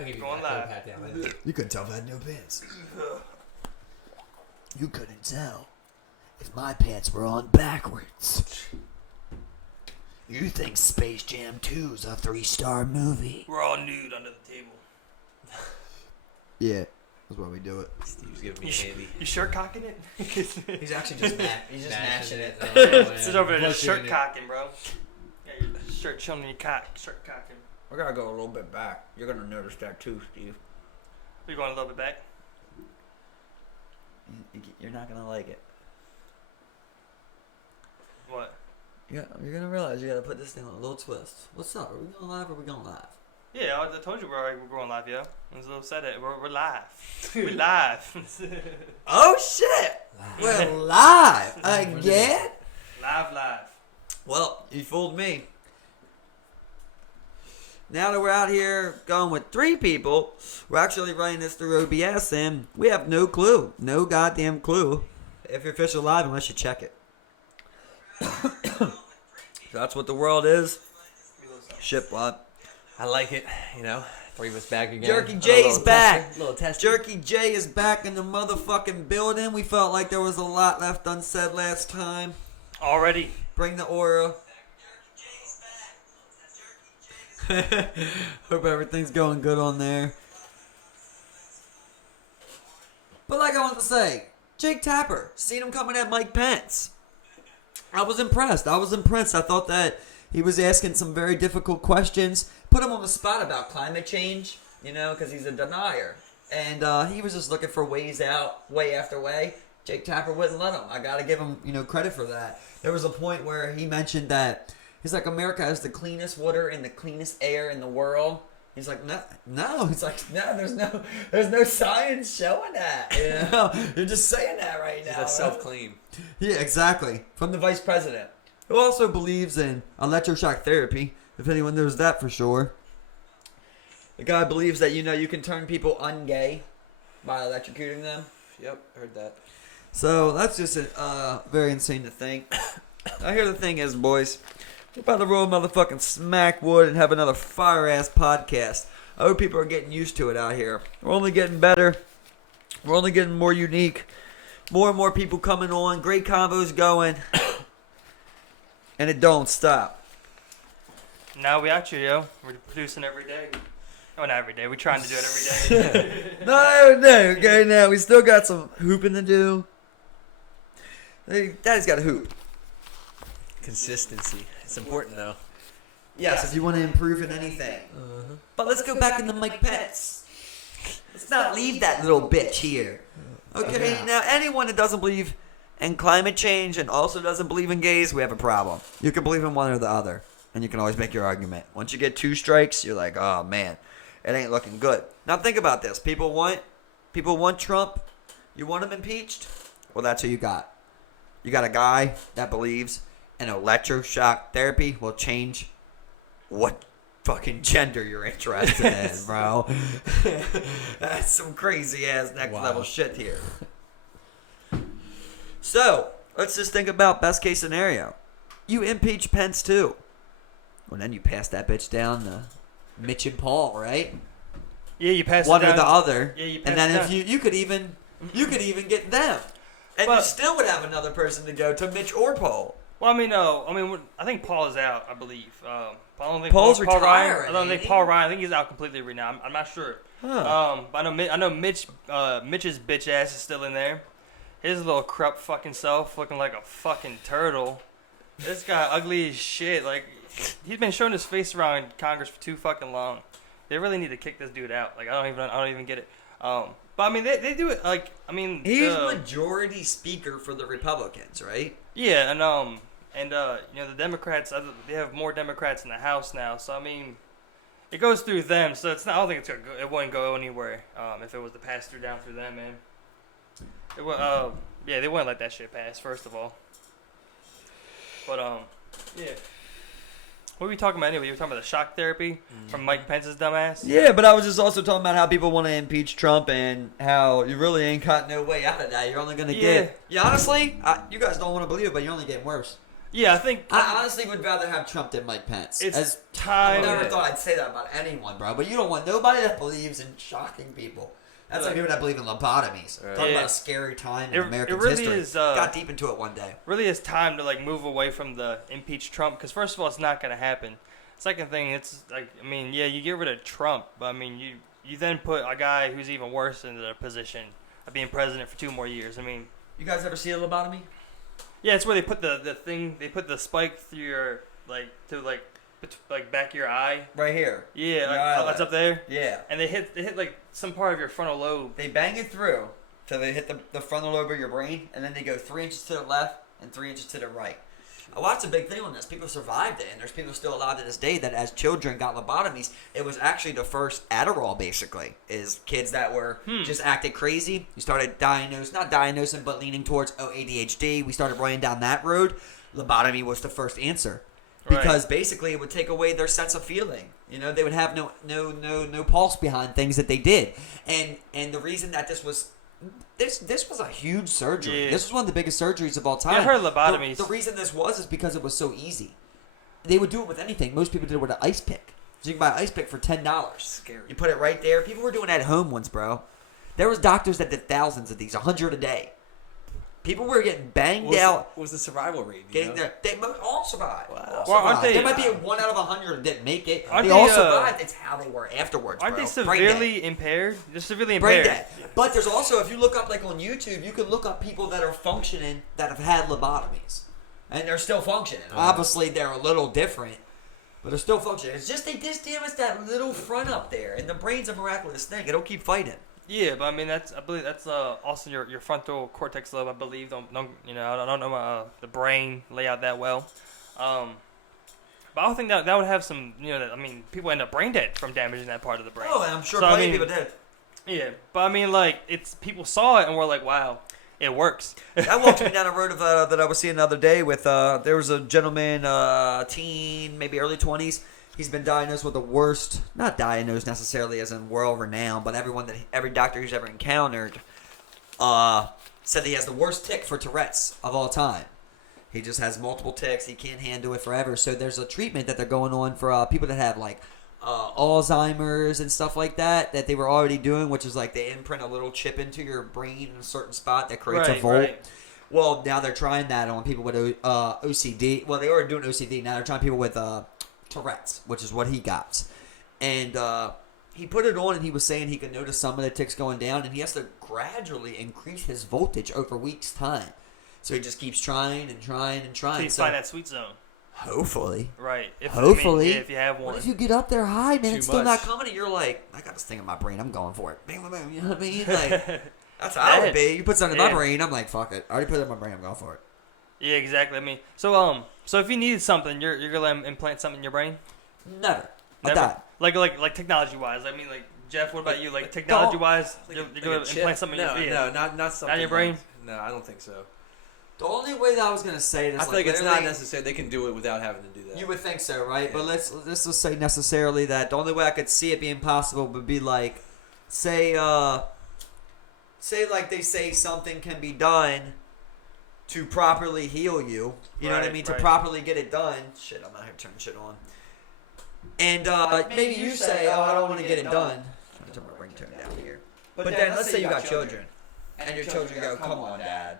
I'll give you Going that. live. Pat down. You couldn't tell if I had no pants. You couldn't tell if my pants were on backwards. You think Space Jam 2's a 3-star movie? We're all nude under the table. Yeah, that's why we do it. Steve's giving me a handy. You shirt cocking it? He's actually just mashing it. Sit over there just shirt cocking, bro. Yeah, your shirt showing your cock. Shirt cocking. We gotta go a little bit back. You're gonna notice that too, Steve. We going a little bit back? You're not gonna like it. What? Yeah, you're gonna realize you gotta put this thing on a little twist. What's up? Are we going live or are we going live? Yeah, I told you we're going live, yo. I was a little sad that we're live. We're live. Oh shit! We're live again? Live. Well, you fooled me. Now that we're out here going with 3 people, we're actually running this through OBS and we have no clue. No goddamn clue if you're official live unless you check it. That's what the world is. Shit, what? I like it. 3 of us back again. Jerky J's back. Little test. Jerky J is back in the motherfucking building. We felt like there was a lot left unsaid last time. Already. Bring the aura. Hope everything's going good on there. But like I wanted to say, Jake Tapper, seen him coming at Mike Pence. I was impressed. I thought that he was asking some very difficult questions. Put him on the spot about climate change, because he's a denier. And he was just looking for ways out, way after way. Jake Tapper wouldn't let him. I got to give him, credit for that. There was a point where he mentioned that he's like, America has the cleanest water and the cleanest air in the world. He's like, no. He's like, no, there's no science showing that. You're just saying that right now. That's self-claim. Yeah, exactly. From the vice president, who also believes in electroshock therapy, if anyone knows that for sure. The guy believes that, you can turn people ungay by electrocuting them. Yep, heard that. So that's just very insane to think. I hear the thing is, boys, we're about to roll motherfucking smackwood and have another fire-ass podcast. I hope people are getting used to it out here. We're only getting better. We're only getting more unique. More and more people coming on. Great combos going. And it don't stop. Now we out here, yo. We're producing every day. Oh, not every day. We're trying to do it every day. Not every day, okay? Now, we still got some hooping to do. Daddy's got to hoop. Consistency. It's important, though. Yes, if you want to improve in anything. But let's go back into Mike Pence. Let's not leave that little bitch here. Okay, now anyone that doesn't believe in climate change and also doesn't believe in gays, we have a problem. You can believe in one or the other, and you can always make your argument. Once you get 2 strikes, you're like, oh man, it ain't looking good. Now think about this. People want Trump. You want him impeached? Well, that's who you got. You got a guy that believes in electroshock therapy will change what fucking gender you're interested in, bro. That's some crazy ass next level shit here. So, let's just think about best case scenario. You impeach Pence too. Well, then you pass that bitch down to Mitch and Paul, right? Yeah, you pass one it down. or the other. Yeah, you pass and then it if down. you could even get them. And you still would have another person to go to, Mitch or Paul. Well, I think Paul is out. I believe. I don't think Paul's Paul Ryan. retiring, I don't think ain't he? Paul Ryan. I think he's out completely right now. I'm not sure. Huh. But I know Mitch's bitch ass is still in there. His little corrupt fucking self, looking like a fucking turtle. This guy ugly as shit. Like, he's been showing his face around Congress for too fucking long. They really need to kick this dude out. Like, I don't even get it. But they do it. Like, he's majority speaker for the Republicans, right? Yeah, and the Democrats, they have more Democrats in the House now, so it goes through them. So it's not. I don't think it wouldn't go anywhere if it was to pass down through them, man. It would. They wouldn't let that shit pass. First of all, but yeah. What were we talking about anyway? You were talking about the shock therapy from Mike Pence's dumbass? Yeah, but I was just also talking about how people want to impeach Trump and how you really ain't got no way out of that. You're only going to get... Yeah, honestly, you guys don't want to believe it, but you're only getting worse. Yeah, I think I honestly would rather have Trump than Mike Pence. it's I time. never thought I'd say that about anyone, bro. But you don't want nobody that believes in shocking people. That's like people that believe in lobotomies. Right. Talking Yeah. about a scary time in It American really history. is, Got deep into it one day. Really is time to like move away from the impeach Trump, because first of all, it's not going to happen. Second thing, it's like, I mean, yeah, you get rid of Trump, but I mean, you then put a guy who's even worse in the position of being president for 2 more years. I mean, You guys ever see a lobotomy? yeah, it's where they put the thing, they put the spike through your back of your eye. Right here. Yeah, Your like, eyelid. it's up there, Yeah. and they hit like some part of your frontal lobe. They bang it through till they hit the frontal lobe of your brain, and then they go 3 inches to the left and 3 inches to the right. I watched a big thing on this. People survived it, and there's people still alive to this day that as children got lobotomies. It was actually the first Adderall, basically, is kids that were just acted crazy. You started not diagnosing, but leaning towards ADHD. We started running down that road. Lobotomy was the first answer. Because basically it would take away their sense of feeling. You know, they would have no pulse behind things that they did. And the reason that this was a huge surgery. Yeah. This was one of the biggest surgeries of all time. Yeah, I heard lobotomies. The reason this was is because it was so easy. They would do it with anything. Most people did it with an ice pick. So you can buy an ice pick for $10. Scary. You put it right there. People were doing it at home once, bro. There was doctors that did thousands of these, 100 a day. People were getting banged out. What was the survival rate? You Getting know? there, they all survived. Wow. Well, aren't they- There might be a 1 out of 100 that didn't make it. Aren't They all they, survived. It's how they were afterwards. Aren't bro. they Brain dead. severely impaired? They're severely Brain impaired. dead. But there's also, if you look up like on YouTube, you can look up people that are functioning that have had lobotomies, and they're still functioning. Obviously, they're a little different, but they're still functioning. It's just they just damage that little front up there, and the brain's a miraculous thing. It'll keep fighting. Yeah, but I mean I believe that's also your frontal cortex lobe. I believe I don't know the brain layout that well, but I don't think that would have some people end up brain dead from damaging that part of the brain. Oh, and I'm sure So, I plenty mean, of people did. Yeah, but I mean like it's people saw it and were like, wow, it works. That walked me down a road of that I was seeing the other day with there was a gentleman, teen, maybe early 20s. He's been diagnosed with the worst, not diagnosed necessarily as in world renowned, but every doctor he's ever encountered said he has the worst tick for Tourette's of all time. He just has multiple ticks. He can't handle it forever. So there's a treatment that they're going on for people that have like Alzheimer's and stuff like that they were already doing, which is like they imprint a little chip into your brain in a certain spot that creates a volt. Right. Well, now they're trying that on people with OCD. Well, they already doing OCD. Now they're trying people with Tourette's, which is what he got. And he put it on, and he was saying he could notice some of the ticks going down, and he has to gradually increase his voltage over weeks' time. So he just keeps trying and trying and trying. So you find that sweet zone. Hopefully. Right. Hopefully. If you have one. What if you get up there high, man? Too It's still much. not coming, and you're like, I got this thing in my brain. I'm going for it. Bing, bing, bing, you know what I mean? Like, that's how I would be. You put something in my Yeah. brain, I'm like, fuck it. I already put it in my brain. I'm going for it. Yeah, exactly. I mean, so if you needed something, you're gonna let him implant something in your brain. Never. I Never? died. Like technology wise. I mean, like Jeff, what about you? Like technology wise, you're gonna Like a chip? implant something in your No, not something. your brain? No, I don't think so. The only way that I was going to say this, I feel like it's not necessary. They can do it without having to do that. You would think so, right? Yeah. But let's just say necessarily that the only way I could see it being possible would be like, say like they say something can be done to properly heal you. You know what I Right, mean? right. To properly get it done. Shit, I'm not here turning shit on. And maybe you say, oh, I don't want to get it done. I'll turn my ring tone down here. But then let's say you got children, and your children go, come on, Dad.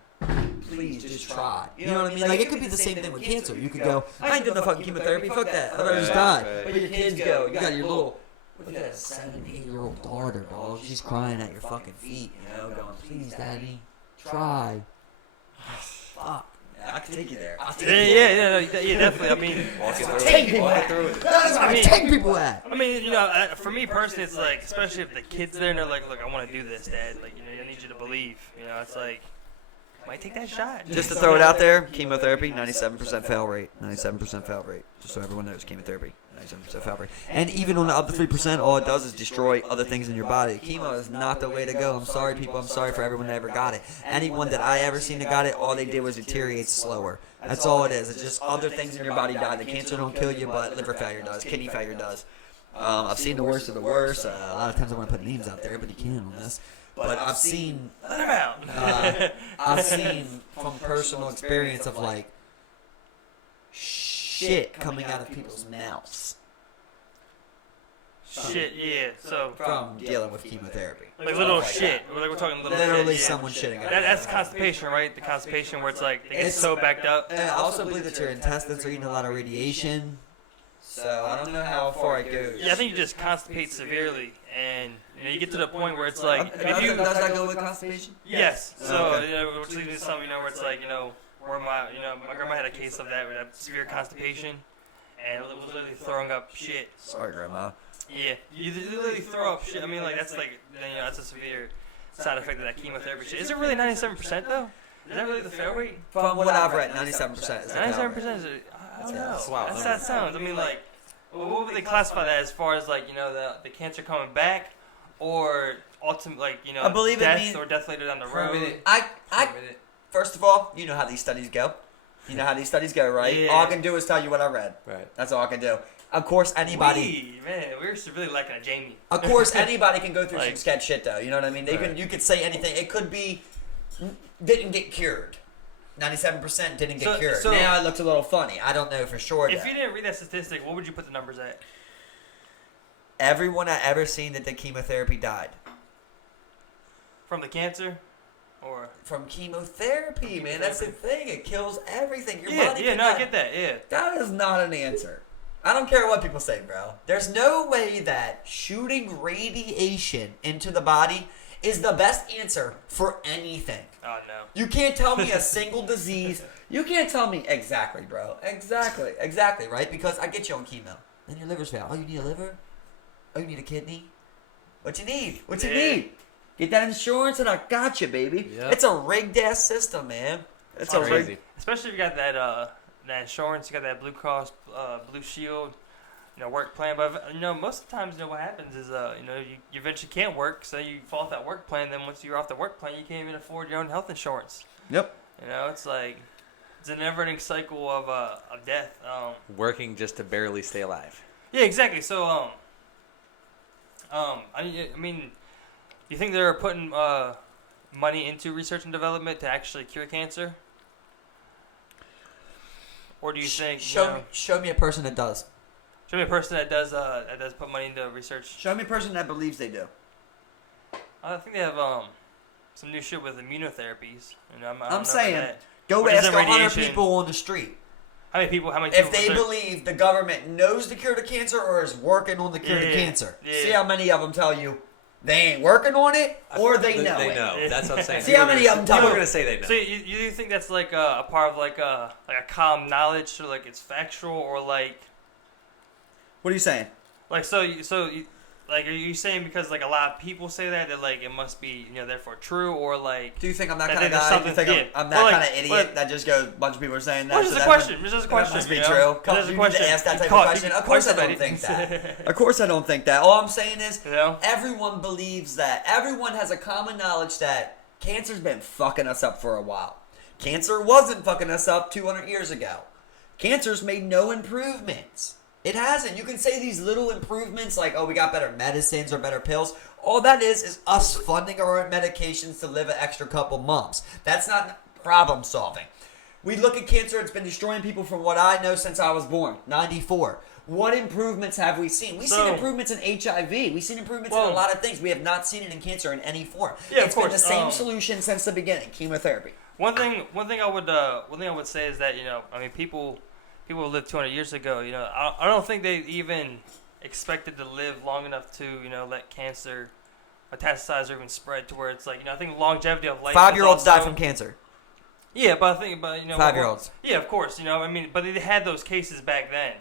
Please just try. You know what I mean? Like, it could be the same thing with cancer. You could go, I ain't doing the fucking chemotherapy, fuck that. I'd rather just die. Right. But your kids go, you got your little, you got a 7, 8-year-old daughter, dog. She's crying at your fucking feet, you know, going, please, Daddy, try. Fuck. I can take you there. I'll take Yeah, definitely. I mean, Walk it through Take it. people Walk at. it through it. That's where I take people at. I mean, for me personally, it's like, especially if the kid's there and they're like, look, I want to do this, Dad. Like, I need you to believe. It's like, might take that shot. Just to throw it out there, chemotherapy, 97% fail rate. 97% fail rate. Just so everyone knows, chemotherapy, 97% fail rate. And even on the up to 3%, all it does is destroy other things in your body. Chemo is not the way to go. I'm sorry, people. I'm sorry for everyone that ever got it. Anyone that I ever seen that got it, all they did was deteriorate slower. That's all it is. It's just other things in your body die. The cancer don't kill you, but liver failure does. Kidney failure does. I've seen the worst of the worst. A lot of times I want to put names out there, but you can't on this. But I've seen Let him out. I've seen from personal experience of like shit coming out of people's mouths Shit, yeah. So from dealing with chemotherapy. like little shit. We're talking little Literally shit. Yeah. someone shitting. That's constipation, right? The constipation where it's like they get so backed up. And I also believe that your intestines are eating a lot of radiation. So I don't know how far it goes. Yeah, I think you just constipate severely, and you get to the point where it's like if you Does that go with constipation? yes. So Okay. which leads me to something where it's like where my grandma had a case of that with that severe constipation, and it was literally throwing up shit. Sorry, Grandma. Yeah, you literally throw up shit. I mean, like that's like that's a severe side effect of that chemotherapy shit. Is it really 97% though? Is that really the fail rate? From what I've read, 97% is the 97% is. I don't know. That's wild. That's how it sounds. I mean, like, what would they classify that as far as like the cancer coming back, or ultimate I believe it death means- or death later down the For a road? minute. I For a minute. First of all, you know how these studies go. You know how these studies go, right? Yeah. All I can do is tell you what I read. Right. That's all I can do. Of course, anybody. Man, we're really lacking a Jamie. Of course, anybody can go through some Like- sketch shit, though. You know what I mean? You could say anything. It could be didn't get cured. 97% didn't get cured. so- Now it looks a little funny. I don't know for sure. If though. you didn't read that statistic, what would you put the numbers at? Everyone I ever seen that did chemotherapy died From the cancer? Or from chemotherapy, man. That's the thing. It kills everything. Your yeah, body no, I cannot- get that, yeah. That is not an answer. I don't care what people say, bro. There's no way that shooting radiation into the body is the best answer for anything. Oh no. You can't tell me a single disease. You can't tell me exactly, bro. Exactly, right? Because I get you on chemo. Then your liver's failed. Oh, you need a liver? Oh, you need a kidney? What you need? What you Yeah. need? Get that insurance and I got you, baby. Yep. It's a rigged ass system, man. It's a Crazy. rigged. Especially if you got that insurance, you got that Blue Cross, Blue Shield, work plan. But most of the times, what happens is, you eventually can't work, so you fall off that work plan. Then once you're off the work plan, you can't even afford your own health insurance. Yep. It's like it's a never-ending cycle of death. Working just to barely stay alive. Yeah, exactly. So, I mean, you think they're putting money into research and development to actually cure cancer? Or do you think Show me a person that does. show me a person that does put money into research? Show me a person that believes they do. I think they have some new shit with immunotherapies. I don't know I'm about saying, that. go What is ask the 100 radiation? people on the street How many people? if they believe the government knows the cure to cancer or is working on the cure to Yeah, cancer. yeah. See how many of them tell you they ain't working on it or they know They it. know. That's what I'm saying. See how many of them tell People are you. going to say they know. So you think that's like a part of like a common knowledge, so like it's factual, or like What are you saying? like are you saying because like a lot of people say that like it must be therefore true, or like Do you think I'm that That kind of there's guy? Do you something- think yeah. I'm that Well, like, kind of idiot but- that just goes, a bunch of people are saying that? Well, it's so just a that question. It's just a question. must be you know? true. It's just a You question. need to ask that You type caught- of question. you Of course I caught don't somebody. think that. Of course I don't think that. All I'm saying is You know? everyone believes that. Everyone has a common knowledge that cancer's been fucking us up for a while. Cancer wasn't fucking us up 200 years ago. Cancer's made no improvements. It hasn't. You can say these little improvements like, oh, we got better medicines or better pills. All that is us funding our own medications to live an extra couple months. That's not problem solving. We look at cancer, it's been destroying people from what I know since I was born, 94. What improvements have we seen? We've seen improvements in HIV. We've seen improvements in a lot of things. We have not seen it in cancer in any form. Yeah, It's of been course. the same solution since the beginning, chemotherapy. One thing I would say is that people lived 200 years ago. I don't think they even expected to live long enough to let cancer metastasize or even spread to where it's like I think longevity of life. 5-year-olds is die also- from cancer. Yeah, but I think 5-year-olds. Yeah, of course. But they had those cases back then.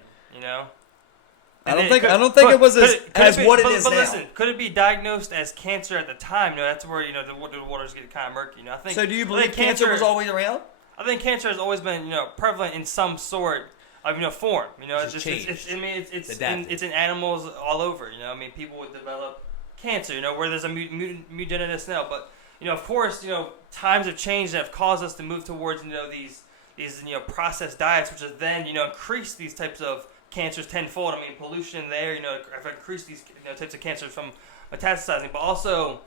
I don't think it was as what it is but now. Listen, could it be diagnosed as cancer at the time? That's where the waters get kind of murky. I think. So do you I believe think cancer was always around? I think cancer has always been prevalent in some sort of form. It's Just just changed. it's in animals all over. People would develop cancer. Where there's a mutant in us now, but of course times have changed and have caused us to move towards these processed diets, which have then increased these types of cancers tenfold. Pollution there have increased these types of cancers from metastasizing, but also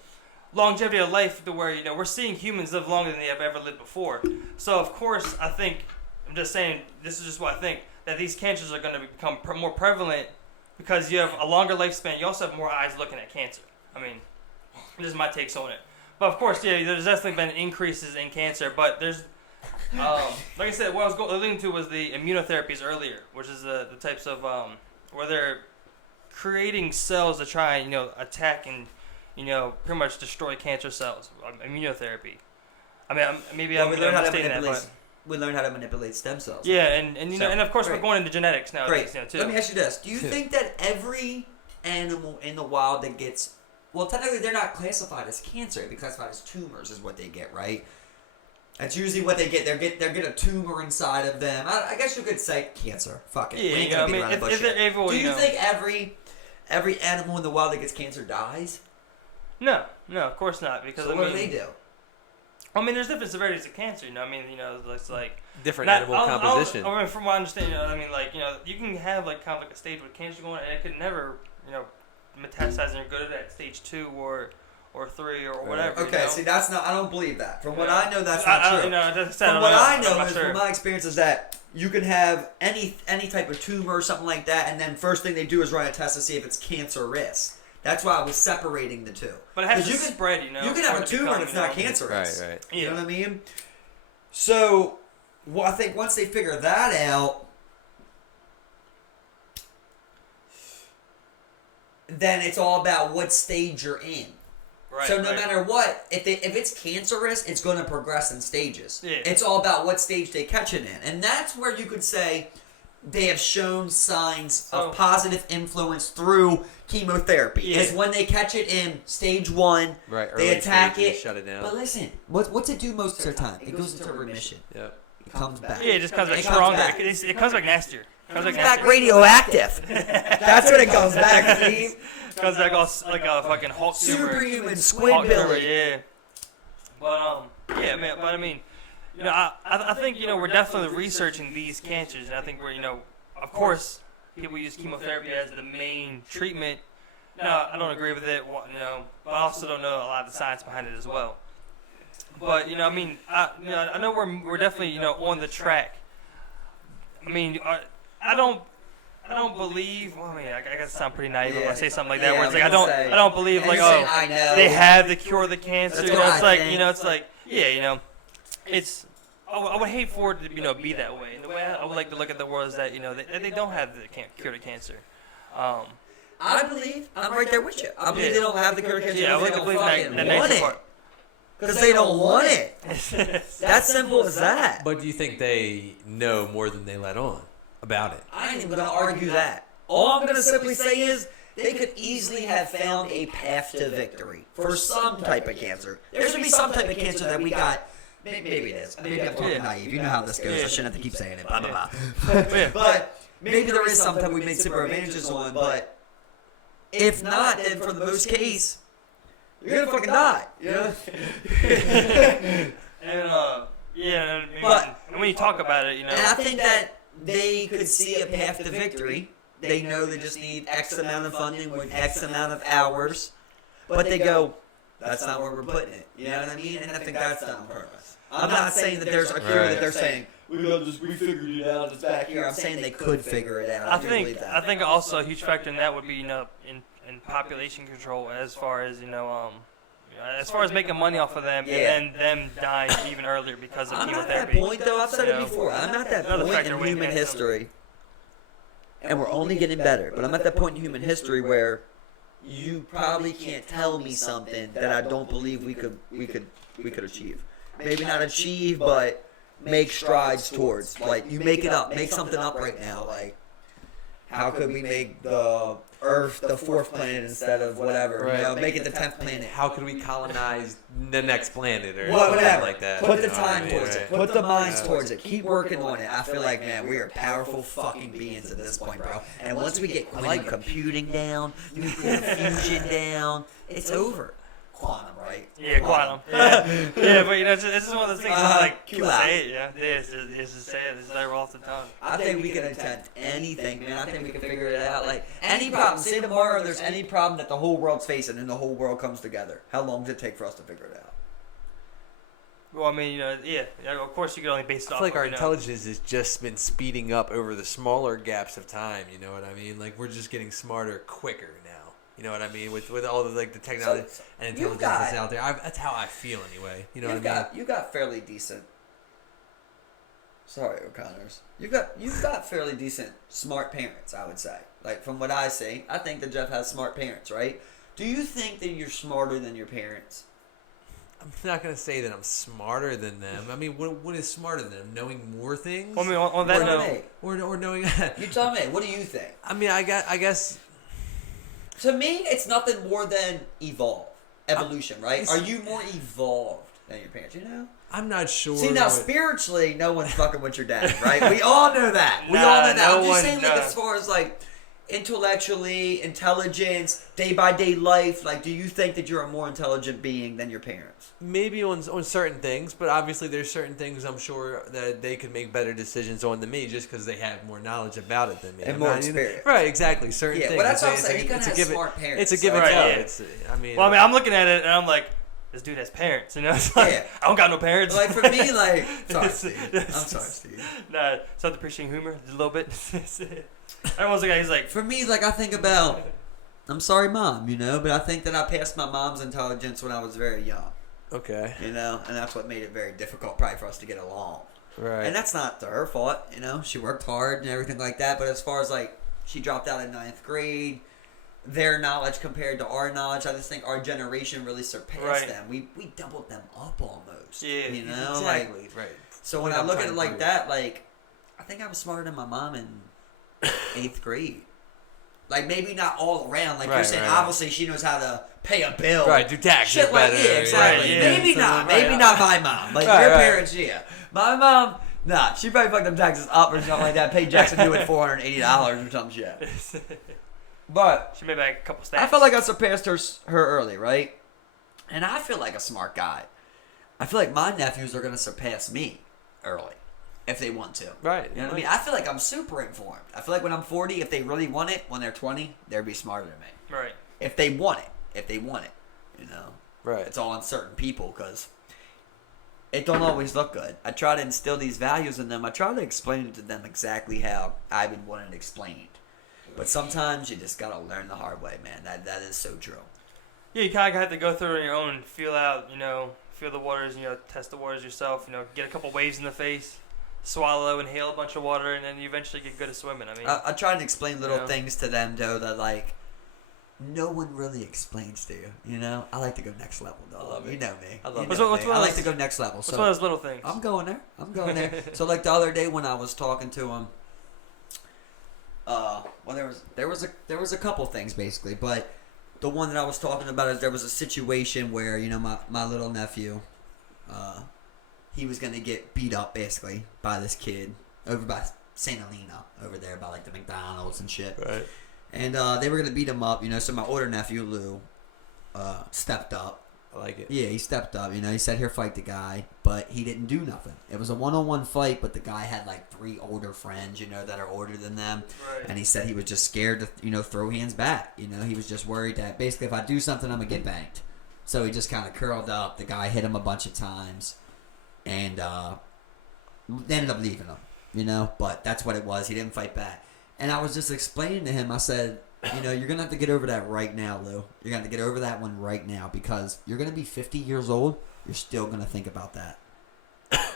longevity of life to where we're seeing humans live longer than they have ever lived before. So of course I think I'm just saying, this is just what I think, that these cancers are going to become more prevalent because you have a longer lifespan. You also have more eyes looking at cancer. I mean, this is my takes on it. But of course, yeah, there's definitely been increases in cancer, but there's, like I said, what I was alluding to was the immunotherapies earlier, which is the types of, where they're creating cells to try and, attack and, pretty much destroy cancer cells. Immunotherapy. I mean, maybe I'm mistaking that, but... We learn how to manipulate stem cells. Yeah, and and of course, we're going into genetics now. Great. Too. Let me ask you this. Do you think that every animal in the wild that gets... Well, technically, they're not classified as cancer. They're classified as tumors is what they get, right? That's usually what they get. They get a tumor inside of them. I guess you could say cancer. Fuck it. Yeah, we ain't gonna beat around the bush if they're here. able, Do you think every animal in the wild that gets cancer dies? No, of course not. Because So what do they do? I mean, there's different severities of cancer. It's like Different animal composition. I mean, from what I understand, you can have kind of a stage with cancer going, and it could never, metastasize and go to that stage 2 or 3 or whatever. Okay, see, that's not. I don't believe that. From what I know, that's not true. From what I know is from my experience is that you can have any type of tumor or something like that, and then first thing they do is run a test to see if it's cancerous. That's why I was separating the two. But it has to spread, You can have a tumor and it's not cancerous. Right. Yeah. You know what I mean? So, I think once they figure that out, then it's all about what stage you're in. Right, so no matter what, if it's cancerous, it's going to progress in stages. Yeah. It's all about what stage they catch it in. And that's where you could say they have shown signs of positive influence through chemotherapy. Yeah. Is when they catch it in stage 1, Right. they attack stage, it. Shut it down. But listen, what's it do most of the time? It goes into remission. Yep. It comes back. Yeah, it just comes back It stronger. back. It comes back nastier. It comes back radioactive. That's when it comes back, Steve. It comes back all like a fucking Hulk tumor. Superhuman Hulk tumor, squidbilly. yeah. But yeah, man. But I mean, I think we're definitely researching these cancers, and I think we're of course people use chemotherapy as the main treatment. No, I don't agree with it. But I also don't know a lot of the science behind it as well. But I mean, I know we're definitely on the track. I mean, I don't believe. Well, I mean, I gotta sound pretty naive when I say something like that. Where it's like I don't believe like I know. they have the cure of the cancer. That's It's what like I think. it's like it's. I would hate for it to be that way. And the way I would like to look at the world is that they don't have the cure to cancer. I believe I'm right there with you. I believe they don't have the cure to cancer. Yeah, I would because like they to don't believe fucking that want next it. part. Because they don't want it. That's simple as that. But do you think they know more than they let on about it? I ain't even gonna argue that. All I'm gonna simply say is they could easily have found a path to victory for some type of cancer. There should be some type of cancer that we got. Maybe it is. Maybe I'm talking naive. You know how this goes. I shouldn't have to keep saying it. Blah blah blah. But maybe there is some type we made super advantages on. But if not, then for the most case, you're gonna fucking die. You know. And But- and when you talk about it, And I think that they could see a path to victory. They know they just need X amount of funding with X amount of hours. But they go, that's not where we're putting it. You know what I mean? And I think that's done on purpose. I'm not saying that there's a cure that they're saying, we figured it out, it's back here. I'm saying they could figure it out. I do believe think that. also a huge factor in that would be in population control as far as making money off of them and them dying even earlier because of I'm at chemotherapy. that point, though. I've said it before. I'm at that Another point factor in we human have. history, and we're only getting better. But I'm at that point in human history where you probably can't tell me something that I don't believe we could achieve. Maybe not achieve, but make strides towards. Like, you make it up. Make something up right now. Like, how could we make the Earth the 4th planet instead of whatever? Right. You know, make it the 10th planet. How could we colonize the next planet or Whatever. something like that? Put the You know what I time mean? towards it. Put the minds towards it. Keep working on it. I feel like, man, we are powerful fucking beings at this point, bro. And once we get quantum computing down, nuclear fusion down, it's over. Quantum, right? Yeah, quantum. Yeah, but it's just one of those things. It's like Q people out. say it, yeah. It's just say it. It's like off the tongue. I think we can attempt anything, man. I think we can figure it out. Like, any problem. Say tomorrow there's any problem that the whole world's facing and the whole world comes together. How long does it take for us to figure it out? Well, I mean, yeah, of course you can only base it I off feel like of, our intelligence has just been speeding up over the smaller gaps of time. You know what I mean? Like we're just getting smarter quicker now. You know what I mean? With all the the technology and intelligence that's out there. That's how I feel anyway. You know what I mean? You got fairly decent. Sorry, O'Connors. You've got fairly decent, smart parents. I would say. Like from what I see, I think that Jeff has smart parents, right? Do you think that you're smarter than your parents? I'm not gonna say that I'm smarter than them. I mean, what is smarter than them? Knowing more things? Well, I mean, on that note, or knowing. You tell me. What do you think? I mean, I guess. To me, it's nothing more than evolution, right? Are you more evolved than your parents? You know. I'm not sure. See now, spiritually, no one's fucking with your dad, right? We all know that. We all know that. I'm just saying, like, as far as like intellectually, intelligence, day by day life, like, do you think that you're a more intelligent being than your parents? Maybe on certain things, but obviously there's certain things I'm sure that they could make better decisions on than me, just because they have more knowledge about it than me and more experience. Right? Exactly. Certain things. Well, that's what I'm saying. You kind of have smart parents. It's a give and go. It's, I mean, well, I mean, I'm looking at it and I'm like, this dude has parents, you know? It's like, I don't got no parents. Like, for me, like... Sorry, Steve. I'm sorry, Steve. Nah, start appreciating humor a little bit. Everyone's like, he's like... For me, like, I think about... I'm sorry, Mom, you know? But I think that I passed my mom's intelligence when I was very young. Okay. You know? And that's what made it very difficult, probably, for us to get along. Right. And that's not her fault, you know? She worked hard and everything like that. But as far as, like, she dropped out in 9th grade... Their knowledge compared to our knowledge, I just think our generation really surpassed them. We doubled them up almost. Yeah, you know, exactly. Like, right. So when I look at it like that, like, I think I was smarter than my mom in 8th grade. Like maybe not all around. Like you're saying, obviously she knows how to pay a bill. Right, do taxes shit like better. yeah, exactly. Right, yeah. Maybe not. Maybe not my mom. Like your parents, yeah. My mom, nah. She probably fucked them taxes up or something like that. Paid Jackson Hewitt $480 or some shit. But she made back a couple stats. I felt like I surpassed her early, right? And I feel like a smart guy. I feel like my nephews are going to surpass me early if they want to. Right. You know what I mean? I feel like I'm super informed. I feel like when I'm 40, if they really want it, when they're 20, they'll be smarter than me. Right. If they want it. You know? Right. It's all on certain people because it don't always look good. I try to instill these values in them. I try to explain it to them exactly how I would want it explained. But sometimes you just gotta learn the hard way, man. That is so true. Yeah, you kind of have to go through it on your own, feel out, feel the waters, test the waters yourself, get a couple waves in the face, swallow, inhale a bunch of water, and then you eventually get good at swimming. I mean, I try to explain little things to them, though, that, like, no one really explains to you, you know? I like to go next level, though. I love it. You know me. I love it. I like to go next level. What's one of those little things? I'm going there. So, like, the other day when I was talking to him, well, there was a couple things basically, but the one that I was talking about is there was a situation where my little nephew, he was gonna get beat up basically by this kid over by St. Helena over there by like the McDonald's and shit. Right. And they were gonna beat him up, So my older nephew Lou, stepped up. I like it. Yeah, he stepped up. He said he'll fight the guy, but he didn't do nothing. It was a one-on-one fight, but the guy had like 3 older friends, that are older than them. Right. And he said he was just scared to, throw hands back. He was just worried that basically if I do something, I'm gonna get banged. So he just kind of curled up. The guy hit him a bunch of times, and they ended up leaving him. But that's what it was. He didn't fight back. And I was just explaining to him. I said, you're going to have to get over that right now, Lou. You're going to have to get over that one right now because you're going to be 50 years old. You're still going to think about that.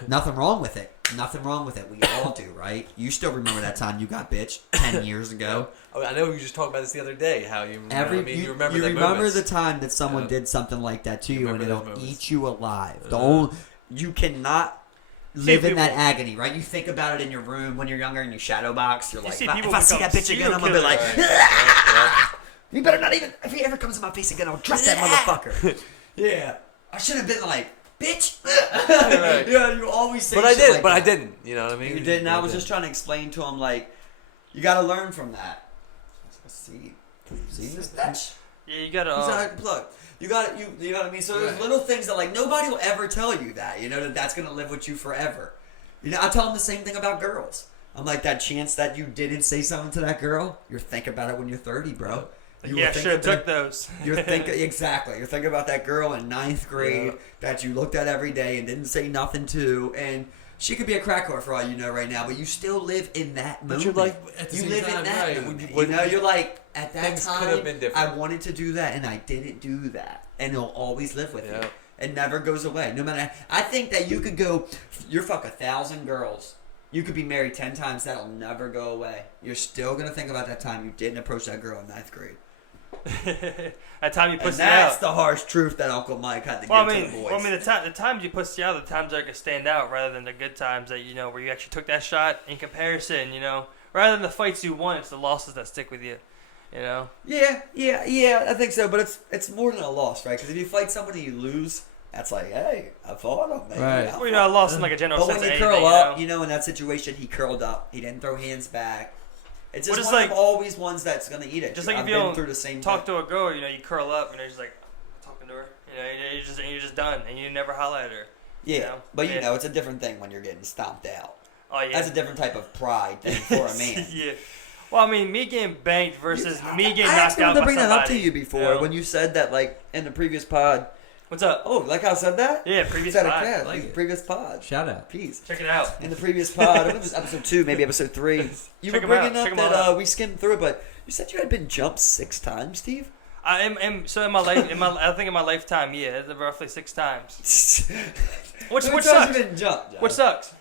Nothing wrong with it. Nothing wrong with it. We all do, right? You still remember that time you got bitched 10 years ago. I know we just talked about this the other day, how you remember you remember the time that someone did something like that to you and it'll eat you alive. You cannot live in that agony, right? You think about it in your room when you're younger and you shadow box. You're like, if I see that bitch again, I'm going to be like, you better not even, if he ever comes in my face again, I'll dress that motherfucker. Yeah. I should have been like, bitch. Right. Yeah, you always say but shit I like that. didn't. You know what I mean? You didn't. I was just trying to explain to him, like, you got to learn from that. See this bitch? Yeah, you gotta. He's out of the plug. You know what I mean? So there's little things that, like, nobody will ever tell you that, that's going to live with you forever. I tell them the same thing about girls. I'm like, that chance that you didn't say something to that girl, you're thinking about it when you're 30, bro. Yeah, should have took those. You're thinking exactly. You're thinking about that girl in 9th grade that you looked at every day and didn't say nothing to, and she could be a crack whore for all you know right now. But you still live in that moment. But you're like at the you same live time, in that right? moment. When You know, you're like at that things could time. have been different. I wanted to do that, and I didn't do that, and it'll always live with Yeah. you. It never goes away. No matter. I think that you could go. You're fuck 1,000 girls. You could be married 10 times. That'll never go away. You're still gonna think about that time you didn't approach that girl in 9th grade. That time you And pussy that's out. the harsh truth that Uncle Mike had to Well, give I to the boys. mean, the times you pussy out, the times that can stand out rather than the good times that where you actually took that shot. In comparison, rather than the fights you won, it's the losses that stick with you. Yeah, I think so. But it's more than a loss, right? Because if you fight somebody you lose, that's like, hey, I fought him. Maybe. Right. Well, I lost in like a general But sense when you of curl anything, up, in that situation, he curled up. He didn't throw hands back. It's just Well, just one like- of always ones that's gonna eat it. Just like I've if you been don't through the same talk thing. to a girl, you curl up, just like talking to her. You're just done, and you never holler at her. Yeah, but Yeah. it's a different thing when you're getting stomped out. Oh yeah. That's a different type of pride thing for a man. Yeah. Well, I mean, me getting banked versus me getting I knocked actually out wanted to by bring that somebody. up to you before when you said that, like in the previous pod. What's up? Oh, like how I said that? Yeah, previous Said it, pod. yeah, Like it. previous pod. Shout out. Peace. Check it out. In the previous pod, I think it was episode 2, maybe episode 3. You Check were 'em out, bringing check up 'em that out. we skimmed through it, but you said you had been jumped 6 times, Steve. I am so in my life, I think in my lifetime, yeah, roughly 6 times. Which How many times sucks? you been jumped, John? Which sucks?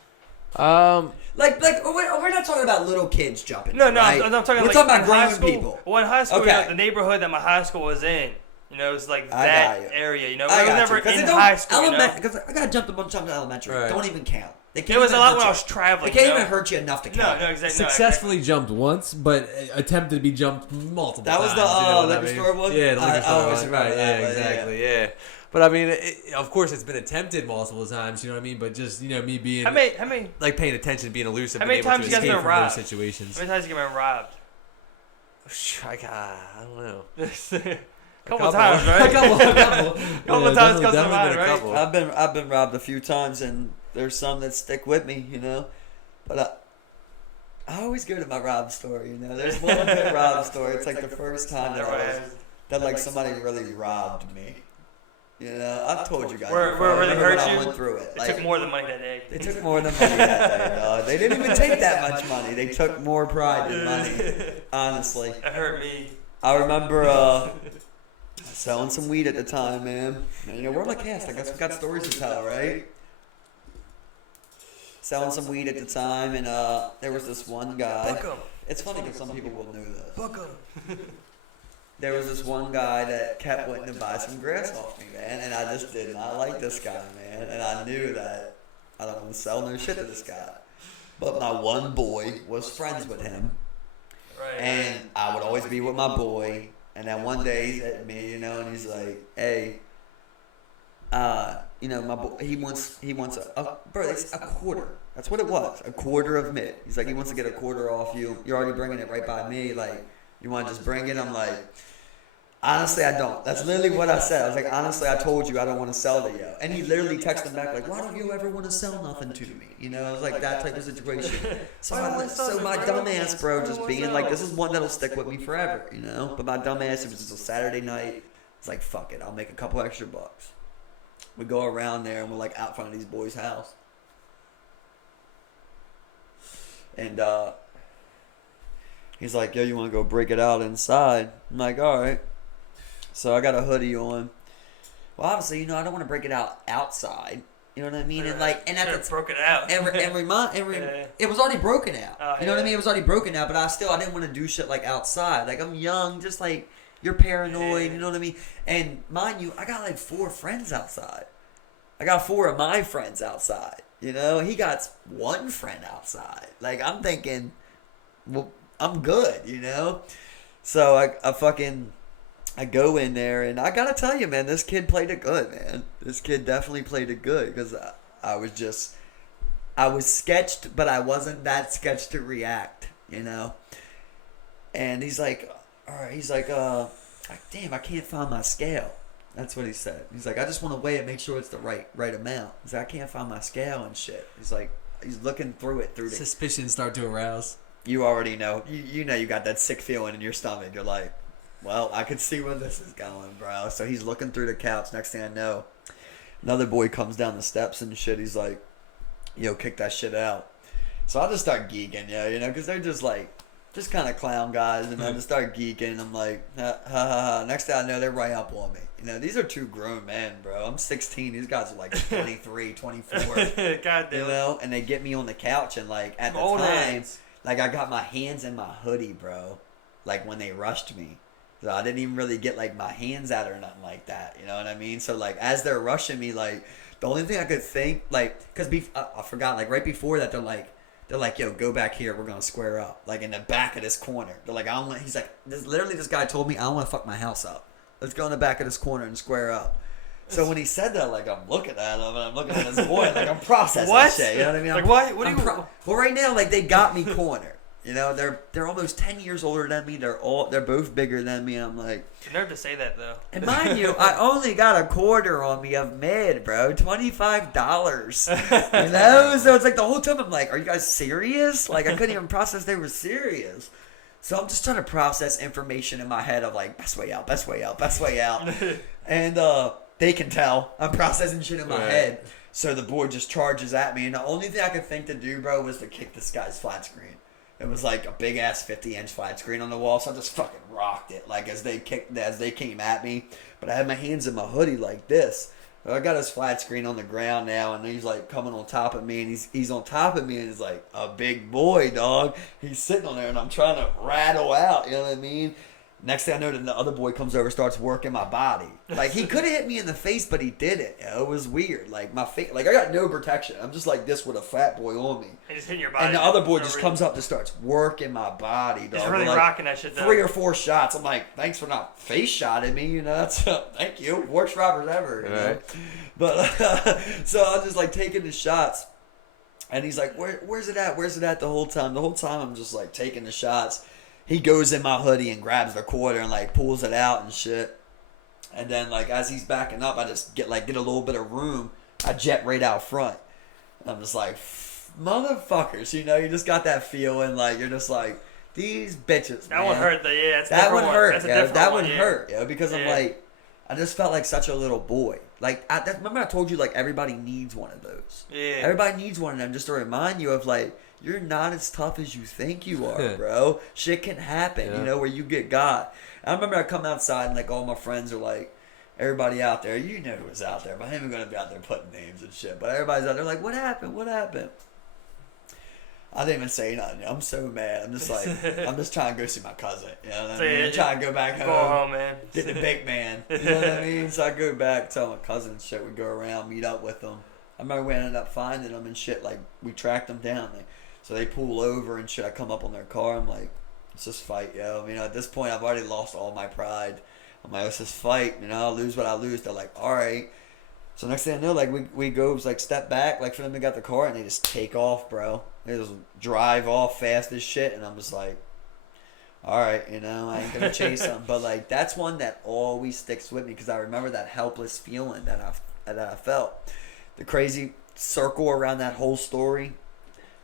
Like we're not talking about little kids jumping. No, right? I'm talking We're like talking in about high grown school. people. Well, in high school, Okay. the neighborhood that my high school was in, it was like I that got you. area. It I was got never you. 'Cause in it don't- high school. Because I got jumped a bunch of times in elementary. Right. Don't even count. They can't It was a even lot hurt when I you. was traveling. They can't even hurt you enough to count. No, exactly. Successfully jumped once, but attempted to be jumped multiple That was times. the you know what I liquor mean? store one? Yeah, the I liquor store always one. remember Right, that, yeah, but exactly, yeah. But I mean, of course, it's been attempted multiple times. You know what I mean? But just me being How many like paying attention, being elusive, How being many able times to you guys escape been from those robbed? situations. How many times you get robbed? I don't know. Couple times, right? a couple Couple Yeah, times definitely comes to been mind, a right? couple. I've been robbed a few times, and there's some that stick with me, But I always go to my rob story, There's one good rob story. It's like the first time that like somebody really robbed me. I've told you guys. Where before. it really I remember hurt when you? I went through it. It took more than money that day. They took more than money that day, dog. They didn't even take that much money. They took more pride than money. Honestly, It hurt me. I remember selling some weed at the time, man. And, we're on the cast. I guess we got stories to tell, right? Selling some weed at the time, and there was this one guy. It's funny because some people will know this. There was this one guy that kept wanting to buy some grass off me, man, and I just did not like this guy, man. And I knew that I don't want to sell no shit to this guy. But my one boy was friends with him, Right. and I would always be with my boy. And then one day he's at me, and he's like, "Hey, my boy, he wants bro, it's a quarter. That's what it was, a quarter of mid. He's like, he wants to get a quarter off you. You're already bringing it right by me. Like, you want to just bring it?" I'm like, honestly, I don't. That's literally what I said. I was like, honestly, I told you I don't want to sell to you. And he literally texted back like, "Why don't you ever want to sell nothing to me?" It was like that type of situation. So my dumbass, bro, just being like, this is one that'll stick with me forever, But my dumbass, it was just a Saturday night. It's like, fuck it, I'll make a couple extra bucks. We go around there and we're like out front of these boys' house. And he's like, "Yo, you want to go break it out inside?" I'm like, "All right." So I got a hoodie on. Well, obviously, I don't want to break it out outside. You know what I mean? And at the broke it out. it was already broken out. Oh, You know what I mean? It was already broken out, but I didn't want to do shit like outside. Like, I'm young, just like you're paranoid. You know what I mean? And mind you, I got like 4 friends outside. I got 4 of my friends outside. He got 1 friend outside. Like, I'm thinking, well, I'm good. So I go in there, and I gotta tell you, man, this kid played it good, man. This kid definitely played it good, because I was sketched, but I wasn't that sketched to react, And he's like, all right, he's like, damn, I can't find my scale. That's what he said. He's like, I just want to weigh it, make sure it's the right amount. He's like, I can't find my scale and shit. He's like, he's looking through it through the... Suspicions start to arouse. You already know. You know you got that sick feeling in your stomach. You're like, well, I could see where this is going, bro. So he's looking through the couch. Next thing I know, another boy comes down the steps and shit. He's like, yo, kick that shit out. So I just start geeking, because they're just like, just kind of clown guys, and I just start geeking, and I'm like, ha, ha, ha, ha. Next thing I know, they're right up on me. These are two grown men, bro. I'm 16. These guys are like 23, 24. God damn. And they get me on the couch, and like at the time, like I got my hands in my hoodie, bro. Like when they rushed me. So I didn't even really get like my hands out or nothing like that. You know what I mean? So like as they're rushing me, like the only thing I could think, like, because I forgot, like right before that, they're like, yo, go back here. We're going to square up. Like, in the back of this corner. They're like, he's like, this guy told me, I don't want to fuck my house up. Let's go in the back of this corner and square up. So when he said that, like, I'm looking at him and I'm looking at this boy, like, I'm processing shit. You know what I mean? Like, what? What do you... Well, right now, like, they got me cornered. They're almost 10 years older than me. They're both bigger than me. And I'm like, it's nerve to say that though. And mind you, I only got a quarter on me of mid, bro. $25. So it's like the whole time I'm like, are you guys serious? Like I couldn't even process they were serious. So I'm just trying to process information in my head of like best way out, best way out, best way out. And they can tell I'm processing shit in my head. So the boy just charges at me, and the only thing I could think to do, bro, was to kick this guy's flat screen. It was like a big ass 50-inch flat screen on the wall, so I just fucking rocked it. Like as they came at me, but I had my hands in my hoodie like this. I got his flat screen on the ground now, and he's like coming on top of me, and he's on top of me, and he's like a big boy, dog. He's sitting on there, and I'm trying to rattle out. You know what I mean? Next thing I know, the other boy comes over, starts working my body. Like he could have hit me in the face, but he didn't. It was weird. Like my face, like I got no protection. I'm just like this with a fat boy on me. He just hitting your body. And the other boy just comes up and starts working my body, dog. He's really like rocking that shit down. 3 or 4 shots. I'm like, thanks for not face shotting me. That's thank you, worst robbers ever. You know? But so I was just like taking the shots, and he's like, where's it at? Where's it at? The whole time I'm just like taking the shots. He goes in my hoodie and grabs the quarter and like pulls it out and shit. And then like as he's backing up, I just get a little bit of room. I jet right out front. And I'm just like, motherfuckers, you just got that feeling like you're just like these bitches. That one hurt. That one hurt. That one hurt. Because I'm like, I just felt like such a little boy. Like remember I told you like everybody needs one of those. Yeah. Everybody needs one of them just to remind you of like. You're not as tough as you think you are, bro. Shit can happen, where you get got. I remember I come outside and, like, all my friends are like, everybody out there, who was out there, but I ain't even going to be out there putting names and shit. But everybody's out there like, what happened? What happened? I didn't even say nothing. I'm so mad. I'm just like, I'm just trying to go see my cousin. You know what I mean? I'm trying to go back home. Go home, man. Get the big man. You know what I mean? So I go back, tell my cousin and shit. We go around, meet up with them. I remember we ended up finding them and shit. Like, we tracked them down. So they pull over and shit. I come up on their car. I'm like, let's just fight, yo. At this point, I've already lost all my pride. I'm like, let's just fight. I'll lose what I lose. They're like, all right. So next thing I know, like, we go, like, step back, like, for them to get the car, and they just take off, bro. They just drive off fast as shit, and I'm just like, all right, I ain't going to chase them. But, like, that's one that always sticks with me because I remember that helpless feeling that I felt. The crazy circle around that whole story.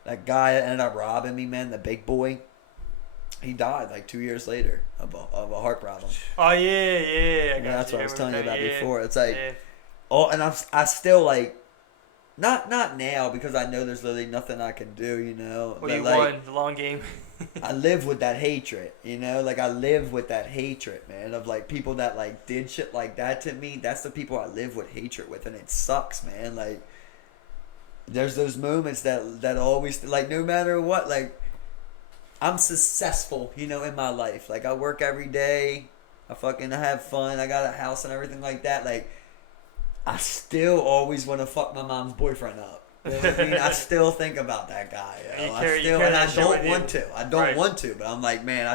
That guy that ended up robbing me, man, the big boy, he died like 2 years later of a heart problem. Oh, yeah. That's what I was telling you about before. It's like, and I still like, not now because I know there's literally nothing I can do, Well, you like, won the long game. I live with that hatred, like I live with that hatred, man, of like people that like did shit like that to me. That's the people I live with hatred with, and it sucks, man. Like, there's those moments that always, like, no matter what, like, I'm successful, in my life. Like, I work every day. I have fun. I got a house and everything like that. Like, I still always want to fuck my mom's boyfriend up. You know what I mean? I still think about that guy. I don't want to. I don't want to, but I'm like, man,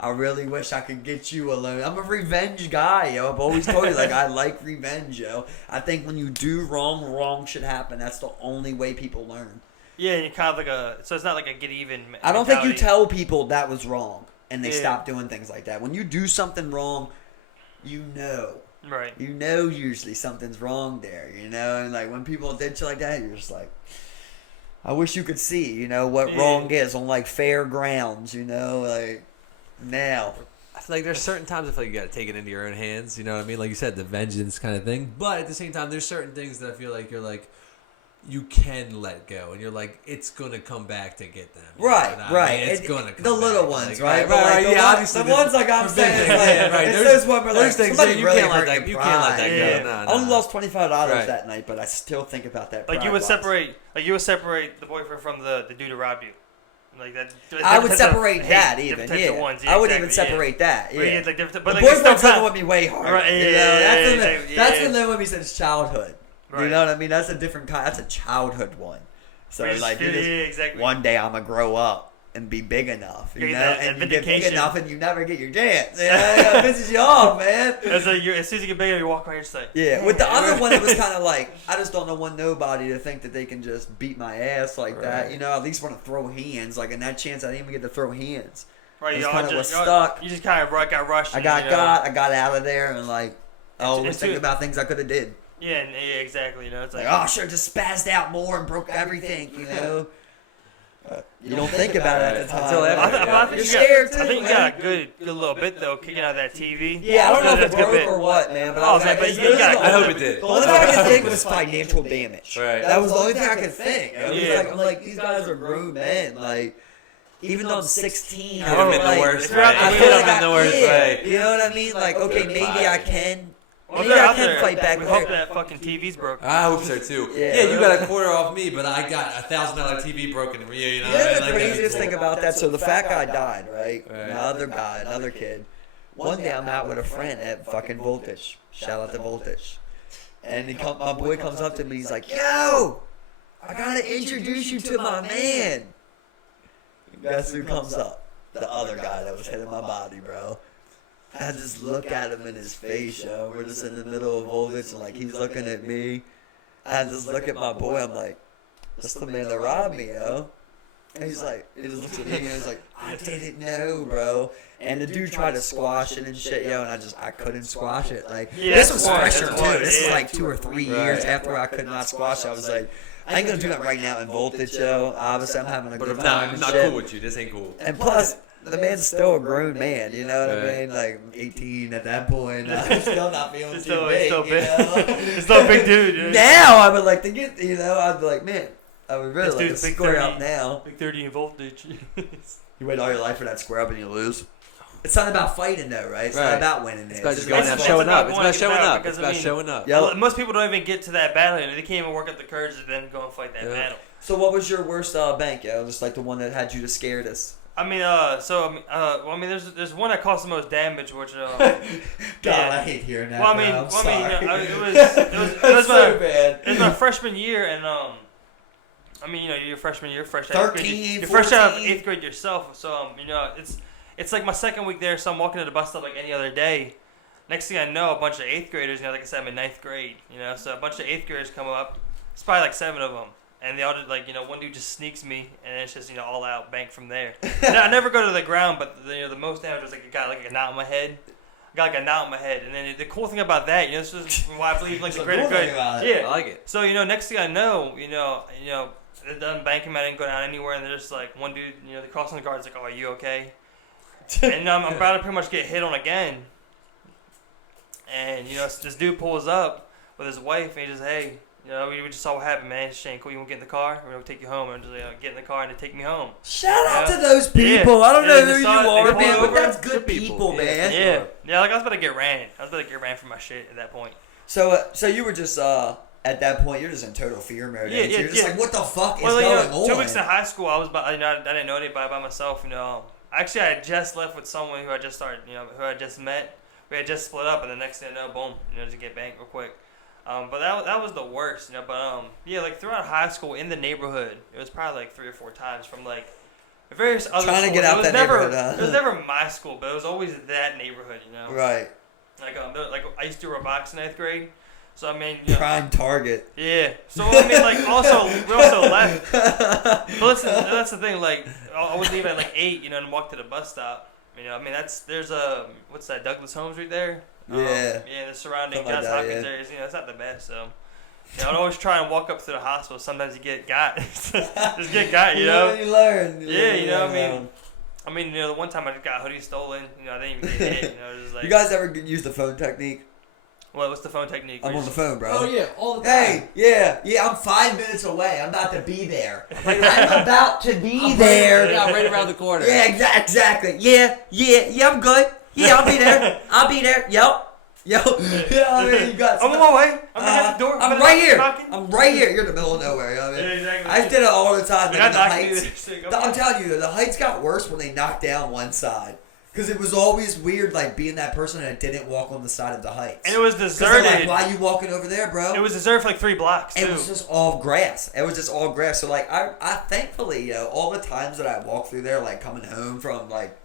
I really wish I could get you alone. I'm a revenge guy, yo. I've always told you, like, I like revenge, yo. I think when you do wrong should happen. That's the only way people learn. Yeah, you kind of so it's not like a get even mentality. I don't think you tell people that was wrong and they stop doing things like that. When you do something wrong, Right. Usually something's wrong there, and like when people did shit like that, you're just like, I wish you could see, what wrong is on like fair grounds, like. Now, I feel like there's certain times I feel like you got to take it into your own hands. You know what I mean? Like you said, the vengeance kind of thing. But at the same time, there's certain things that I feel like you're like, you can let go, and you're like, it's gonna come back to get them. Right. It's gonna come the little back. ones, like, right? But like yeah, obviously the ones like I'm saying, like, right. it's those ones where like things somebody you really can't let hurt that. your You can't let that pride. go. Yeah. No, I only lost $25 Right. that night, but I still think about that. Like you would pride-wise. separate the boyfriend from the dude who robbed you. Like that. I would different types of separate hate, that different even. types Yeah. of ones. I would exactly, even separate that. Where you Yeah. get, like, different, The but like, it's boyfriend's still gonna with me way harder. Right, you know? That's when the movie says childhood. You Right. know what I mean? That's a different kind. That's a childhood one. So Where you like, just- you just, yeah, exactly. one day I'm gonna grow up and be big enough, you Get know, that and you get big vindication. enough and you never get your chance. Yeah, it pisses you off, man. As soon as you get bigger, you walk around your side. Yeah, with the other one, it was kind of like, I just don't want nobody to think that they can just beat my ass like that. Right. You know, at least want to throw hands. Like in that chance, I didn't even get to throw hands. Right, I you just kind of was y'all- stuck. You just kind of got rushed. I and, got you know, I got out of there and like, I always it's think too- about things I could have did. Yeah, exactly. You know, it's Like, like oh, I should have just spazzed out more and broke everything, you know. You don't think about it at the time. Until after, I think You're you scared got, too, I think you man. got a good little bit though, kicking out of that TV. Yeah, I don't know if it That's a good broke bit. or what, man. But Oh, I was man, like, but it's you really got- the I hope only- it did. The only thing I could think was financial damage. Right. That was the only thing I could think. It was Yeah. like, I'm like, these guys are grown men. Like, even though I'm 16, Could have been the like, worst way. I It feel could like have been the worst way. You know what I mean? Like, okay, maybe I can. Well, Maybe they're I out can there. fight back We there. hope that fucking TV's broke. I hope so too. Yeah. Yeah, you got a quarter off me, but I got $1,000 TV broken in Rio. You know You what I know mean? the Like, craziest thing about that? So the fat guy died, right? Right. Another guy, another kid. One day I'm out with a friend at fucking Voltage. Shout out to Voltage. And my boy comes up to me. He's like, "Yo, I gotta introduce you to my man." And guess who comes up? The other guy that was hitting my body, bro. I just look at him in his face, yo. We're just in the middle of Voltage, and like he's looking at me. I just look at my boy. I'm like, "That's the man that robbed me, yo." And he's like, he just looks at me and he's like, "I didn't know, bro." And the dude tried to squash it and shit, yo, and I couldn't squash it. Like, Yeah, this that's was smart, fresher that's too. smart, This is yeah. like 2 or 3 years after I could not squash it. I was like, I ain't gonna do that right now in Voltage, yo. Obviously, I'm having a But good I'm time not, and not shit. cool with you. This ain't cool. And plus, the man's still a grown man, you know what I Right. mean? Like 18 at that point. I'm still not feeling It's too still, big. it's still you big. know? It's still a big dude. Dude. Now I would like to get, you know, I'd be like, man, I would really This like to dude's big square 30. up now. Big 30 in voltage. You wait all your life for that square up and you lose. It's not about fighting though, right? It's not Right. about winning. It's about just going going out, out, showing showing up. up. It's It's about about showing showing up up. because, It's about I mean, showing up. Yeah. Well, most people don't even get to that battle. They can't even work up the courage to then go and fight that Yeah. battle. So what was your worst bank, yo? Just like the one that had you the scaredest. I mean, there's one that caused the most damage, which God, I hate hearing that. well, I bro. mean, I'm it sorry. was so bad. it was my freshman year, and I mean, you know, your freshman year, fresh out of 13, eighth grade, you're fresh out of 14. eighth grade yourself, so you know, it's like my second week there, so I'm walking to the bus stop like any other day. Next thing I know, a bunch of eighth graders, you know, like I said, I'm in ninth grade, you know, so a bunch of eighth graders come up. It's probably like 7 of them. And they all just, like, you know, one dude just sneaks me, and it's just, you know, all out bank from there. Now, I never go to the ground, but the most damage was like I got like a knot in my head. I got like a knot in my head, and then the cool thing about that, you know, this is why I believe like the greater cool thing good. about it. Yeah, I like it. so you know, next thing I know, you know, they're done banking. I didn't go down anywhere, and they're just like one dude, you know, the crossing the guard's like, "Oh, are you okay?" And I'm about to pretty much get hit on again, and you know, this dude pulls up with his wife, and he just, "Hey, you know, we just saw what happened, man. Shane, cool. You want to get in the car? We're gonna take you home." And just get in the car and they take me home. Shout out Yeah. to those people. Yeah. I don't know Yeah, who they you saw it, they are, pulled man, but over. that's good people, man. Yeah, yeah. Like I was about to get ran. For my shit at that point. So you were just at that point, you're just in total fear mode. Yeah, ain't you? yeah, You're just yeah. like, what the fuck is Well, going you know, on? 2 weeks in high school, I was, I didn't know anybody by myself. You know, actually, I had just left with someone who I just started, you know, who I just met. We had just split up, and the next thing I know, boom, you know, just get banked real quick. But that was the worst, you know. But yeah, like throughout high school in the neighborhood, it was probably like 3 or 4 times from like various other Trying to schools. get out it was that never, neighborhood, huh? It was never my school, but it was always that neighborhood, you know. Right. Like I used to do robotics in 8th grade, so I mean, you know, Prime target. yeah. So I mean, like we also left. But listen, that's the thing. Like I would leave at like 8, you know, and walk to the bus stop. You know, I mean, there's what's that, Douglas Homes right there? Yeah. Yeah, the surrounding Something like Johns that, Hopkins yeah. areas, you know, it's not the best. So, you know, I'd always try and walk up to the hospital. Sometimes you get got, just get got, you know. You learn. Yeah, you know what I mean? I mean, the one time I just got a hoodie stolen. I didn't even get hit. It was like, You guys ever use the phone technique? what's the phone technique? I'm on the phone, bro. Oh yeah, all the time. Hey, yeah, I'm 5 minutes away. I'm about to be there. I'm about to be there. Yeah, right around the corner. Yeah, exactly. Yeah, I'm good. Yeah, I'll be there. Yo. Yeah, I mean, you got. I'm on my way. I'm at the door. I'm right here. I'm right here. You're in the middle of nowhere. You know what I mean? Yeah, exactly. I did it all the time. You're Like not the knocking heights. either. I'm telling you, the heights got worse when they knocked down one side. Because it was always weird, like, being that person that didn't walk on the side of the heights. And it was deserted. Like, why are you walking over there, bro? It was deserted for like 3 blocks, too. It was just all grass. So, like, I thankfully, all the times that I walked through there, like, coming home from, like,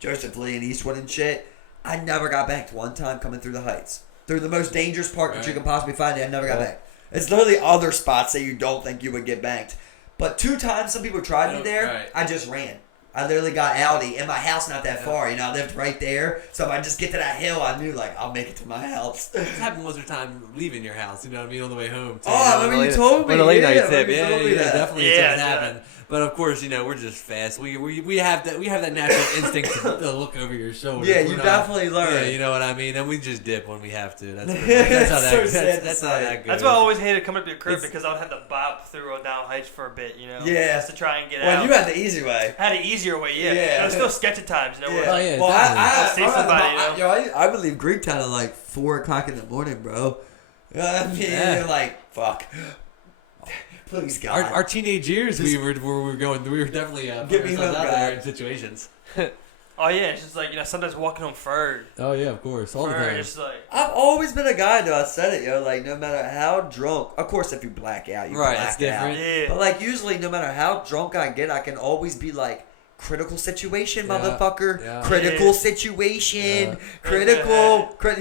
Joseph Lee and Eastwood and shit, I never got banked one time coming through the heights. Through the most dangerous part that you can possibly find, I never got banked. It's literally other spots that you don't think you would get banked. But 2 times some people tried me there, I just ran. I literally got outie, and my house not that far. I lived right there. So if I just get to that hill, I knew, like, I'll make it to my house. It's happened most of the time leaving your house, you know what I mean, on the way home. Too. Oh, I remember you told me. On the late night Yeah, tip. you Yeah, told me that. definitely Yeah, it's happened. But of course, we're just fast. We have that natural instinct to look over your shoulder. Yeah, you definitely learn. Yeah, you know what I mean? And we just dip when we have to. That's how That's how that goes. That's why I always hated coming up your curb because I would have to bop through down heights for a bit, Yeah. just to try and get out. Well, you had the easy way. I had an easier way, yeah. Yeah. It was still sketch at times, Oh, yeah, Well, I see somebody, I would leave Greektown at like 4 o'clock in the morning, bro. You know what I mean? Yeah. You're like, fuck. Please, God. Our teenage years, we were definitely Get me putting home, ourselves out God. there in situations. Oh, yeah, it's just like, sometimes walking home furred. Oh yeah, of course, all the time. It's like, I've always been a guy, though. I said it, like, no matter how drunk, of course, if you black out, you Right, black it's different. out. yeah. But, like, usually, no matter how drunk I get, I can always be like, critical situation, Yeah, motherfucker. yeah. Critical Yeah. situation. Yeah. You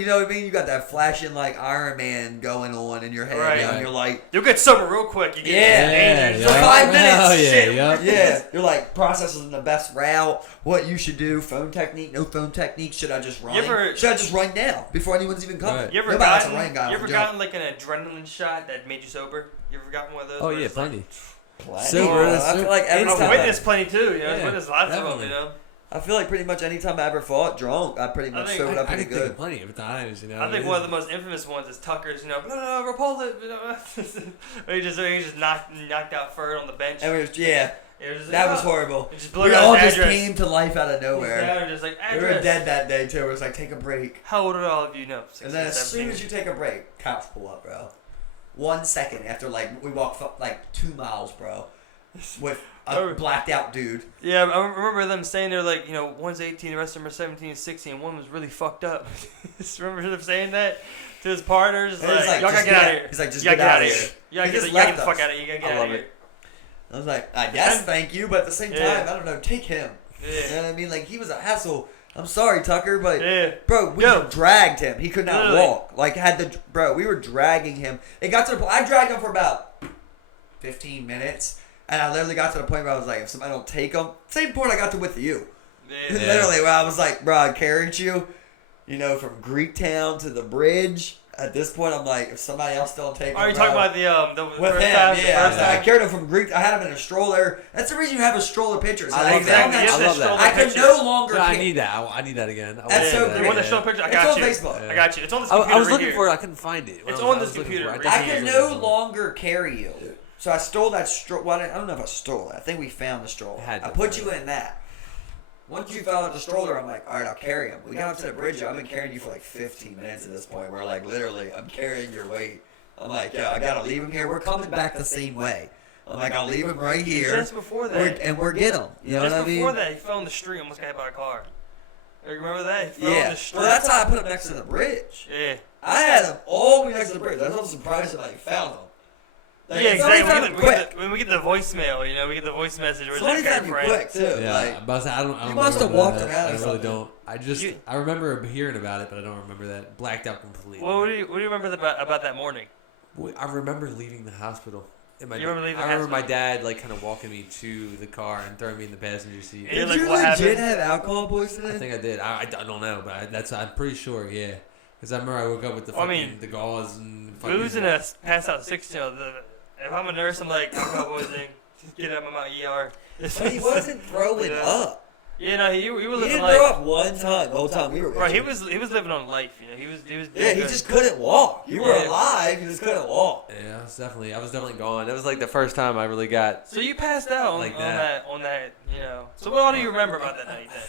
know what I mean? You got that flashing, like, Iron Man going on in your head. Right. And you're like, You'll get sober real quick. You get dangerous. For 5 minutes. Oh yeah, Shit. yeah. yeah, you're like processing the best route, what you should do, phone technique, no phone technique. Should I just run? Should I just run now before anyone's even coming? Right. You ever Nobody has to run, gotten, gotten like an adrenaline shot that made you sober? You ever gotten one of those? Oh where yeah, it's like- plenty. Sober. I feel like every I've time. witnessed plenty too. Yeah, I've witnessed lots definitely. of them. I feel like pretty much any time I ever fought drunk, I pretty much think- sobered up I pretty can think of good. plenty of times, I think one of the most infamous ones is Tucker's. No, repulse it. He just knocked out Ferd on the bench. And we was, yeah, It was just that like, was horrible. It just blew We out all his just address. came to life out of nowhere. Yeah, just like We were address. dead that day too. It was like, take a break. How old are all of you? No, 16, And then as 17. soon as you take a break, cops pull up, bro. 1 second after, like, we walked like 2 miles, bro, with a blacked out dude. Yeah, I remember them saying they're like, one's 18, the rest of them are 17 and 16, and one was really fucked up. Just remember them saying that to his partners? And he's like, y'all just gotta get out of here. He's like, just You gotta get out of here. You gotta He get just the fuck left out us. of here. You gotta get I out love of here. it. I was like, I guess thank you, but at the same time, Yeah. I don't know, take him. Yeah. You know what I mean? Like, he was a hassle. I'm sorry, Tucker, but Yeah. bro, we dragged him. He could not Literally. walk. Like, we were dragging him. It got to the point. I dragged him for about 15 minutes, and I literally got to the point where I was like, if somebody don't take him, same point I got to with you. Yeah. Literally, where I was like, bro, I carried you, from Greektown to the bridge. At this point, I'm like, if somebody else don't take him, Are you talking about the with first him, time? yeah. First I time? carried him from Greek. I had him in a stroller. That's the reason you have a stroller picture. So I love Exactly. that. Yes, I love that. stroller I can pictures. no longer. So I need that. I need that again. That's so You great. want to show a picture? I It's got on you. Facebook. I got you. It's on this computer I was right looking here. for it. I couldn't find it. It's I on was this looking computer for it. right I definitely can was no looking for it. longer carry you. So I stole that stroller. Well, I don't know if I stole it. I think we found the stroller. Had to I put find you it. in that. Once you found the stroller, I'm like, all right, I'll carry him. We got up to the bridge. I've been carrying you for like 15 minutes at this point. Where like literally, I'm carrying your weight. I'm like, yo, I gotta leave him here. We're coming back the same way. I'm like, I'll leave him right here. Just before that. We're getting him. You know Just what I mean? before that, he fell in the street, almost got hit by a car. You remember that? He fell in Yeah. the street. Well, that's how I put him next to the bridge. Yeah. I had him all the way next to the bridge. That's what I'm surprised that I found him. Like, Yeah, somebody exactly. found him quick. When we get the voicemail, we get the voice message. Where Somebody that guy found you friend. quick too. Yeah, Like, but I don't you must have remember walked that. around or I really something. don't. I remember hearing about it, but I don't remember that. Blacked out completely. What do you remember about that morning? I remember leaving the hospital. And You remember leaving the I remember my hospital? dad kind of walking me to the car and throwing me in the passenger seat. Yeah. did like, you what legit happened? have alcohol poisoning? I think I did. I don't know, but I'm pretty sure. Yeah, because I remember I woke up with the Well, I fucking, mean, the gauze and fucking, Booze and a pass out 16. If I'm a nurse, I'm like, alcohol poisoning. Just get out of my ER. But he wasn't throwing Yeah. up. You know, he was He living didn't life. grow up one time. The whole time we were with Bro, he him. was living on life. You know, he was. Yeah, he good. just couldn't walk. You were Yeah. alive. He just couldn't walk. Yeah, I was definitely gone. That was like the first time I really got. So you passed out on, Like on that. that. You know. So what all do you remember about that night then?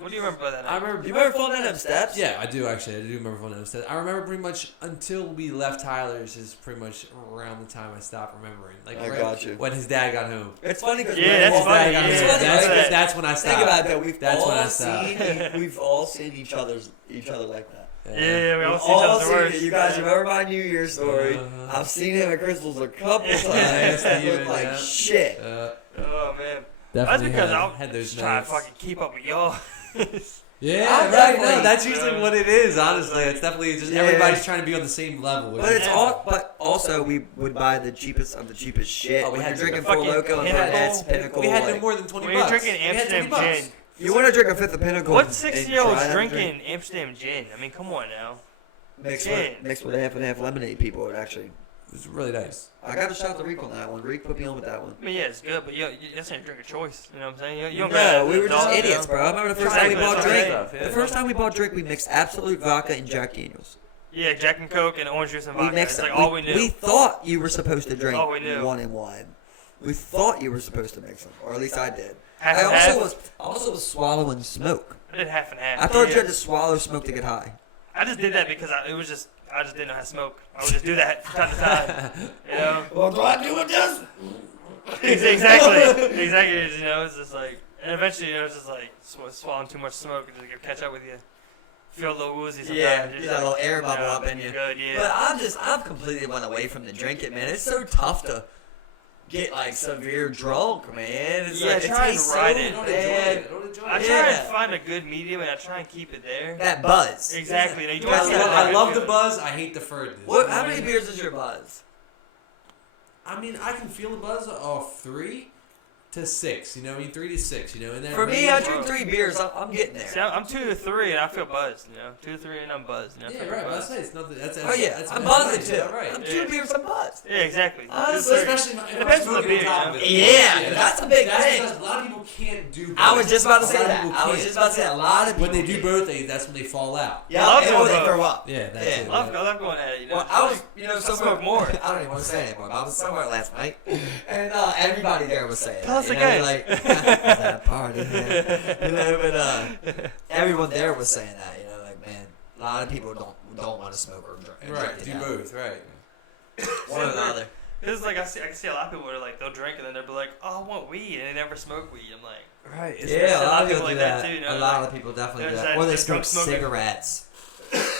What do you remember about that night? You remember falling down them steps? Yeah, I do actually. I do remember falling down the steps. I remember pretty much until we left Tyler's is pretty much around the time I stopped remembering. Like I got you. when his dad got home. It's funny because Yeah, that's funny. Dad got Yeah, home. that's- That's when I stopped. Think about that. That's when I stopped. We've all seen each other like that. Yeah, we all We've see each other's seen words. it. You guys remember my New Year's story? Uh-huh. I've seen him at Crystal's a couple times. Yeah, It looked like yeah. shit. Oh man. That's Definitely because had I'm those just trying to nights. fucking keep up with y'all. Yeah, I'm right. definitely- No, that's usually what it is. Honestly, it's definitely just Yeah. everybody's trying to be on the same level. But it's all. But also, we would buy the cheapest of the cheapest shit. Oh, we when had you're to drinking fucking Four Loko and Pinnacle. Burnette's Pinnacle. we had like, no more than 20 When you're bucks. drinking We had Amsterdam 20 bucks. gin. you want to drink a fifth of Pinnacle? What and 6-year-old try is that drinking Amsterdam gin? I mean, come on now. gin? Mixed with a half and half lemonade. People would actually. It was really nice. I got to shout to Reek on that one. Reek put me on with that one. I mean, yeah, it's good, but that's not your drink of choice. You know what I'm saying? You don't No, gotta- we were just dog, idiots, you know? bro. I remember the first time we Exactly, bought that's drink. right. Yeah. The first time we bought drink, we mixed Absolute Vodka and Jack Daniels. Yeah, Jack and Coke and orange juice and We vodka. mixed It's like it. all we knew. We thought you were supposed to drink all we knew. one and one. We thought you were supposed to mix them, or at least I did. Half I and half. also was swallowing smoke. I did half and half. I thought you Yeah. had to swallow smoke to get high. I just did that because I just didn't know how to smoke. I would just do that from time to time. You know? Well, do I do with this? Exactly. You know, it's just like, and eventually, it's just like swallowing too much smoke and just catch up with you. Feel a little woozy sometimes. Yeah, You're you just got a like, little air bubble up in you're you. Good, yeah. But I've completely went away from the drinking, man. It's so tough to get like severe drunk, man. It's Yeah, like, try it and tastes ride so it. I don't bad. enjoy it. I don't enjoy I it. try Yeah. and find a good medium and I try and keep it there. That buzz. Exactly. You don't That's want to what- I love the buzz. I hate the furredness. What? How many beers is your buzz? I mean, I can feel the buzz off 3 to 6. You know, I mean 3 to 6. You know, and then For me, I drink 3 beers. I'm getting See, there. I'm 2 to 3 and I feel buzzed. You know, 2 to 3 and I'm buzzed. You know, I Yeah, feel right. But I buzzed. say it's nothing. That's Oh yeah, that's I'm that's buzzing nice, too. yeah, Right. I'm Yeah. 2 beers. I'm buzzed. Yeah, exactly. Honestly, Especially if I'm Depends on the smoking beer, on top you of know? it. Yeah, that's a big That's thing. because a lot of people can't do both. I was just about to A say lot of that. people I was can't. just about to say a lot of people When they do can't. both, that's when they fall out. Yeah, I love and doing when they both. throw up. Yeah, that's Yeah. it. I love going at it. You know, Well, I was, I somewhere smoke more. I don't even want to say it anymore. But I was somewhere last night, and everybody there was saying, Tell us that, again. Like, was that a party? Man? You know, but everyone there was saying that. You know, like, man, a lot of people don't want to smoke or drink. Right. Do both. Right. One or the other. It's like I can see a lot of people that are like they'll drink and then they'll be like, oh, I want weed, and they never smoke weed. I'm like, Right. Yeah, a lot of people like do that that. too, you know, A lot like, of people definitely do there's that. that Or they just smoke drunk smoking. cigarettes.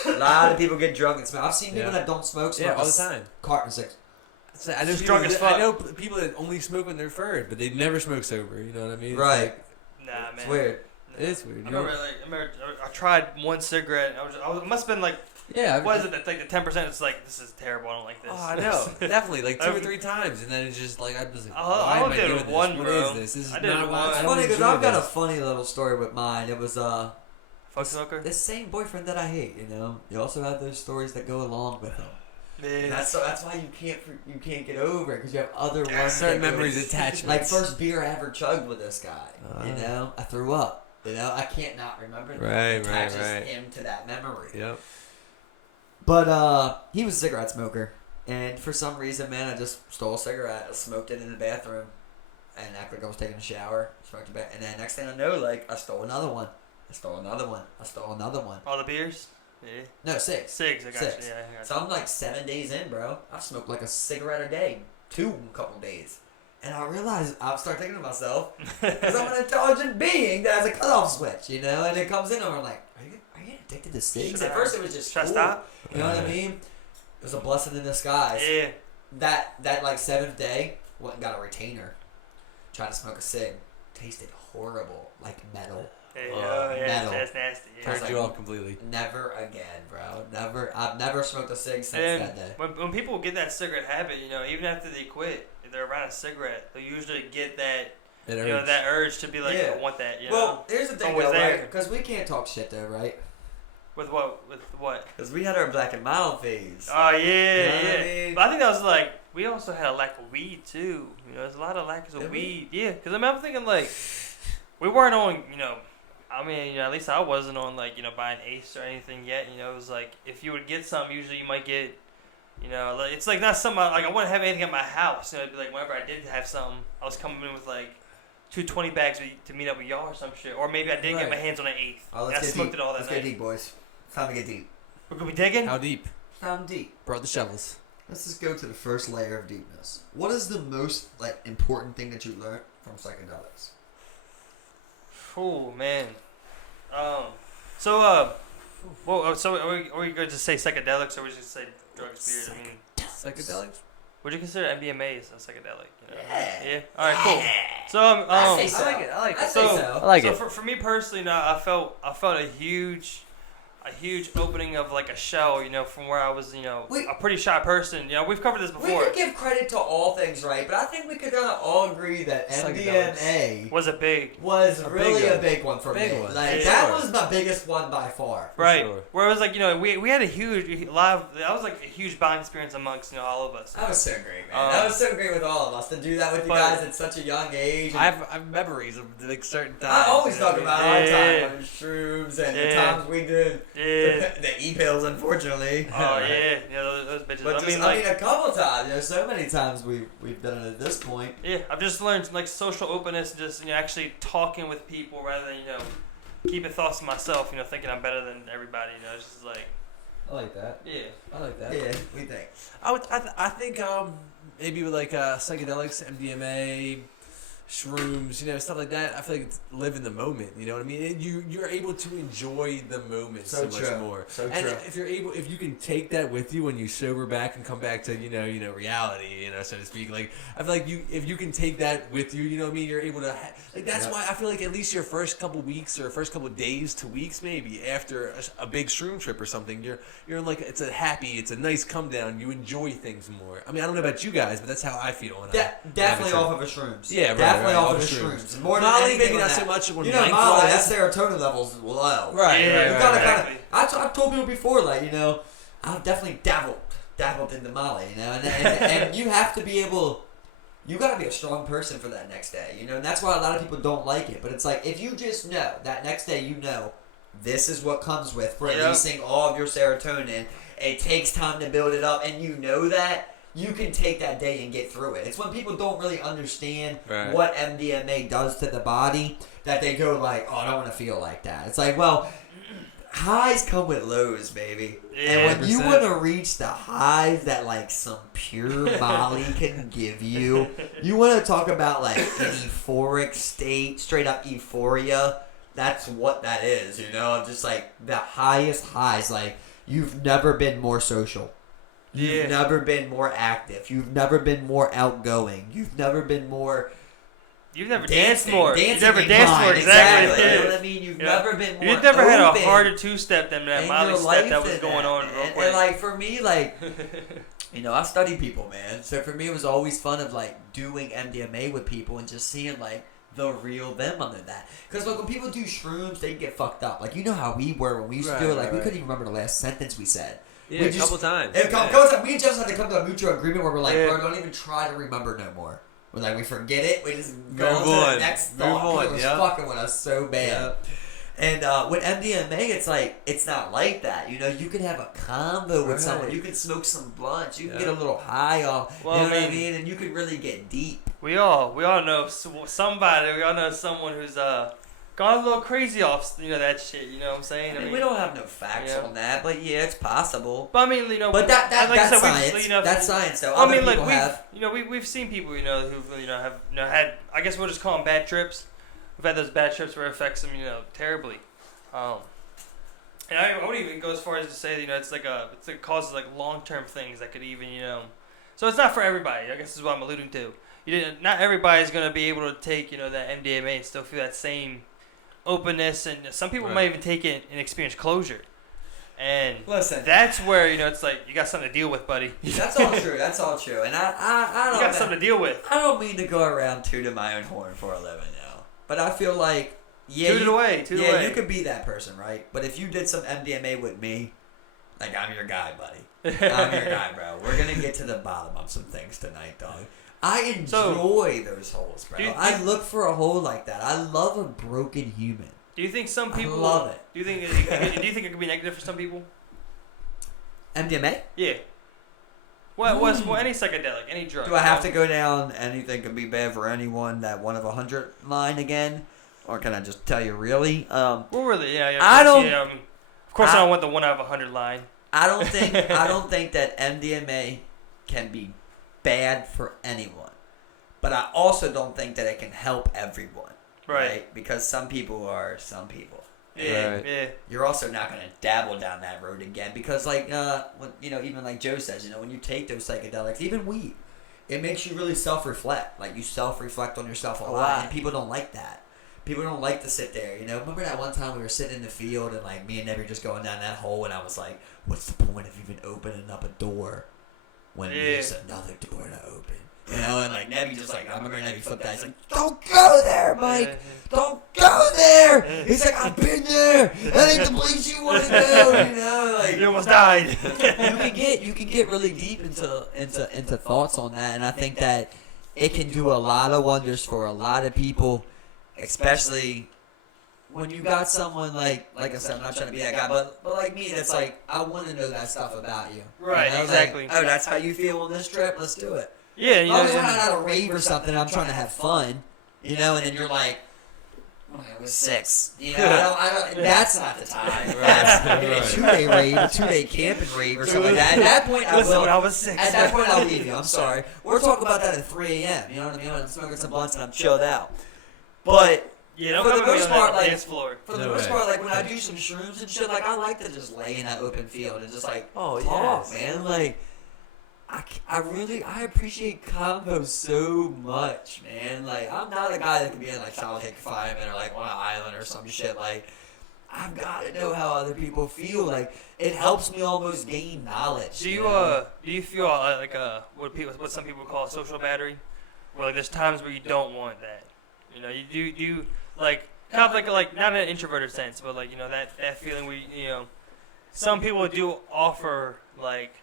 A lot of people get drunk and smoke. I've seen people Yeah. that don't smoke Yeah, all the a time. carton of cigarettes. I know Just drunk as fuck. I know people that only smoke when they're furred, but they never smoke sober. You know what I mean? It's Right. like- nah, man. It's weird. it is weird. I remember I tried one cigarette. I must have been like, Yeah. what is it? Like the 10%. It's like this is terrible. I don't like this. Oh, I know. Definitely, like 2 or 3 times, and then it's just like I was like, I why am only I did doing this? one, What bro. is this? This is I did not one. why. It's I funny don't because enjoy I've got a this. funny little story with mine. It was Fuck smoker. the same boyfriend that I hate. You know, you also have those stories that go along with him. Yeah. That's why you can't get over it because you have other ones. certain that go- memories attachments. Like first beer I ever chugged with this guy. You know, I threw up. You know, I can't not remember. that. Right, It right, attaches right. him to that memory. Yep. But he was a cigarette smoker, and for some reason, man, I just stole a cigarette, I smoked it in the bathroom, and acted like I was taking a shower, smoked it back, and then next thing I know, like I stole another one, I stole another one, I stole another one. All the beers. Yeah. No, 6. Cigs. I got Six. you. Yeah, I got So I'm like 7 days in, bro. I've smoked like a cigarette a day, 2 in a couple days. And I realized, I start thinking to myself, because I'm an intelligent being that has a cutoff switch, you know? And it comes in and I'm like, are you addicted to cigs? Should At I- first it was just Should I cool. stop? You know what I mean? It was a blessing in disguise. Yeah. That like 7th day, went and got a retainer. Tried to smoke a cig. Tasted horrible, like metal. Yeah, Oh, yeah, metal. that's nasty. Yeah. Turned you off completely. Never again, bro. Never. I've never smoked a cig since And that day. when people get that cigarette habit, you know, even after they quit, if they're around a cigarette, they usually get that, It you know, hurts. that urge to be like, Yeah. I want that, you know. Well, here's the thing, always though, there. right? Because we can't talk shit, though, right? With what? With what? Because we had our black and mild phase. Oh yeah, You know what yeah. I mean? But I think that was like we also had a lack of weed too. You know, there's a lot of lack of Did we? weed. Yeah, because I'm thinking like we weren't on, you know, I mean, at least I wasn't on like buying Ace or anything yet. It was like if you would get something, usually you might get, like, it's like not something like I wouldn't have anything at my house. It'd be like whenever I did have something, I was coming in with like 220 bags to meet up with y'all or some shit, or maybe I did get my hands on an eighth. Oh, and I smoked it all that Let's night. get deep, boys. It's time to get deep. We're gonna be digging. How deep? Time deep. Brought the shovels. Let's just go to the first layer of deepness. What is the most important thing that you learned from psychedelics? Oh man. So are we going to say psychedelics, or we just say drugs? Period. I mean, Psychedelics? would you consider MDMA as a psychedelic? Yeah. All right. Cool. So I say so. I like it. I like it. I say so. I like so it. for me personally, I felt a huge opening of like a shell, from where I was, a pretty shy person. We've covered this We before. could give credit to all things, right? But I think we could all agree that MDMA Was a big. was really big a big one for big me. one. Like Yeah. that was my biggest one by far. Right. sure. Where it was like, we had a that was like a huge bonding experience amongst, all of us. That was so great, man. That was so great with all of us to do that with you guys at such a young age. I have memories of like certain times. I always talk about our Yeah. time on shrooms and the Yeah. times we did Yeah. the e-pills, unfortunately. Oh yeah. Those bitches. But a couple times, so many times we've done it at this point. Yeah, I've just learned like social openness, and just actually talking with people rather than keeping thoughts to myself. Thinking I'm better than everybody. It's just like. I like that. Yeah. I like that. Yeah, we think. I think maybe with like psychedelics, MDMA, shrooms, stuff like that. I feel like it's live in the moment. You know what I mean? And you're able to enjoy the moment so much more. So and true. if you can take that with you when you sober back and come back to reality, so to speak. Like I feel like if you can take that with you, what I mean, you're able to. That's why I feel like at least your first couple weeks or first couple days to weeks maybe after a big shroom trip or something, you're like it's a nice come down. You enjoy things more. I mean, I don't know about you guys, but that's how I feel. Definitely off of a shrooms. Yeah, right. Definitely off off of of shrooms. More than Molly, anything maybe on not that. so much when Molly, that serotonin level's low. Right. Yeah, right, You gotta exactly. I've told people before, like, I've definitely dabbled into Molly, and you have to be able, you gotta be a strong person for that next day, and that's why a lot of people don't like it. But it's like, if you just know that next day, this is what comes with releasing all of your serotonin. It takes time to build it up, and that. You can take that day and get through it. It's when people don't really understand what MDMA does to the body that they go like, oh, I don't want to feel like that. It's like, well, highs come with lows, baby. Yeah, and when you 100%. want to reach the highs that like some pure Molly can give you, you want to talk about like an euphoric state, straight up euphoria. That's what that is, just like the highest highs. Like you've never been more social. You've never been more active. You've never been more outgoing. You've never been more. You've never dancing, danced more. Dancing You've never inclined, danced more. Exactly. You know what I mean? You've never been more. You've never had open a harder two-step than that in Molly your step life that was than going that, on man. real And quick. like for me, like I study people, man. So for me, it was always fun of like doing MDMA with people and just seeing like the real them under that. Because like when people do shrooms, they get fucked up. Like how we were when we used to do it. Like we couldn't even remember the last sentence we said. Yeah, a couple times. We just had to come to a mutual agreement where we're like, bro, don't even try to remember no more. We're like, we forget it. We just go on to the next thought. It was fucking with us so bad. And with MDMA, it's like, it's not like that. You can have a convo with someone. You can smoke some blunts. You can get a little high off. Well, you know what I mean? And you can really get deep. We all know somebody. We all know someone who's gone a little crazy off, that shit. You know what I'm saying? I mean, we don't have no facts on that, but yeah, it's possible. But I mean, But that's said, science. That's science, though. I mean, Other like people we've seen people, who've have had. I guess we'll just call them bad trips. We've had those bad trips where it affects them, terribly. And I would even go as far as to say, it causes like long-term things that could even, So it's not for everybody. I guess is what I'm alluding to. Not everybody's gonna be able to take, that MDMA and still feel that same openness, and some people might even take it and experience closure. And listen, that's where it's like you got something to deal with, buddy. That's all true. That's all true. And I don't. You got something to deal with. I don't mean to go around tooting my own horn for a living now, but I feel like toot it away. You could be that person, right? But if you did some MDMA with me, like I'm your guy, buddy. I'm your guy, bro. We're gonna get to the bottom of some things tonight, dog. I enjoy those holes, bro. I look for a hole like that. I love a broken human. Do you think some people... I love it. Do you think it could be negative for some people? MDMA? Yeah. Well, any psychedelic, any drug. Do I have to go down anything can be bad for anyone, that 1 of 100 line again? Or can I just tell you really? Well, really, yeah. I don't... Yeah, of course, I don't want the 1 out of 100 line. I don't think that MDMA can be bad for anyone. But I also don't think that it can help everyone. Right? Because some people are some people. Yeah, yeah. You're also not going to dabble down that road again because, like, when, even like Joe says, when you take those psychedelics, even weed, it makes you really self-reflect. Like, you self-reflect on yourself a lot, and people don't like that. People don't like to sit there, Remember that one time we were sitting in the field and, like, me and Nebby were just going down that hole, and I was like, what's the point of even opening up a door when there's another door to open? And like Nebby just like, I remember Nebby flipped out. He's like, don't go there, Mike. Don't go there. He's like, I've been there. That ain't the place you want to go. Like you almost died. you can get really deep into thoughts on that, and I think that it can do a lot of wonders for a lot of people, especially when you got someone like I said, I'm not trying to be that guy, but like me, that's like, I want to know that stuff about you. Right, exactly. Like, oh, that's how you feel on this trip. Let's do it. Yeah, I was running out of rave or something. I'm trying to have fun, and then you're like, oh, I was 6. I don't. That's not the time. That's a 2-day rave, a 2-day camping rave, or something like that. At that point, when I was 6. At that point, I'll leave you. I'm sorry. We're talking about that at 3 a.m. You know what I mean? When I'm smoking some blunts and I'm chilled out. But yeah, for the most part, like when I do some shrooms and shit, like I like to just lay in that open field and just like talk, man. Like. I appreciate combos so much, man. Like, I'm not a guy that can be in, like, solid confinement or, like, on an island or some shit. Like, I've got to know how other people feel. Like, it helps me almost gain knowledge. Do you feel like what some people call a social battery? Where, like, there's times where you don't want that. You do like, kind of like not in an introverted sense, but, like, that feeling where, some people do offer, like,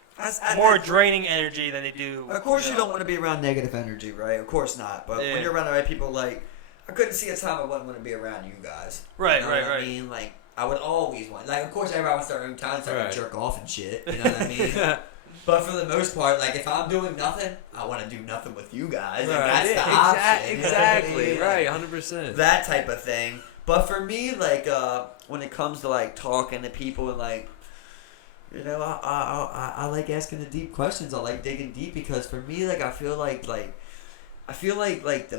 more draining energy than they do. Of course, you don't want to be around negative energy, right? Of course not. But when you're around the right people, like, I couldn't see a time I wouldn't want to be around you guys. Right, what I mean? Like, I would always want. Like, of course, everybody wants their own time so I can jerk off and shit. You know what I mean? But for the most part, like, if I'm doing nothing, I want to do nothing with you guys. Right. That's the option. Exactly. You know what I mean? Right. 100%. That type of thing. But for me, like, when it comes to, like, talking to people and, like, I like asking the deep questions. I like digging deep because for me, like, I feel like the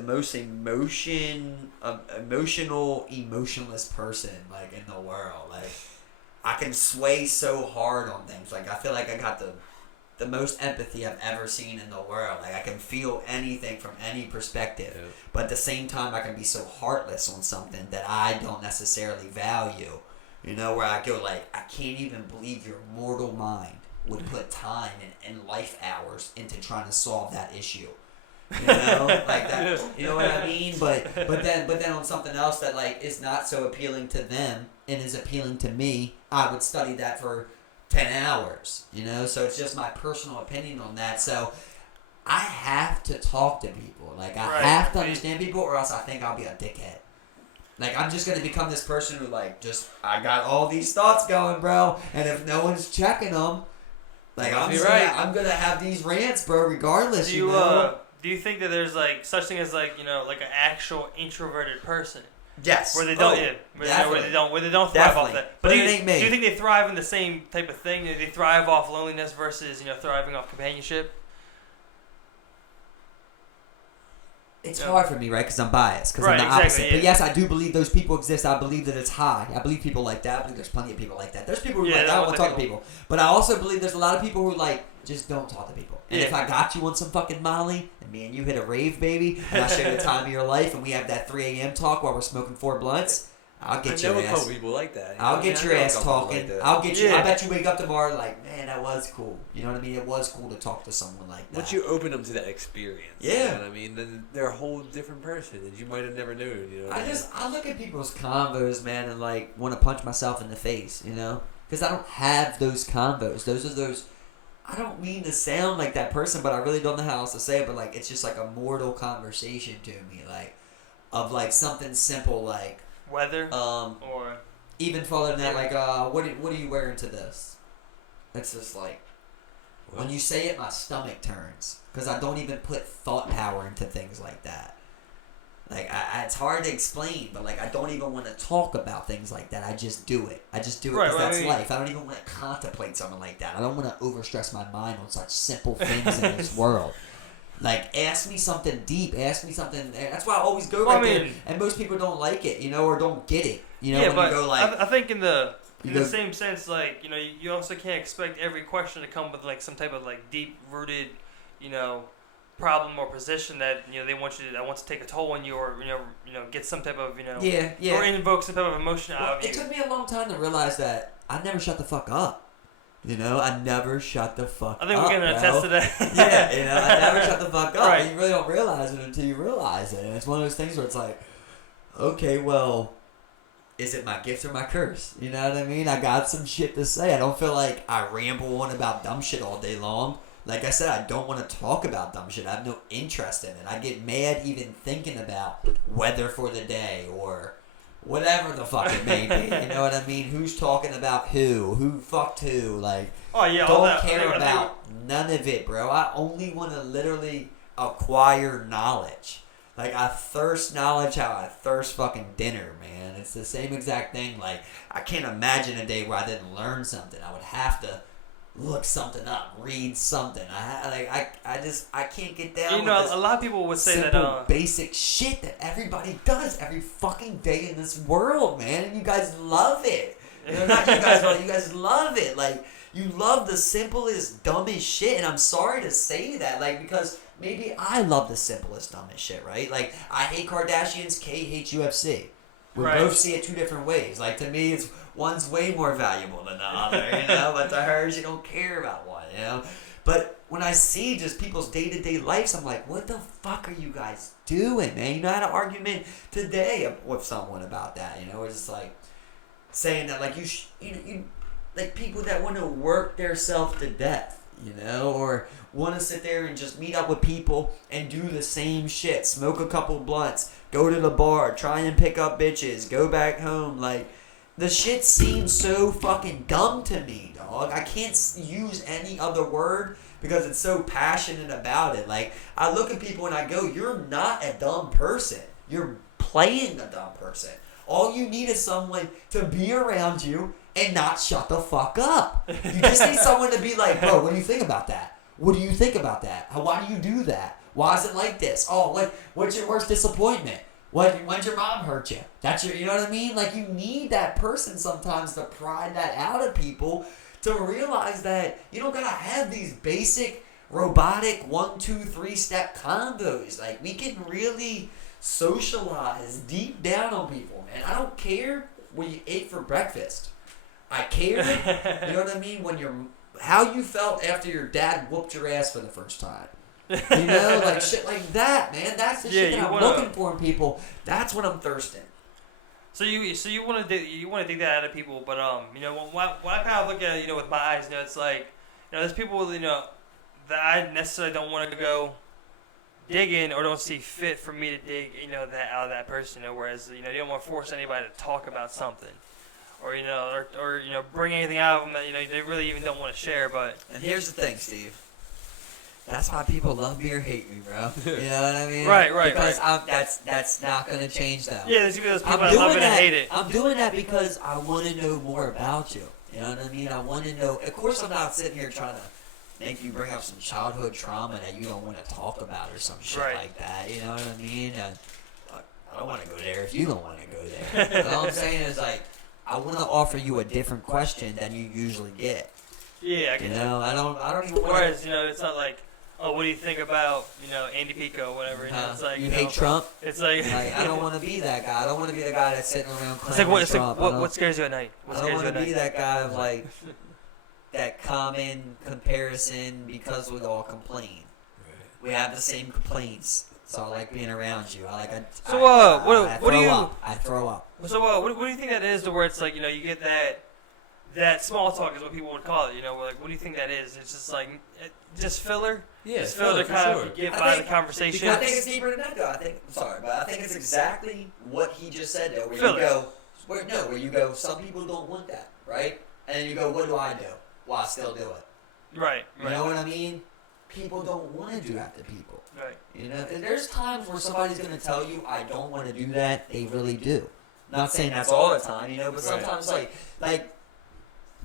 most emotionless person, like, in the world. Like, I can sway so hard on things. Like, I feel like I got the most empathy I've ever seen in the world. Like, I can feel anything from any perspective. Yeah. But at the same time, I can be so heartless on something that I don't necessarily value. Where I go like, I can't even believe your mortal mind would put time and life hours into trying to solve that issue. Like that. You know what I mean? But then on something else that, like, is not so appealing to them and is appealing to me, I would study that for 10 hours. So it's just my personal opinion on that. So I have to talk to people. Like, I have to understand people, or else I think I'll be a dickhead. Like, I'm just going to become this person who, like, I got all these thoughts going, bro. And if no one's checking them, like, I'm going to have these rants, bro, regardless, Do you think that there's, like, such thing as, like, like an actual introverted person? Yes. Where they don't, where they don't thrive off that. But it ain't me. Do you think they thrive in the same type of thing? Do they thrive off loneliness versus, thriving off companionship? It's hard for me, right? Because I'm biased. Because I'm the opposite. Yeah. But yes, I do believe those people exist. I believe that it's high. I believe people like that. I believe there's plenty of people like that. There's people who I don't want to talk to people. But I also believe there's a lot of people who, like, just don't talk to people. And if I got you on some fucking Molly, and me and you hit a rave, baby, and I show you the time of your life, and we have that 3 a.m. talk while we're smoking 4 blunts, I'll get your ass. I know a couple people like that. I'll get your ass talking. I'll get you. I bet you wake up tomorrow like, man, that was cool. You know what I mean? It was cool to talk to someone like that. Once you open them to that experience, yeah. You know what I mean? Then they're a whole different person that you might have never known. I look at people's convos, man, and like want to punch myself in the face. Because I don't have those convos. Those. I don't mean to sound like that person, but I really don't know how else to say it. But like, it's just like a mortal conversation to me, like, of like something simple like, Weather. Or even further than that, like what are you wearing to this? It's just like when you say it, my stomach turns because I don't even put thought power into things like that. Like it's hard to explain, but like I don't even want to talk about things like that. I just do it. I just do it because that's life. I don't even want to contemplate something like that. I don't want to overstress my mind on such simple things in this world. Like, ask me something deep. Ask me something. That's why I always go there. And most people don't like it, or don't get it. Yeah, when but you go like, I think in the same sense, like, you also can't expect every question to come with like some type of like deep rooted, problem or position that they want you to wants to take a toll on you, or get some type of or invoke some type of emotion out of you. It took me a long time to realize that I never shut the fuck up. I never shut the fuck up. I think we're gonna attest to that. Yeah, I never shut the fuck up. Right. And you really don't realize it until you realize it. And it's one of those things where it's like, okay, well, is it my gift or my curse? You know what I mean? I got some shit to say. I don't feel like I ramble on about dumb shit all day long. Like I said, I don't want to talk about dumb shit. I have no interest in it. I get mad even thinking about weather for the day or whatever the fuck it may be. You know what I mean? Who's talking about who fucked who, like, don't care about none of it, bro. I only want to literally acquire knowledge. Like, I thirst knowledge how I thirst fucking dinner, man. It's the same exact thing. Like, I can't imagine a day where I didn't learn something. I would have to look something up, read something. I can't get down with this a lot of people would say simple, that basic shit that everybody does every fucking day in this world, man. And you guys love it. Not you guys, but you guys love it. Like, you love the simplest, dumbest shit. And I'm sorry to say that, like, because maybe I love the simplest, dumbest shit, right? Like, I hate Kardashians, Kay hates UFC. We both see it two different ways. Like, to me, it's one's way more valuable than the other, but to her, she don't care about one, But when I see just people's day-to-day lives, I'm like, what the fuck are you guys doing, man? I had an argument today with someone about that, It's just like saying that, like, you like people that want to work themselves to death, or want to sit there and just meet up with people and do the same shit, smoke a couple blunts, go to the bar, try and pick up bitches, go back home, like, the shit seems so fucking dumb to me, dog. I can't use any other word because it's so passionate about it. Like, I look at people and I go, you're not a dumb person. You're playing a dumb person. All you need is someone to be around you and not shut the fuck up. You just need someone to be like, bro, what do you think about that? What do you think about that? Why do you do that? Why is it like this? Oh, what's your worst disappointment? When'd your mom hurt you? That's you know what I mean? Like, you need that person sometimes to pry that out of people to realize that you don't gotta have these basic robotic 1, 2, 3 step combos. Like, we can really socialize deep down on people, man. I don't care what you ate for breakfast. I care, you know what I mean? How you felt after your dad whooped your ass for the first time. Like shit like that, man. That's the shit that I'm looking for in people. That's what I'm thirsting. So you want to dig that out of people, but when I kind of look at it, with my eyes, it's like, there's people, that I necessarily don't want to go digging or don't see fit for me to dig, that out of that person. Whereas you don't want to force anybody to talk about something, or or bring anything out of them that they really even don't want to share. But and here's the thing, Steve. That's why people love me or hate me, bro. You know what I mean? Right. Because that's not going to change that. Yeah, there's people that love it and hate it. I'm doing that because I want to know more about you. You know what I mean? I want to know. Of course, I'm not sitting here trying to make you bring up some childhood trauma that you don't want to talk about or some shit like that. You know what I mean? I don't want to go there if you don't want to go there. But all I'm saying is, like, I want to offer you a different question than you usually get. Yeah, I get that. I don't even want. Whereas, it's not like, oh, what do you think about, Andy Pico, whatever. It's like, you hate Trump? It's like I don't want to be that guy. I don't want to be the guy that's sitting around clowning Trump. What scares you at night? I don't want to be that guy of, like, that common comparison because we all complain. We have the same complaints. So I like being around you. I throw up. So what do you think that is to where it's like, you get that, that small talk is what people would call it. You know, like, what do you think that is? It's just like just filler. Yeah, just filler to kind of get by the conversation. I think it's deeper than that, though. I think it's exactly what he just said, though. Where you go, some people don't want that, right? And then you go, what do I do? Well, I still do it. Right. You know what I mean? People don't want to do that to people. Right. You know, and there's times where somebody's going to tell you, I don't want to do that. They really do. Not saying that's all the time, you know, but sometimes, like,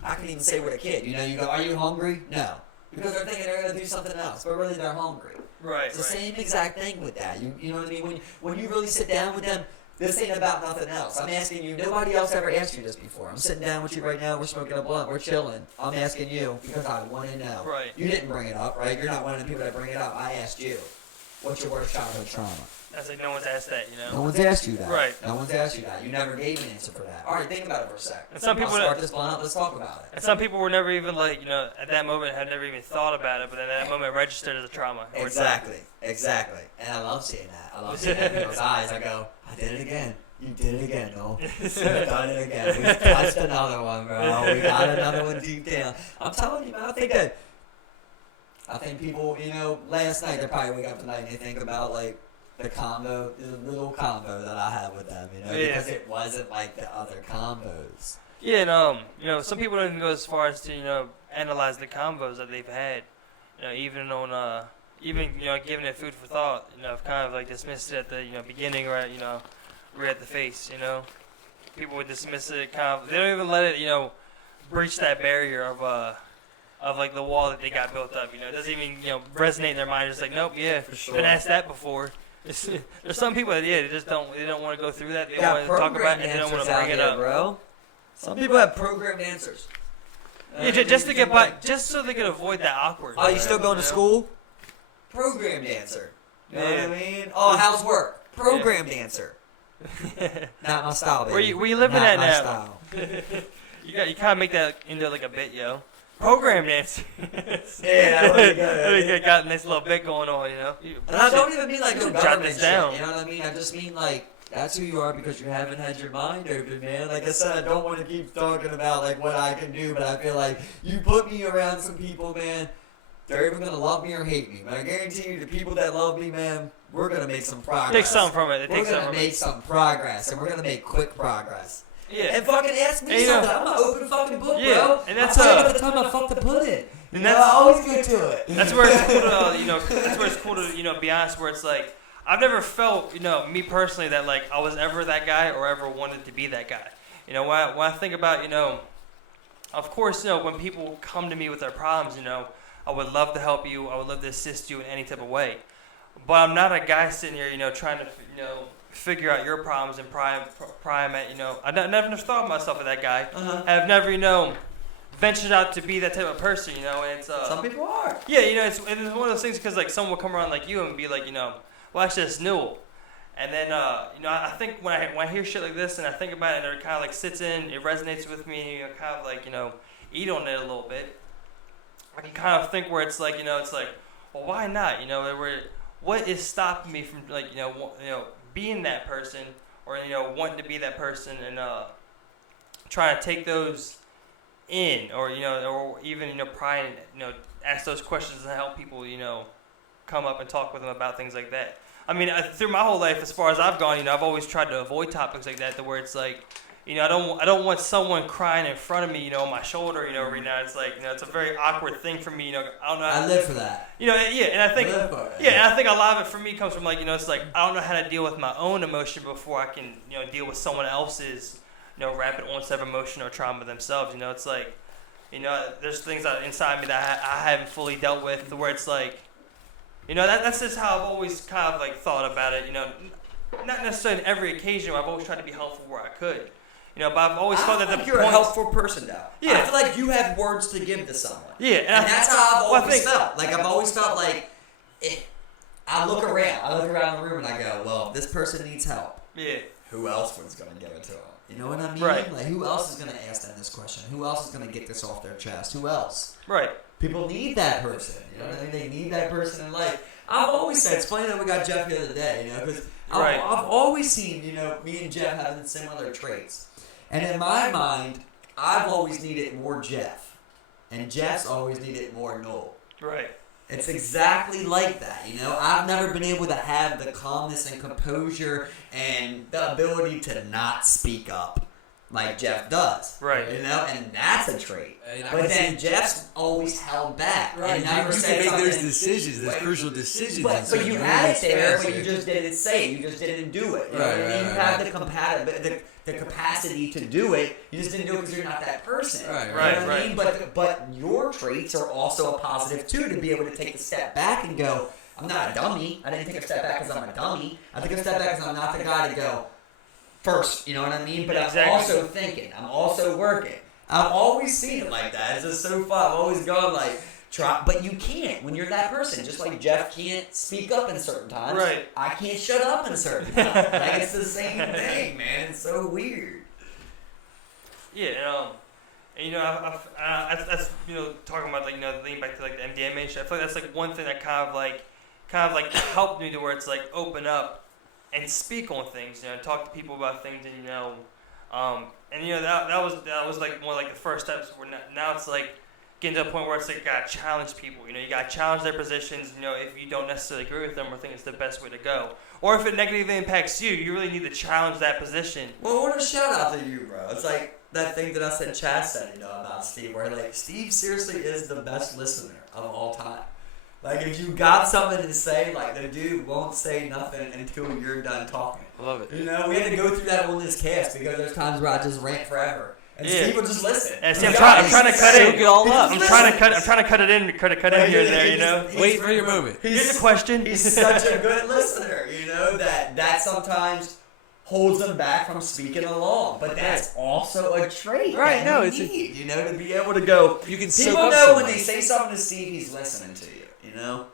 I can even say with a kid, you know, you go, are you hungry? No. Because they're thinking they're going to do something else, but really they're hungry. Right. It's the same exact thing with that. You know what I mean? When you really sit down with them, this ain't about nothing else. I'm asking you, nobody else ever asked you this before. I'm sitting down with you right now, we're smoking a blunt, we're chilling. I'm asking you because I want to know. Right. You didn't bring it up, right? You're not one of the people that bring it up. I asked you, what's your worst childhood trauma? That's like no one's asked that, you know? No one's asked you that. Right. No one's asked you that. You never gave an answer for that. All right, think about it for a sec. And some people I'll start this blunt up. Let's talk about it. And some people were never even like, you know, at that moment had never even thought about it, but then at that moment registered as a trauma. Exactly. And I love seeing that. I love seeing that in those eyes. I go, I did it again. You did it again, Noel. We've done it again. We've touched another one, bro. We got another one deep down. I'm telling you, man, I think people, you know, last night, they probably wake up tonight and they think about, like, the little combo that I had with them, you know, because it wasn't like the other combos. Yeah, and, you know, some people don't even go as far as to, you know, analyze the combos that they've had, you know, even on, you know, giving it food for thought, you know, kind of like dismissed it at the, you know, beginning or, you know, right at the face, you know. People would dismiss it kind of, they don't even let it, you know, breach that barrier of like the wall that they got built up, you know. It doesn't even, you know, resonate in their mind. It's like, nope, yeah, for sure. Been asked that before. There's some people that, they don't want to go through that. They don't want to talk about it and they don't want to bring it up. Bro. Some people have programmed answers. Yeah, just to get by, just so they can avoid that awkward. Oh, you still going to school? Programmed answer. You know what I mean? Oh, how's work? Programmed answer. Not my style, baby. Where you living Not at my now? Style. You kind of make that into like a bit, yo. Programmed answer. Yeah, I got a nice little bit going on, you know. And I don't even mean like no Jot government this shit, down. you know what I mean? I just mean like that's who you are because you haven't had your mind open, man. Like I said, I don't want to keep talking about like what I can do, but I feel like you put me around some people, man. They're even gonna love me or hate me, but I guarantee you, the people that love me, man, we're gonna make some progress. Take something from it. We're gonna make some progress, and we're gonna make quick progress. Yeah. And fucking ask me something. I'm gonna open a fucking book, bro. And that's I'll tell you by the time I fuck the pudding. And I always get to it. That's where it's cool to, you know. That's where it's cool to, you know, be honest. Where it's like, I've never felt, you know, me personally, that like I was ever that guy or ever wanted to be that guy. You know, when I think about, you know, of course, you know, when people come to me with their problems, you know, I would love to help you. I would love to assist you in any type of way. But I'm not a guy sitting here, you know, trying to, you know, figure out your problems and prime at, you know, I never thought of myself as that guy. I've never, you know, ventured out to be that type of person, you know, and it's, some people are. Yeah, you know, it's one of those things because, like, someone will come around like you and be like, you know, well, actually, it's Newell. And then, you know, I think when I hear shit like this and I think about it and it kind of, like, sits in, it resonates with me, and you know, kind of, like, you know, eat on it a little bit, I can kind of think where it's like, you know, it's like, well, why not? You know, what is stopping me from, like, you know, being that person or, you know, wanting to be that person and trying to take those in or, you know, or even, you know, pry and, you know, ask those questions and help people, you know, come up and talk with them about things like that. I mean, through my whole life, as far as I've gone, you know, I've always tried to avoid topics like that, to where it's like, you know, I don't want someone crying in front of me, you know, on my shoulder, you know, right now. It's like, you know, it's a very awkward thing for me, you know. I don't know. I live for that. You know, yeah, and I think, and I think a lot of it for me comes from, like, you know, it's like I don't know how to deal with my own emotion before I can, you know, deal with someone else's, you know, rapid onset of emotion or trauma themselves. You know, it's like, you know, there's things that inside me that I haven't fully dealt with, where it's like, you know, that's just how I've always kind of like thought about it. You know, not necessarily in every occasion. I've always tried to be helpful where I could. You know, but I've always felt that the you're a helpful person, though. Yeah. I feel like you have words to give to someone. Yeah, and that's how I've always felt. Like, I've always felt like, I look around the room and I go, well, if this person needs help. Yeah. Who else was going to give it to them? You know what I mean? Right. Like, who else is going to ask them this question? Who else is going to get this off their chest? Who else? Right. People need that person. You know what I mean? They need that person in life. I've always said, it's funny that we got Jeff the other day, you know, because I've always seen, you know, me and Jeff having similar traits. And in my mind, I've always needed more Jeff, and Jeff's always needed more Noel. Right. It's exactly like that, you know? I've never been able to have the calmness and composure and the ability to not speak up like Jeff does. Right. You know? And that's a trait. And but then Jeff's always held back. Right. And never You said can make those something. decisions, those crucial decisions. But you had it there, but you just didn't say it. You just didn't do it. You know what I mean? You have the capacity to do it. You just didn't do it because you're not that person. Right. You know what I mean? But your traits are also a positive too, to be able to take a step back and go, I'm not a dummy. I didn't take a step back because I'm a dummy. I took a step back because I'm not the guy to go first. You know what I mean? But I'm also thinking. I'm also working. I've always seen it like that. It's just so fun. I've always gone like, try, but you can't when you're that person. Just like Jeff can't speak up in certain times. Right. I can't shut up in certain times. Like, it's the same thing, man. It's so weird. Yeah, and that's talking about like leaning back to like the MDMA shit. I feel like that's like one thing that kind of like helped me to where it's like open up and speak on things, talk to people about things, and that was like one of like the first steps. Where now it's like getting to a point where it's like you gotta challenge people. You gotta challenge their positions. If you don't necessarily agree with them or think it's the best way to go, or if it negatively impacts you, you really need to challenge that position. Well, what a shout out to you, bro. It's like that thing that I said Chad said, about Steve, where like Steve seriously is the best listener of all time. Like, if you got something to say, like, the dude won't say nothing until you're done talking. I love it. We had to go through that on this cast because there's times where I just rant forever. And Steve will just listen. Yeah, see, I'm trying to cut it all up. I'm trying to cut it in here and there, Wait for your moment. Here's the question. He's such a good listener, that sometimes holds him back from speaking along. But that's also a trait. Right, no, it's need, to be able to go. You can people know when they say something to Steve, he's listening to you,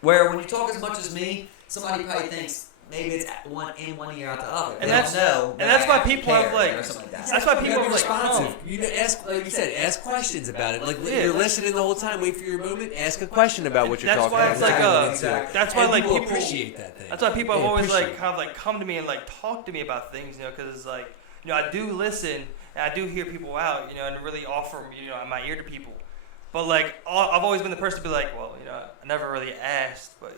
Where when you talk as much as me, somebody probably thinks maybe it's one ear out the other. And that's why people have like that's why people are responsive. Ask, like you said, ask questions about it. Like you're listening the whole time. Wait for your moment. Ask a question about what you're talking about. That's why like people appreciate that thing. That's why people have always like kind of like come to me and like talk to me about things, because it's like I do listen and I do hear people out, and really offer my ear to people. But like I've always been the person to be like, well, I never really asked, but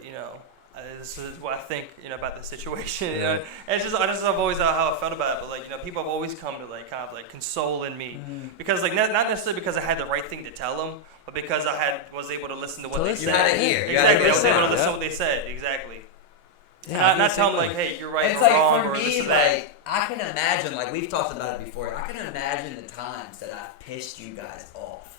this is what I think, about the situation. And it's just I've always how I felt about it. But like people have always come to like kind of like console in me because like not necessarily because I had the right thing to tell them, but because I was able to listen to what they said. You had to hear. Exactly. I was able to listen to what they said. Exactly. Yeah, not tell them like, hey, you're right. It's or like wrong, for or me, this or like that. I can imagine, like we've talked about it before. I can imagine the times that I've pissed you guys off.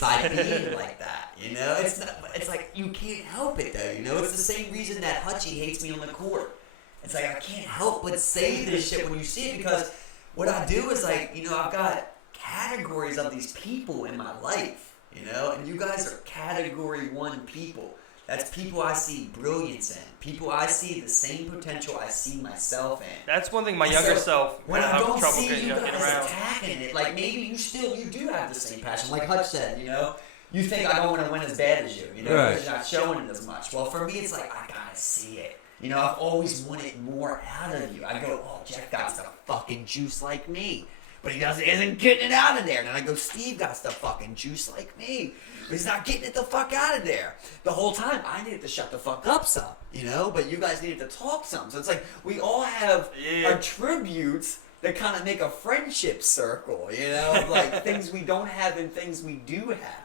By being like that, it's like you can't help it though, it's the same reason that Hutchie hates me on the court. It's like I can't help but say this shit when you see it because what I do is like, I've got categories of these people in my life, and you guys are category 1 people. That's people I see brilliance in. People I see the same potential I see myself in. That's one thing my younger self when I have don't trouble see getting you around. guys attacking it, like maybe you do have the same passion. Like Hutch said, you think I don't want to win as bad as you, right. because you're not showing it as much. Well, for me, it's like I gotta see it. I've always wanted more out of you. I go, oh, Jeff got the fucking juice like me. But he isn't getting it out of there. And then I go, Steve got the fucking juice like me. But he's not getting it the fuck out of there. The whole time, I needed to shut the fuck up some, but you guys needed to talk some. So it's like, we all have attributes that kind of make a friendship circle, of like things we don't have and things we do have.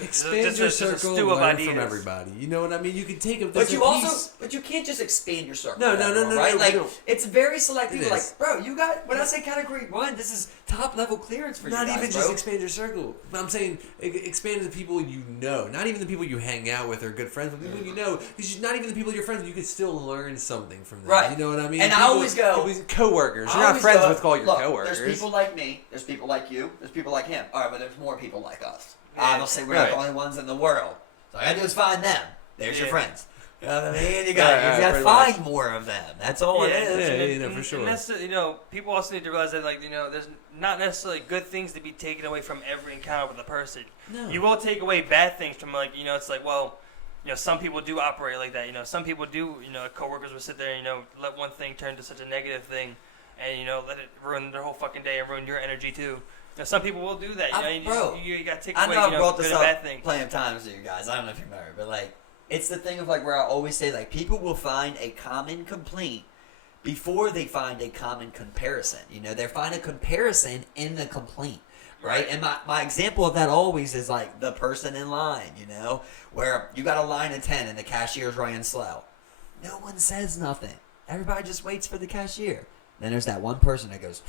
Expand your circle and learn from everybody. You know what I mean? You can take a but you can't just expand your circle. No, right? Like no. it's very selective. People like, bro, you got. When I say category 1, this is top level clearance for you guys, not even bro. just expand your circle. But I'm saying expand the people you know. Not even the people you hang out with or good friends with. People you know. Because not even the people you're friends with. You can still learn something from them. Right. You know what I mean? And I always go. Coworkers. You're not friends with all your coworkers. There's people like me. There's people like you. There's people like him. All right, but there's more people like us. Obviously, we're not the only ones in the world. So all I do is find them. There's your friends. You know what I mean? You got to find more of them. That's all it is. Yeah, for sure. And that's, people also need to realize that, like, there's not necessarily good things to be taken away from every encounter with a person. No. You will take away bad things from, like, it's like, well, some people do operate like that. Some people do, coworkers will sit there and, let one thing turn to such a negative thing and, let it ruin their whole fucking day and ruin your energy too. Now, some people will do that. You got to take I away, know I brought good this and bad up things. plenty of times to you guys. I don't know if you remember, but like, it's the thing of like where I always say like people will find a common complaint before they find a common comparison. They find a comparison in the complaint. Right? And my example of that always is like the person in line, where you got a line of 10 and the cashier's running slow. No one says nothing. Everybody just waits for the cashier. Then there's that one person that goes,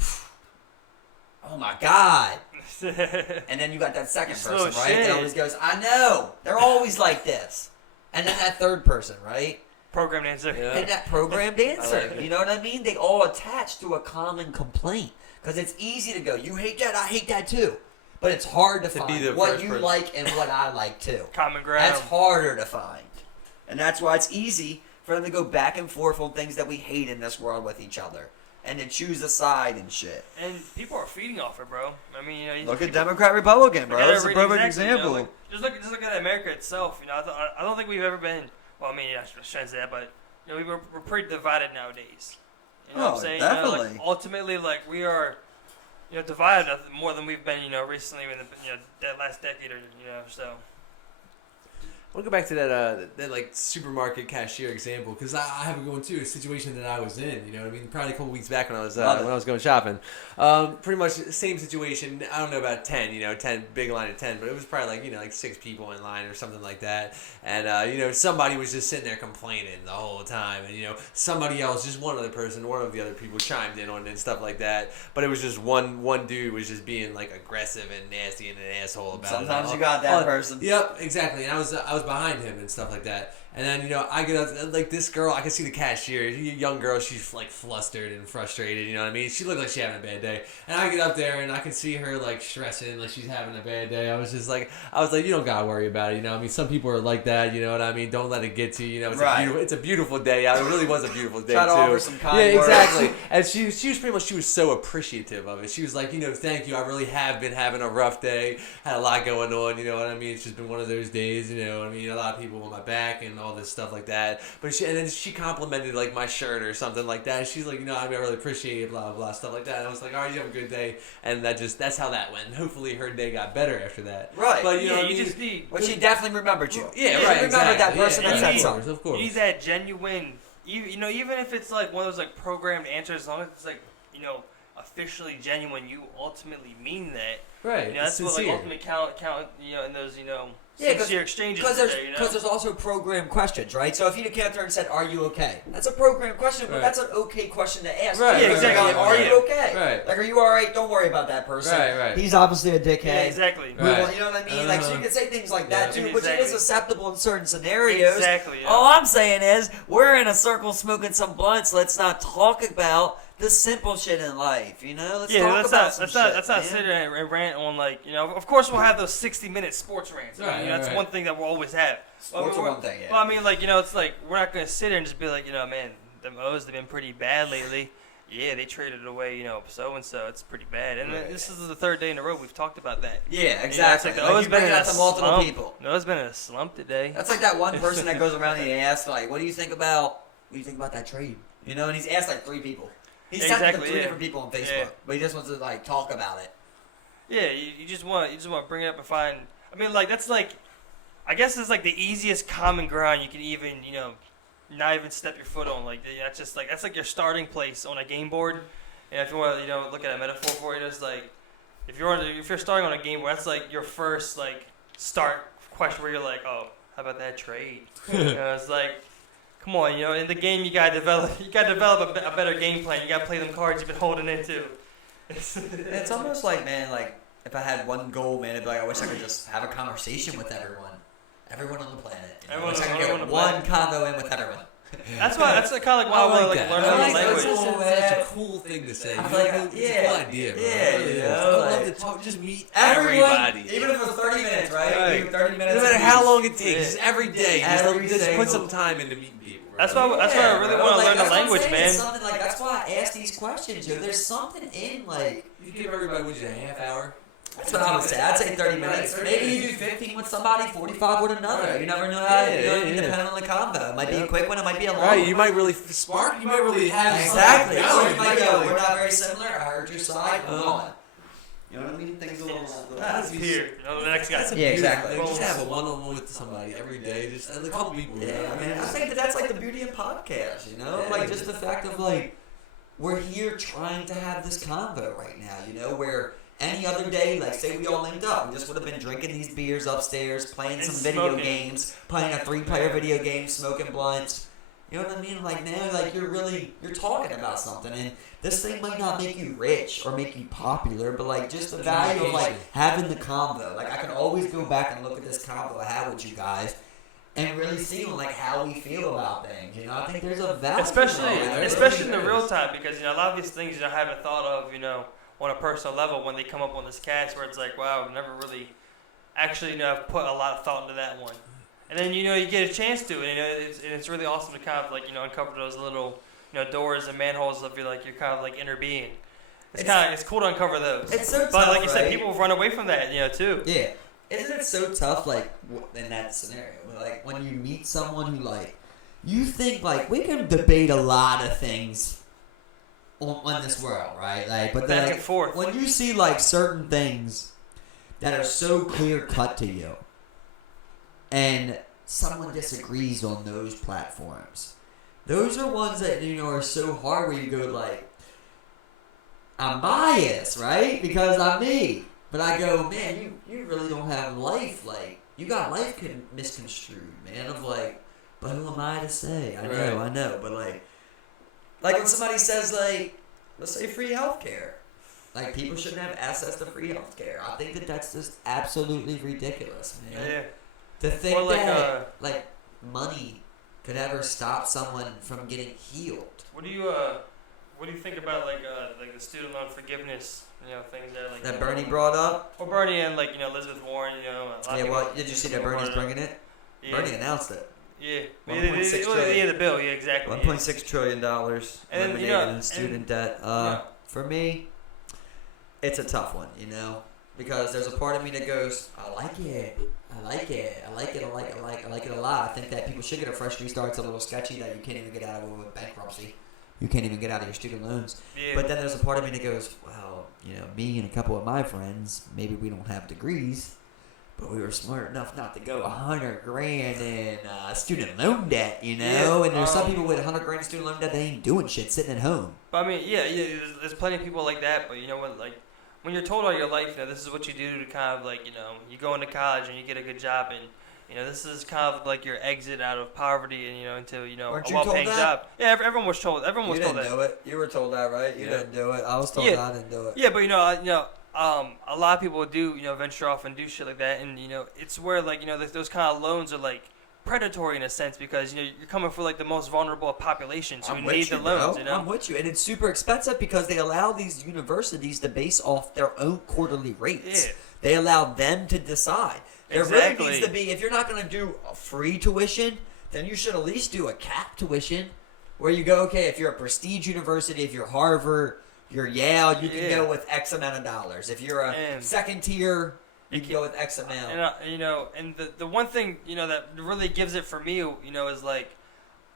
oh my God. And then you got that second person, right? That always goes, I know. They're always like this. And then that third person, right? Programmed answer. Yeah. And that programmed answer. Like, you know what I mean? They all attach to a common complaint. Because it's easy to go, you hate that, I hate that too. But it's hard to find what you like and what I like too. Common ground. That's harder to find. And that's why it's easy for them to go back and forth on things that we hate in this world with each other. And to choose a side and shit. And people are feeding off it, bro. I mean, look at Democrat, Republican, bro. That's a perfect example. Just look at America itself. I don't think we've ever been. Well, I mean, I shouldn't say that, but we're pretty divided nowadays. You know what I'm saying? Definitely. Ultimately, we are, divided more than we've been, recently in that last decade or so. I want to go back to that like supermarket cashier example because I have a going too a situation that I was in. You know what I mean? Probably a couple weeks back when I was going shopping. Pretty much the same situation. I don't know about 10. 10 big line of 10, but it was probably like 6 people in line or something like that. And somebody was just sitting there complaining the whole time, and somebody else, just one other person, one of the other people chimed in on it and stuff like that. But it was just one dude was just being like aggressive and nasty and an asshole about it. Sometimes you got that person. Yep, exactly. And I was behind him and stuff like that. And then, I get up, like this girl, I can see the cashier, young girl, she's like flustered and frustrated, you know what I mean? She looked like she having a bad day. And I get up there and I can see her like stressing, like she's having a bad day. I was like, you don't gotta worry about it, I mean, some people are like that, you know what I mean? Don't let it get to you, it's a beautiful day out. It really was a beautiful day Try too. to offer some kind words. Exactly. And she was pretty much, she was so appreciative of it. She was like, thank you, I really have been having a rough day, had a lot going on, you know what I mean? It's just been one of those days, you know what I mean? A lot of people on my back and all this stuff like that. But then she complimented like my shirt or something like that. She's like, I really appreciate it, blah blah blah, stuff like that. And I was like, all right, you have a good day. And that's how that went. And hopefully her day got better after that. Right. But But she definitely remembered you. Yeah, right. She remembered that person that said something. Of course. You need that genuine. Even if it's like one of those like programmed answers, as long as it's like officially genuine, you ultimately mean that. Right. That's what like ultimately count. In those sincere exchanges. Because there's also programmed questions, right? So if you came up there and said, "Are you okay?" That's a programmed question, but that's an okay question to ask. Right. Yeah, exactly. Are you okay? Right. Like, are you all right? Don't worry about that person. Right. He's obviously a dickhead. Yeah, exactly. Right. You know what I mean? Like, so you can say things like that too, which exactly. is acceptable in certain scenarios. Exactly. Yeah. All I'm saying is, we're in a circle smoking some blunts. Let's not talk about the simple shit in life, Let's talk about some shit. Let's not sit there and rant on of course we'll have those 60-minute sports rants. That's one thing that we'll always have. Sports are one thing, yeah. Well, I mean, it's like we're not gonna sit there and just be like, man, the O's have been pretty bad lately. Yeah, they traded away, so and so. It's pretty bad. And this is the third day in a row we've talked about that. Yeah, exactly. It's like the O's been in a multiple slump. people. The O's been in a slump today. That's like that one person that goes around and he asks, like, what do you think about that trade? And he's asked like 3 people. He's sent it to 3 different people on Facebook, but he just wants to like talk about it. Yeah, you just want to bring it up and find. I mean, that's I guess it's like the easiest common ground you can even not even step your foot on. Like that's like your starting place on a game board. And if you want to look at a metaphor for it, it's like if you're starting on a game board, that's like your first like start question where you're like, oh, how about that trade? It's like. Come on, in the game you gotta develop a better game plan. You gotta play them cards you've been holding into. It's almost like, man, like if I had one goal, man, it'd be like I wish I could just have a conversation with everyone on the planet. I wish I could get one convo in with everyone. That's kind of like why I want to learn another language. That's such a cool thing to say. It's a cool idea, bro. Yeah, I love to talk, just meet everybody. Even if it was 30 minutes, right? 30 minutes. No matter how long it takes, just every day, just put some single- time into meeting people. That's why I really want to learn the language, man. Something like that's why I ask these questions. There's something in like you give everybody a half hour. That's what I would say. I'd say 30 minutes. Maybe you do 15 with somebody, 45 with another. You never know how. Depending on the combo. It might be a quick one. It might be a long one. Right. You might really spark. You might really have exactly. Or you might go, we're not very similar. I heard your side. Move on. You know what I mean? Things along those That's lines. here. The next guy. Yeah, exactly. Like, just have a one-on-one with somebody every day. Just a couple people. Yeah, man. I think that's like the beauty of podcasts, you know? Like, just the fact of, like, we're here trying to have this convo right now, you know? Where any other day, like, say we all linked up, we just would have been drinking these beers upstairs, playing some video games, playing a 3-player video game, smoking blunts. You know what I mean? Like, now, like, you're talking about something, and this thing might not make you rich or make you popular, but, like, just the value of, like, having the convo. Like, I can always go back and look at this convo I had with you guys and really see, like, how we feel about things. You know, I think there's a value. Especially in the real time, because, you know, a lot of these things, you know, I haven't thought of, you know, on a personal level when they come up on this cast where it's like, wow, I've never really actually, you know, I've put a lot of thought into that one. And then, you know, you get a chance to, and, you know, it's really awesome to kind of, like, you know, uncover those little, you know, doors and manholes of your, like, your kind of, like, inner being. It's cool to uncover those. It's so tough, but, like you said, right? people run away from that, you know, too. Yeah. Isn't it so tough, like, in that scenario? Like, when you meet someone who, like, you think, like, we can debate a lot of things on this world, right? Like, but back like, and forth. when you see, like, certain things that are so clear-cut to you, and someone disagrees on those platforms, those are ones that, you know, are so hard where you go, like, I'm biased, right? Because I'm me. But I go, man, you really don't have life, like, you got life misconstrued, man, of, like, but who am I to say? I know, but, like when somebody says, like, let's say free healthcare. Like, people shouldn't have access to free healthcare. I think that that's just absolutely ridiculous, man. Yeah. To think Or, like, that, like, money could ever stop someone from getting healed. What do you think about, like the student loan forgiveness, you know, things that, like, That Bernie brought up? Well, Bernie and, like, you know, Elizabeth Warren, you know. Yeah, well, did you see that Bernie's bringing it? Yeah. Bernie announced it. Yeah. $1.6 trillion. Yeah, the bill, yeah, exactly. $1.6 trillion And, you know, in student debt. For me, it's a tough one, you know, because there's a part of me that goes, I like it a lot. I think that people should get a fresh restart. It's a little sketchy that you can't even get out of with bankruptcy. You can't even get out of your student loans. Yeah. But then there's a part of me that goes, well, you know, me and a couple of my friends, maybe we don't have degrees, but we were smart enough not to go $100,000 in student loan debt, you know. Yeah, and there's some people with $100,000 in student loan debt, they ain't doing shit, sitting at home. But I mean, yeah, there's plenty of people like that. But you know what, like, when you're told all your life, you know, this is what you do to kind of, like, you know, you go into college and you get a good job, and you know, this is kind of like your exit out of poverty, and, you know, into, you know, Weren't a you well-paying told that? job. Yeah, everyone was told. Everyone was told that. You didn't do it. You were told that, right? You didn't do it. I was told that I didn't do it. Yeah, but you know, a lot of people do, you know, venture off and do shit like that, and you know, it's where, like, you know, those kind of loans are, like, predatory in a sense, because, you know, you're coming for, like, the most vulnerable populations who need the loans, you know. I'm with you, and it's super expensive because they allow these universities to base off their own quarterly rates. Yeah. They allow them to decide. There Exactly. really needs to be, if you're not going to do a free tuition, then you should at least do a cap tuition, where you go, okay, if you're a prestige university, if you're Harvard, you're Yale, you can go with X amount of dollars. If you're a second tier, you can go with X amount. And you know, and the one thing, you know, that really gives it for me, you know, is, like,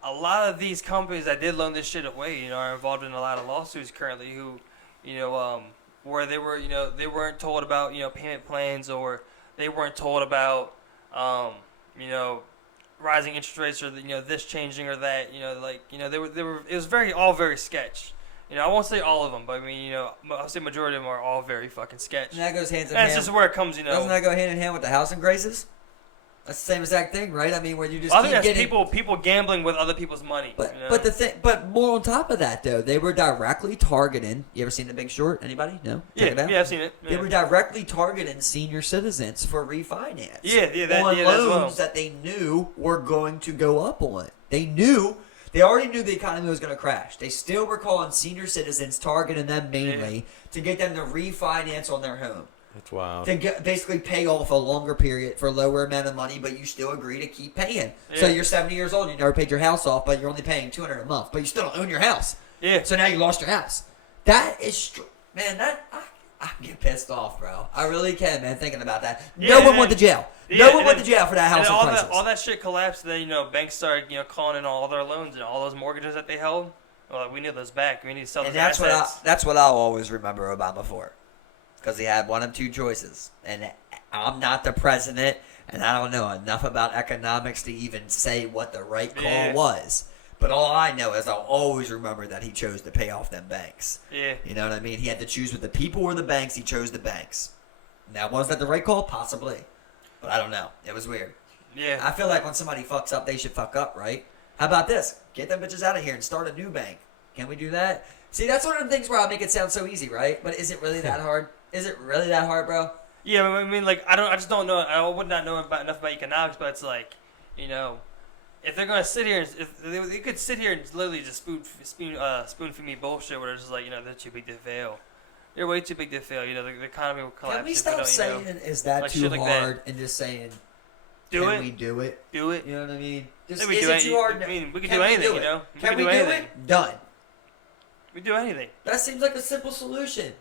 a lot of these companies that did loan this shit away, you know, are involved in a lot of lawsuits currently, who, you know, where they were, you know, they weren't told about, you know, payment plans, or they weren't told about, you know, rising interest rates, or, you know, this changing or that, you know, like, you know, they were it was all very sketch. You know, I won't say all of them, but I mean, you know, I'll say majority of them are all very fucking sketch. And that goes hand in hand. hand. That's just where it comes, you know. Doesn't that go hand in hand with the housing crisis? That's the same exact thing, right? I mean, where you just I keep think that's getting people gambling with other people's money. But you know? but more on top of that, though, they were directly targeting. You ever seen The Big Short? Anybody? No. Check it out. Yeah, I've seen it. Yeah. They were directly targeting senior citizens for refinance. That on as loans well. that they knew were going to go up on. They already knew the economy was going to crash. They still were calling senior citizens, targeting them mainly to get them to refinance on their home. That's wild. To basically pay off a longer period for a lower amount of money, but you still agree to keep paying. Yeah. So you're 70 years old, you never paid your house off, but you're only paying $200 a month, but you still don't own your house. Yeah. So now you lost your house. That is, man, I get pissed off, bro. I really can, man, thinking about that. No one went to jail. No one went to jail for that housing crisis. All that shit collapsed, and then, you know, banks started, you know, calling in all their loans and all those mortgages that they held. Well, we need those back. We need to sell those assets. That's what I'll always remember Obama for. because he had one of two choices. And I'm not the president, and I don't know enough about economics to even say what the right call was. But all I know is I'll always remember that he chose to pay off them banks. Yeah. You know what I mean? He had to choose with the people or the banks. He chose the banks. Now, was that the right call? Possibly. But I don't know. It was weird. Yeah. I feel like when somebody fucks up, they should fuck up, right? How about this? Get them bitches out of here and start a new bank. Can we do that? See, that's one of the things where I make it sound so easy, right? But is it really that hard? Is it really that hard, bro? Yeah, I mean, like, I just don't know. I would not know enough about economics, but it's like, you know, if they're gonna sit here, if they could sit here and literally just spoon feed me bullshit, where it's just like, you know, they're too big to fail. They're way too big to fail. You know, the economy will collapse. Can we stop saying, is that like too like hard, that. and just saying, Can we do it? Do it. You know what I mean? Just, We is do it too hard? I mean, we can do anything, you know? Can we do it? Done. We do anything. That seems like a simple solution.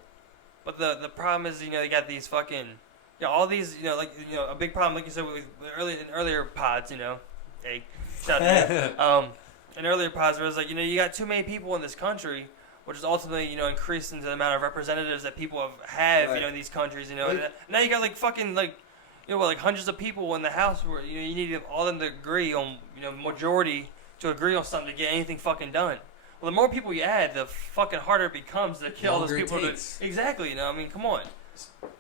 But the problem is, you know, you got these fucking, you know, all these, you know, like, you know, a big problem, like you said, with earlier pods, you know, hey, shout out to you. In earlier pods, where it was like, you know, you got too many people in this country, which is ultimately, you know, increasing the amount of representatives that people have, you know, in these countries, you know. And now you got like fucking like, you know, like hundreds of people in the House where, you know, you need all of them to agree on, you know, majority to agree on something to get anything fucking done. Well, the more people you add, the fucking harder it becomes to kill all those people. Exactly, you know. I mean, come on,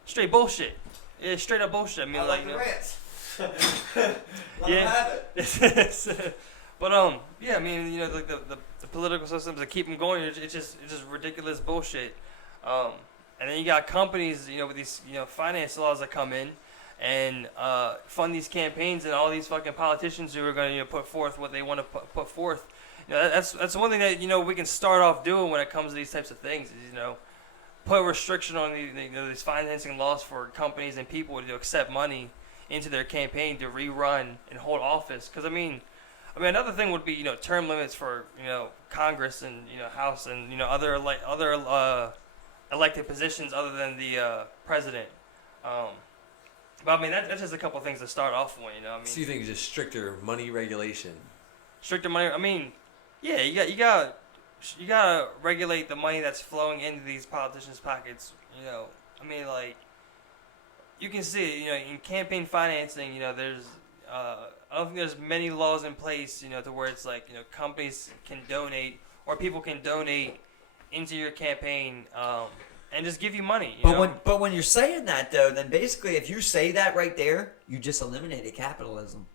straight bullshit. Yeah, straight up bullshit. I mean, I like the you know, rants. yeah. But yeah. I mean, you know, like the political systems that keep them going. It's just ridiculous bullshit. And then you got companies, you know, with these, you know, finance laws that come in and fund these campaigns, and all these fucking politicians who are going to, you know, put forth what they want to put forth. You know, that's one thing that, you know, we can start off doing when it comes to these types of things. Is, you know, put a restriction on these financing laws for companies and people to accept money into their campaign to rerun and hold office. Because I mean, another thing would be, you know, term limits for, you know, Congress and, you know, House and, you know, other elected positions other than the president. But I mean, that's just a couple of things to start off with. You know, I mean, so you think just stricter money regulation? Stricter money. I mean, yeah, you gotta regulate the money that's flowing into these politicians' pockets. You know, I mean, like, you can see it, you know, in campaign financing. You know, there's I don't think there's many laws in place, you know, to where it's like, you know, companies can donate or people can donate into your campaign and just give you money. But when you're saying that, though, then basically if you say that right there, you just eliminated capitalism.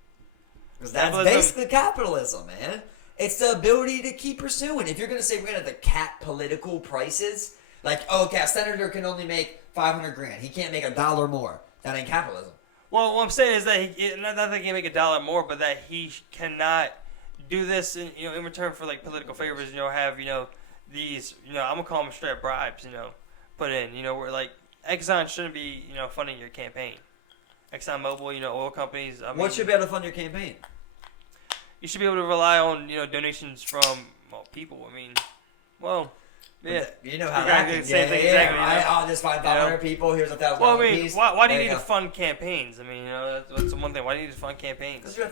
Because that's basically capitalism, man. It's the ability to keep pursuing. If you're going to say we're going to have to cap political prices, like, oh, okay, a senator can only make $500,000. He can't make $1 more. That ain't capitalism. Well, what I'm saying is that not that he can make $1 more, but that he cannot do this in, you know, in return for like political favors. You know, have, you know, these, you know, I'm gonna call them straight up bribes. You know, put in, you know, where like Exxon shouldn't be, you know, funding your campaign. ExxonMobil, you know, oil companies. What should be able to fund your campaign? You should be able to rely on, you know, donations from, well, people. I mean, well, yeah. You know how that can exactly. I'll just find 500 people. Here's $1,000. Well, I mean, why do you need to fund campaigns? I mean, you know, that's one thing. Why do you need to fund campaigns? You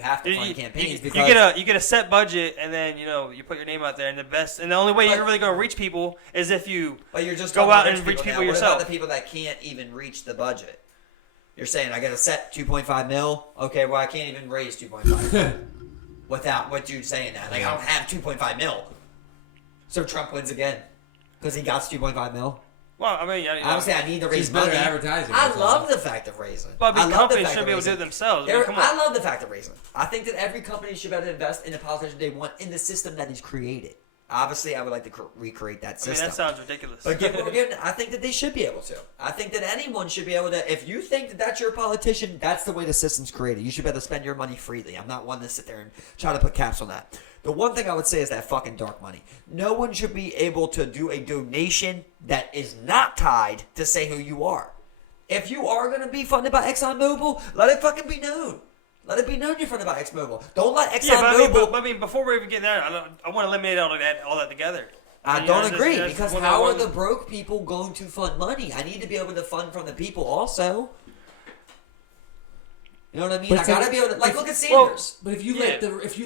have to fund campaigns because you get a set budget, and then, you know, you put your name out there, and the only way you're really going to reach people is if you go out and reach people yourself. What about the people that can't even reach the budget? You're saying I got to set 2.5 mil. Okay, well I can't even raise 2.5 without what dude saying that. Like, I don't have 2.5 mil. So Trump wins again because he got 2.5 mil. Well, I mean, obviously I need to raise money. Advertising. I love the fact of raising. But companies should be able to do it themselves. I love the fact of raising. I think that every company should be able to invest in the politician they want in the system that is created. Obviously, I would like to recreate that system. I mean, that sounds ridiculous. But I think that they should be able to. I think that anyone should be able to. If you think that that's your politician, that's the way the system's created. You should be able to spend your money freely. I'm not one to sit there and try to put caps on that. The one thing I would say is that fucking dark money. No one should be able to do a donation that is not tied to say who you are. If you are going to be funded by ExxonMobil, let it fucking be known. Let it be known you're funded by ExxonMobil. Don't let ExxonMobil... I mean, before we even get there, I want to eliminate all that together. I don't agree, because how are the broke people going to fund money? I need to be able to fund from the people also. You know what I mean? But I gotta be able to look at Sanders. But if you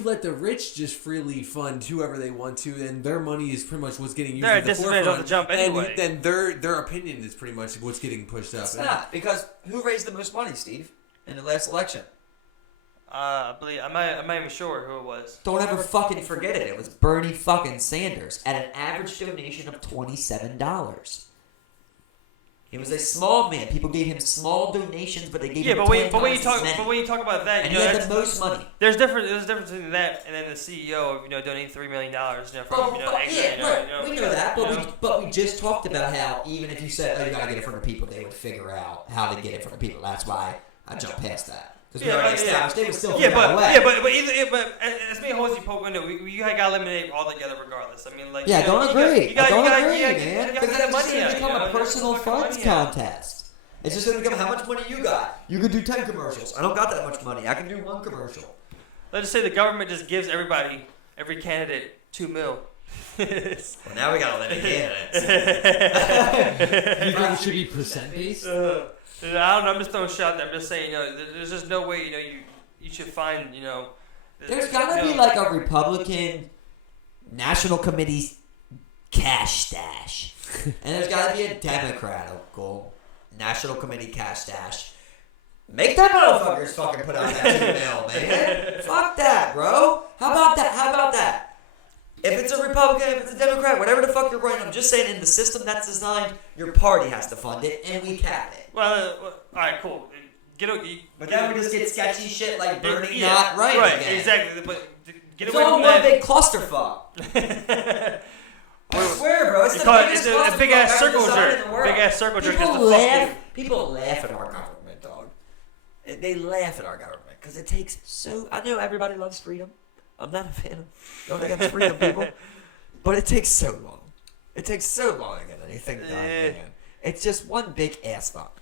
let the rich just freely fund whoever they want to, then their money is pretty much what's getting used at the forefront. They're at disadvantage on the jump anyway. And then their opinion is pretty much what's getting pushed up. It's not, because who raised the most money, Steve, in the last election? I believe I'm not even sure who it was. Don't ever fucking forget it. It was Bernie fucking Sanders at an average donation of $27. He was a small man. People gave him small donations, but they gave him but when you talk about that, and he had the most money. There's a difference between that and then the CEO, donating $3 million, from we know that, but we just talked about how even if you said, you gotta get it from the people, they would figure out how to get it from the people. That's why I jumped past that. Because we already established they would still figure out a way. But as many holes you poke into, you gotta eliminate altogether regardless. I mean, don't agree, man. Because then it's going to become a personal funds contest. It's just going to become how much money you got. You can do 10 commercials. I don't got that much money. I can do 1 commercial. Let's just say the government just gives every candidate $2 million. Well, now we got to limit candidates. You think it should be percent based? I don't know. I'm just throwing shot there. I'm just saying, there's just no way, you should find, There's got to be like a Republican National Committee cash stash. And there's got to be a Democratical National Committee cash stash. Make that motherfuckers fucking put out that $2 million, man. Fuck that, bro. How about that? If it's a Republican, if it's a Democrat, whatever the fuck you're running, I'm just saying in the system that's designed, your party has to fund it, and we cap it. Well, all right, cool. But then we just get sketchy shit like Bernie not right again. Exactly. But it's all one big clusterfuck. I swear, bro, it's the biggest clusterfuck. A big ass circle jerk. Big ass circle jerk. People laugh at our government, dog. They laugh at our government because it takes so. I know everybody loves freedom. I'm not a fan of going against freedom, people. But it takes so long. It takes so long to get anything done, man. It's just one big ass fuck.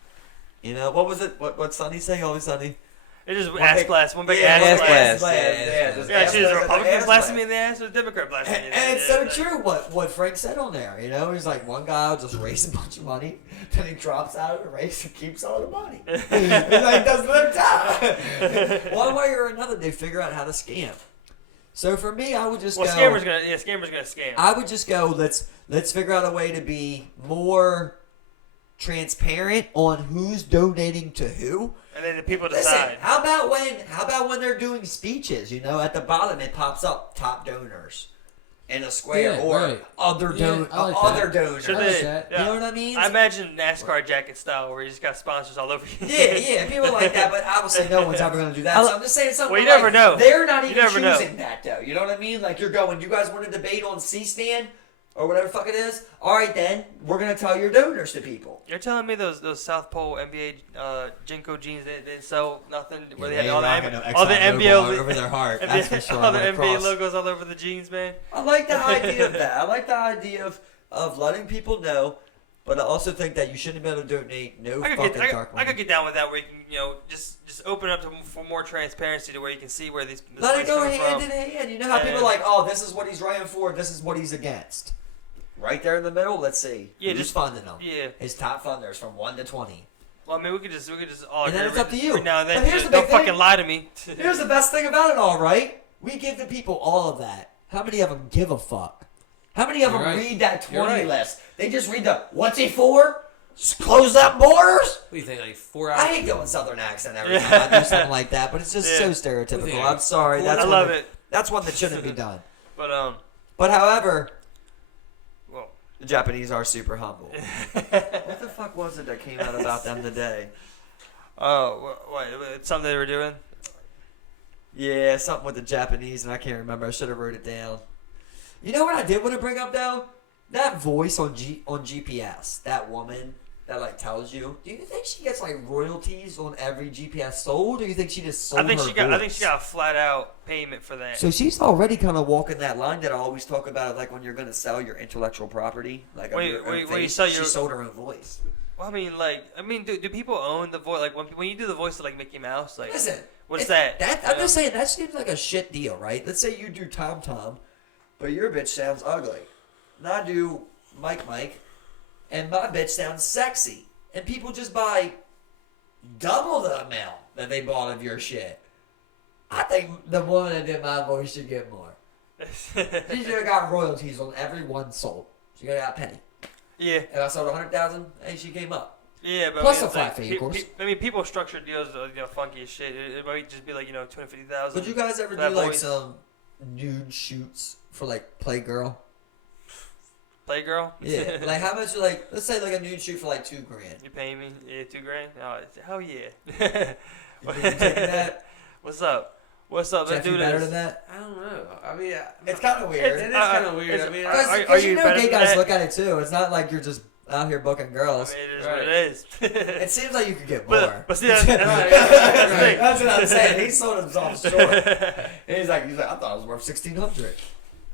What was it? What Sonny saying? Always Sonny? It's just ass blast. One big ass blast. Yeah, she's a Republican blasting me in the ass or a Democrat blasting me in the ass. And it's so true what Frank said on there. He's like, one guy will just raise a bunch of money, then he drops out of the race and keeps all the money. He's like, doesn't look tough. One way or another, they figure out how to scam. So for me, I would just go. Scammers gonna scam. I would just go. Let's figure out a way to be more transparent on who's donating to who, and then the people decide. Listen, how about when they're doing speeches? At the bottom it pops up top donors in a square other donors. Should they, You know what I mean? I imagine NASCAR jacket style where you just got sponsors all over you. Yeah, people like that, but obviously no one's ever going to do that. So I'm just saying something. Well, you never know. They're not even choosing that though. You know what I mean? Like you're going. You guys want to debate on C-SPAN or whatever the fuck it is? All right, then we're going to tell your donors to people. You're telling me those South Pole NBA Jinko jeans they didn't sell nothing where they had all the NBA over their heart. That's for sure. All the NBA logos all over the jeans, man. I like the idea of that. I like the idea of letting people know, but I also think that you shouldn't be able to donate dark money. I could get down with that where you can just open up for more transparency to where you can see where this let it go hand in hand. You know how people are like, oh, this is what he's running for, this is what he's against. Right there in the middle, let's see. Yeah, who's funding them? Yeah. His top funders from 1 to 20. Well, I mean, we could just all and then it's up to you. Now and then, but here's the don't big fucking lie to me. Here's the best thing about it all, right? We give the people all of that. How many of them give a fuck? How many of them read that 20 list? They just read the, what's he for? Close up borders? What do you think, like 4 hours? I hate going Southern accent every time I do something like that, but it's just so stereotypical. I'm sorry. I love it. That's one that shouldn't be done. But however, the Japanese are super humble. What the fuck was it that came out about them today? Oh, what? Something they were doing? Yeah, something with the Japanese, and I can't remember. I should have wrote it down. You know what I did want to bring up, though? That voice on GPS, that woman that tells you. Do you think she gets royalties on every GPS sold, or do you think she just sold? I think she got a flat out payment for that. So she's already kind of walking that line that I always talk about, when you're going to sell your intellectual property, you she sold her own voice. Well, do people own the voice? When you do the voice of Mickey Mouse, listen, what's that? I'm just saying that seems like a shit deal, right? Let's say you do Tom, but your bitch sounds ugly. And I do Mike, and my bitch sounds sexy. And people just buy double the amount. that they bought of your shit. I think the woman that did my voice should get more. She should have got royalties on every one sold. She got a penny. Yeah. If I sold 100,000, hey, she came up. Yeah, but Plus I mean, a flat fee, of course. I mean, people structure deals, funky as shit. It might just be like, 250,000. Would you guys ever do like some nude shoots for like Playgirl? Playgirl? Yeah. Like how much? Like let's say like a nude shoot for like $2,000. You paying me? Yeah, $2,000. Oh, hell yeah. You taking that? What's up? What's up? Jeff, Let's do you better this. than that? I don't know. I mean, It's kind of weird. it is kind of weird. I mean, Are you better gay than guys that? look at it too. It's not like you're just out here booking girls. I mean, it is Right. what it is. It seems like you could get more. But see, that's the thing. That's what I'm saying. He sold himself short. And he's like, I thought it was worth $1,600.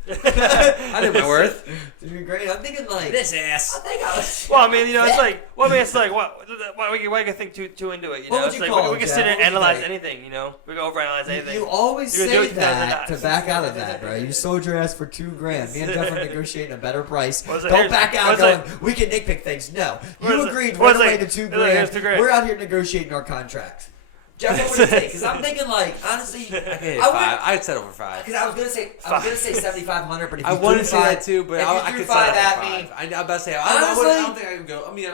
I did my worth. Dude, great. I'm thinking like This ass. I think I was. Well, I mean, it's like, why you can think too into it, What would It's you like, call we it, can Jeff? sit and What would you analyze think? anything, We can overanalyze anything. You always You can do say it that to 2,000 back out of that, bro. You sold your ass for $2,000. Me and Jeff are negotiating a better price. What's it? Don't Here's- back out what's going, it? we can nitpick things. No. What's You it? agreed What's right away it? to Here's $2,000. $2,000. We're out here negotiating our contracts. Jeff, what would you take? Because I'm thinking like, honestly, Okay, I would- 5. I'd settle for 5. because I was gonna say 7,500, but if you I wanted threw to say five, that too, but if I you could threw settle five for at 5. me, I'm about to say, Honestly, I don't think I can go. I mean,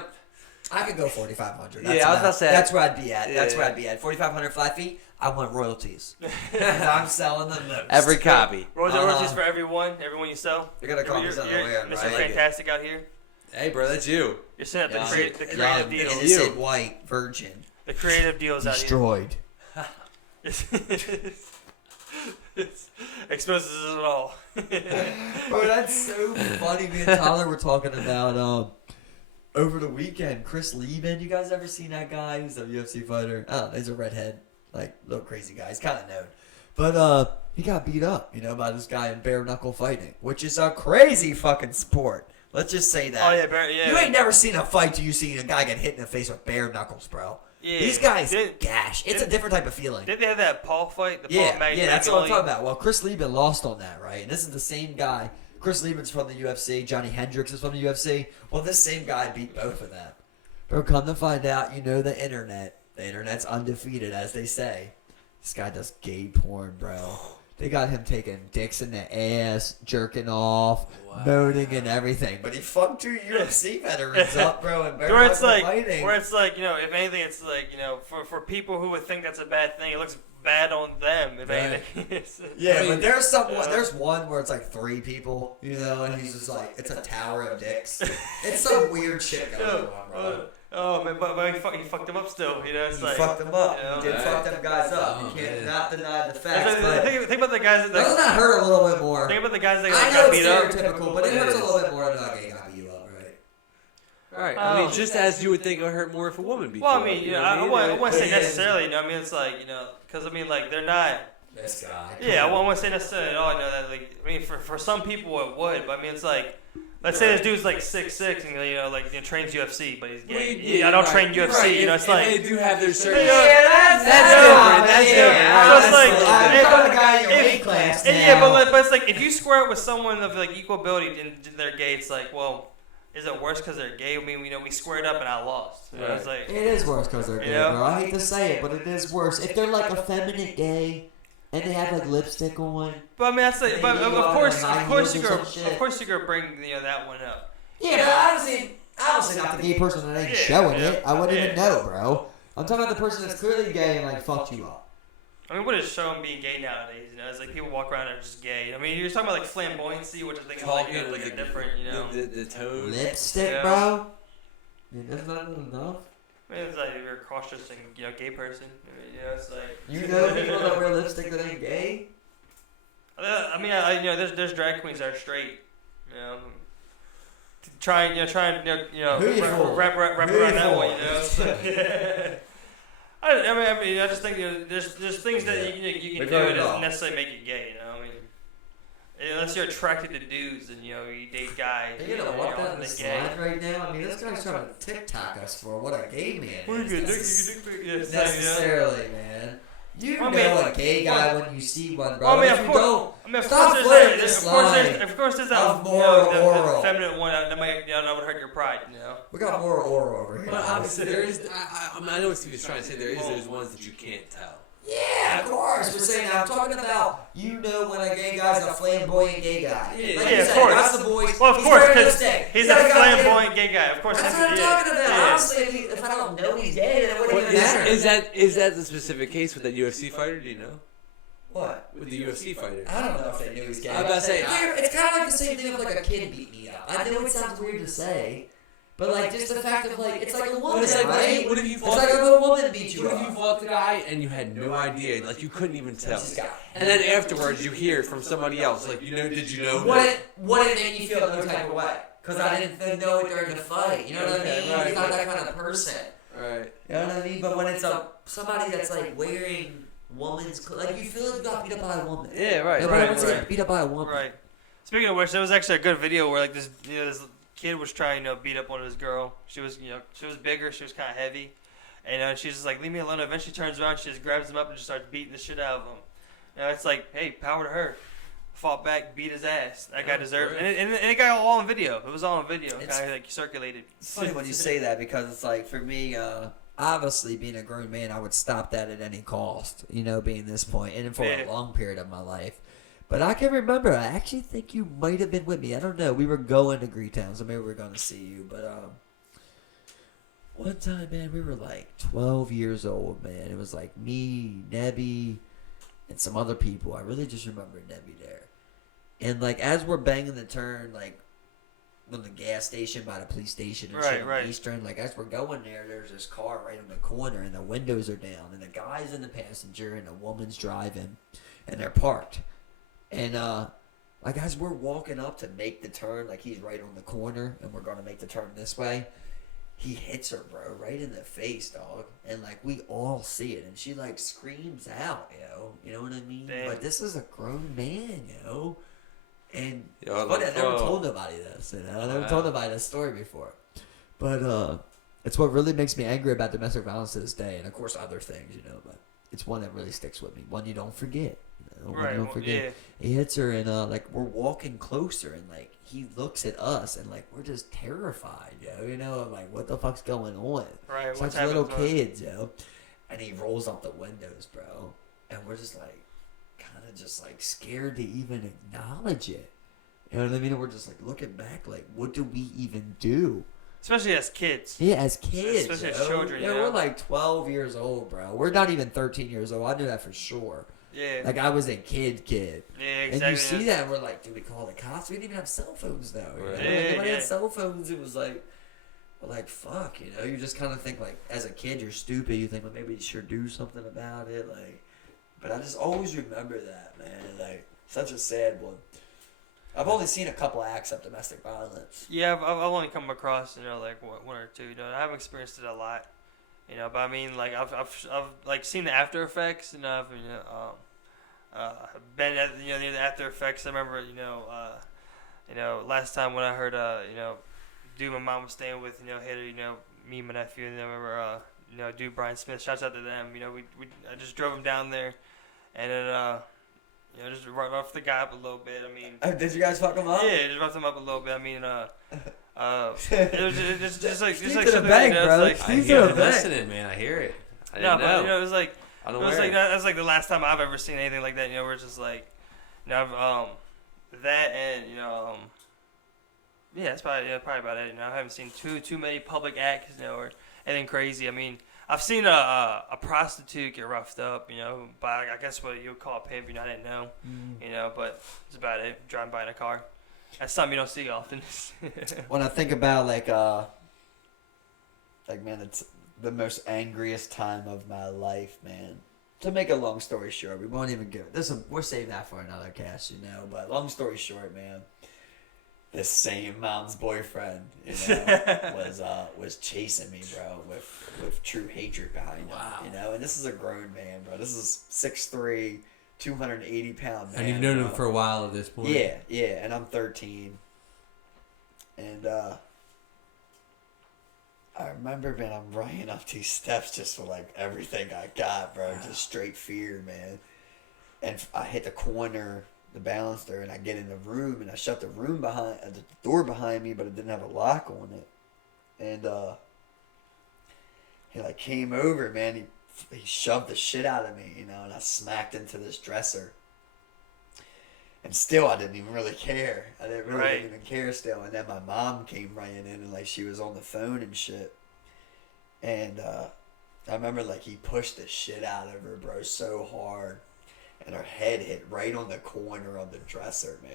I could go 4,500. Yeah, I was about to say- that's where I'd be at. That's Yeah. where I'd be at. 4,500 flat fee. I want royalties. 'Cause I'm selling them most. every copy. Royalties for everyone you sell. You're gonna call me something weird, Mr. right? Fantastic out here. Hey, bro, that's you. You're setting up Yeah. the Young, creative deals. innocent, white, virgin. The creative deals out here. Destroyed. Exposes it all. Bro, that's so funny. Me and Tyler were talking about over the weekend. Chris Lieben, you guys ever seen that guy? He's a UFC fighter. I don't know, he's a redhead, like little crazy guy. He's kind of known, but he got beat up, by this guy in bare knuckle fighting, which is a crazy fucking sport. Let's just say that. Oh yeah. You ain't never seen a fight till you see a guy get hit in the face with bare knuckles, bro. Yeah. These guys Didn't- gash. It's a different type of feeling. Didn't they have that Paul fight? The Yeah, Paul Mag- that's what I'm Magnolia? talking about. Well, Chris Lieben lost on that, right? And this is the same guy. Chris Lieben's from the UFC. Johnny Hendricks is from the UFC. Well, this same guy beat both of them. Bro, come to find out, the internet. The internet's undefeated, as they say. This guy does gay porn, bro. They got him taking dicks in the ass, jerking off, moaning and everything. But he fucked 2 UFC veterans up, bro, and bare Where it's knuckle like, fighting. if anything, it's like, for people who would think that's a bad thing, it looks bad on them. If anything, Yeah, but there's one where it's like 3 people, and he's just like, it's a tower of dicks. It's some weird shit going on, bro. Oh man, but he fucked them up still. It's You like fucked them up. you know, You did right. fuck them guys up. You can't not deny the facts. But Think about the guys that doesn't that hurt a little bit more? think about the guys that I know got it's beat up. stereotypical, but it hurts a little bit more than a gay guy beat you up, right? All right. I mean, just as you would think it would hurt more if a woman beat Well, you I mean, up, you know know, what I mean? wouldn't say Yeah. necessarily. It's like, because I mean, like they're not. This guy. Yeah, I wouldn't say necessarily at all. That like, I mean, for some people it would, but I mean, it's like. Let's say this dude's like 6'6" and trains UFC, but he's gay. I don't train UFC. Right. It's If like they do have their certain. that's different. That's different. So it's like, I'm if- talking a guy in your if- weight class now. yeah, but it's like if you square it with someone of like equal ability and they're gay, it's like, well, is it worse because they're gay? I mean, we squared up and I lost. It's like, It is worse because they're gay, Yeah. bro. I hate to say it, but it is worse. If they're like effeminate gay and they have like lipstick on. but I mean, that's like, but You of go out course, on high of course heels you or go, some shit. of course you go bring that one up. Yeah, but honestly, not the gay person that ain't showing it. I wouldn't even know, bro. I'm talking about the person that's clearly gay and like fucked you up. I mean, what is showing being gay nowadays? It's like people walk around and are just gay. I mean, you're talking about like flamboyancy, which I think is Talking like with a different, the tone. Lipstick, Yeah. bro. I mean, that's not enough. I mean, it's like if you're a cautious and gay person. I mean, it's like You know people that wear lipstick that ain't gay? I mean, there's drag queens that are straight. Trying, Who you fooling? wrap Who around you that one. fooling? I mean, I just think there's things that you can We've do heard that it doesn't all. necessarily make you gay. I mean, unless you're attracted to dudes and you date guys. You know what? you're That in the gay. slide right now. I mean, this guy's trying to TikTok us for what a gay man Well, is. you This could is think- yeah, necessarily, man. You I know mean, a gay guy when you see one, bro. Well, I mean, if of you course, don't, I mean, of stop course flirting there's this of course line there's of course there's that of moral oral. feminine one that might that would hurt your pride, We got moral oral over here. But obviously, there is. I know what Steve is trying to say. There's ones that you can't tell. Yeah, of course. We're saying I'm talking about you know when a gay guy's a flamboyant gay guy. Yeah, Like yeah, you of said, course. that's the voice. Well, of He's course, wearing because lipstick. he's got a goddamn- flamboyant gay guy. Of course, That's he's, what I'm yeah, talking about. yeah. Honestly, if I don't know he's gay, then it wouldn't even matter. Is that the specific case with that UFC fighter? Do you know? What? With the UFC fighter? I don't know if they knew he was gay. I was about to say, It's kind of like the same thing of like a kid beat me up. I know it sounds weird to say, but like just the fact of like it's like a woman, it's like, right? what if you It's fought like a little woman beat you What if you up. fought the guy and you had no idea? Like you couldn't even tell. This guy. And then afterwards you hear from somebody else, like, did you know? Would it make you feel no type of way? Because I didn't know it during the fight. You know what I mean? Right, He's not right. that kind of person. Right. You know what I mean? But when it's somebody that's like wearing woman's clothes, like you feel like you got beat up by a woman. Yeah, right. Nobody right, wants to right. get beat up by a woman. Right. Speaking of which, there was actually a good video where like this kid was trying to beat up one of his girl. She was bigger, she was kind of heavy, and she's just like, leave me alone. Eventually turns around, she just grabs him up and just starts beating the shit out of him. It's like, hey, power to her. Fought back, beat his ass. That guy deserved it. And it got all on video. It was all on video. It kind of like circulated. It's funny when you say that because it's like for me, obviously being a grown man, I would stop that at any cost. Being this point, and for a long period of my life. But I can remember. I actually think you might have been with me. I don't know. We were going to Greetown, so maybe we were going to see you. But one time, man, we were like 12 years old, man. It was like me, Nebby, and some other people. I really just remember Nebby there. And like as we're banging the turn, like on the gas station by the police station and shit on Eastern, like as we're going there, there's this car right on the corner, and the windows are down, and the guy's in the passenger, and the woman's driving, and they're parked. And like as we're walking up to make the turn, like he's right on the corner, and we're gonna make the turn this way. He hits her, bro, right in the face, dog. And like we all see it, and she like screams out, you know what I mean? Damn. But this is a grown man, And Yo, I never told nobody this, I never told nobody this story before. But it's what really makes me angry about domestic violence to this day, and of course other things, but it's one that really sticks with me. One you don't forget. One you don't forget. Yeah. He hits her, and like we're walking closer, and like he looks at us, and like we're just terrified, I'm like, what the fuck's going on? Right. Such little kids, And he rolls up the windows, bro, and we're just like, kind of just like scared to even acknowledge it. You know what I mean? And we're just like looking back, like, what do we even do? Especially as kids. Yeah, as kids. Especially as children, Yeah, we're like 12 years old, bro. We're not even 13 years old. I knew that for sure. Yeah. Like, I was a kid. Yeah, exactly. And you see that, and we're like, do we call the cops? We didn't even have cell phones, though. Right. Like, nobody had cell phones. It was like, fuck, you just kind of think, like, as a kid, you're stupid. You think, well, maybe you should do something about it. Like, but I just always remember that, man. Like, such a sad one. I've only seen a couple acts of domestic violence. Yeah, I've only come across, like one or two. I haven't experienced it a lot. But I mean, like I've like seen the after effects. I've been at near the after effects. I remember last time when I heard dude my mom was staying with hit me and my nephew, and I remember dude Brian Smith. Shouts out to them. I just drove him down there, and then just roughed the guy up a little bit. I mean, Did you guys fuck him up? Yeah, just roughed him up a little bit. I mean, it was just like Steve like to the something, bank, bro. Like, I hear it listening, man. I hear it. I didn't know. But it was like Unaware. that's like the last time I've ever seen anything like that. Where it's just like, that and yeah, that's probably about it. I haven't seen too many public acts, or anything crazy. I mean, I've seen a prostitute get roughed up, by I guess what you would call a pimp. I didn't know, but it's about it. Driving by in a car. That's something you don't see often. When I think about man, it's the most angriest time of my life, man. To make a long story short, we won't even give it. We're saving that for another cast, But long story short, man, this same mom's boyfriend, was chasing me, bro, with true hatred behind him, And this is a grown man, bro. This is 6'3", 280-pound man. And you've known him for a while at this point. Yeah, and I'm 13. And I remember, man, I'm running up these steps just with like everything I got, bro. Just straight fear, man. And I hit the corner, the balancer, and I get in the room, and I shut the room behind, the door behind me, but it didn't have a lock on it. And he like came over, man. He shoved the shit out of me, you know, and I smacked into this dresser. And still, I didn't even really care. I didn't even care still. And then my mom came running in, and like she was on the phone and shit. And I remember like he pushed the shit out of her, bro, so hard, and her head hit right on the corner of the dresser, man.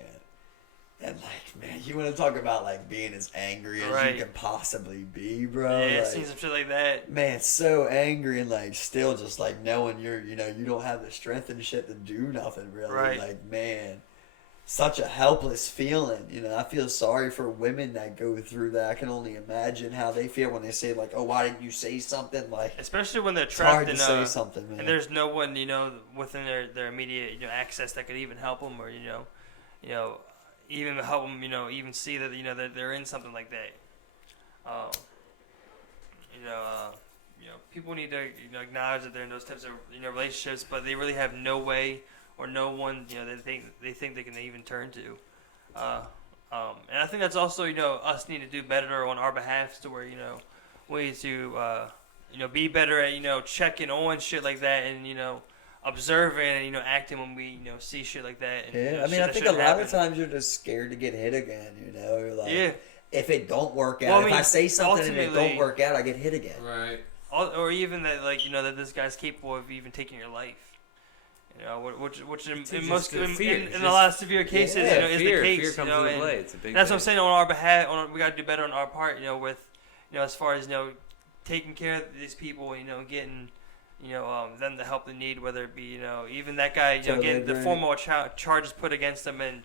And like, man, you want to talk about like being as angry as you can possibly be, bro? Yeah, like, seen some shit like that. Man, so angry and like still just like knowing you don't have the strength and shit to do nothing really. Right. Like, man, such a helpless feeling. You know, I feel sorry for women that go through that. I can only imagine how they feel when they say like, "Oh, why didn't you say something?" Like, especially when they're it's hard trapped to in say something, man. and there's no one within their immediate access that could even help them or even help them even see that that they're in something like that. People need to acknowledge that they're in those types of relationships, but they really have no way or no one that they think they can even turn to. And I think that's also us need to do better on our behalf to where we need to be better at checking on shit like that and observing and acting when we see shit like that. And, I mean, I think a lot of times you're just scared to get hit again. You're like, if it don't work out, if I say something and it don't work out, I get hit again. Right. Or even that that this guy's capable of even taking your life. Which in most in a lot of severe cases is the case. Fear comes into play. It's a big that's thing. what I'm saying on our behalf. We got to do better on our part. With as far as taking care of these people. Getting them the help they need, whether it be even that guy getting the formal charges put against them and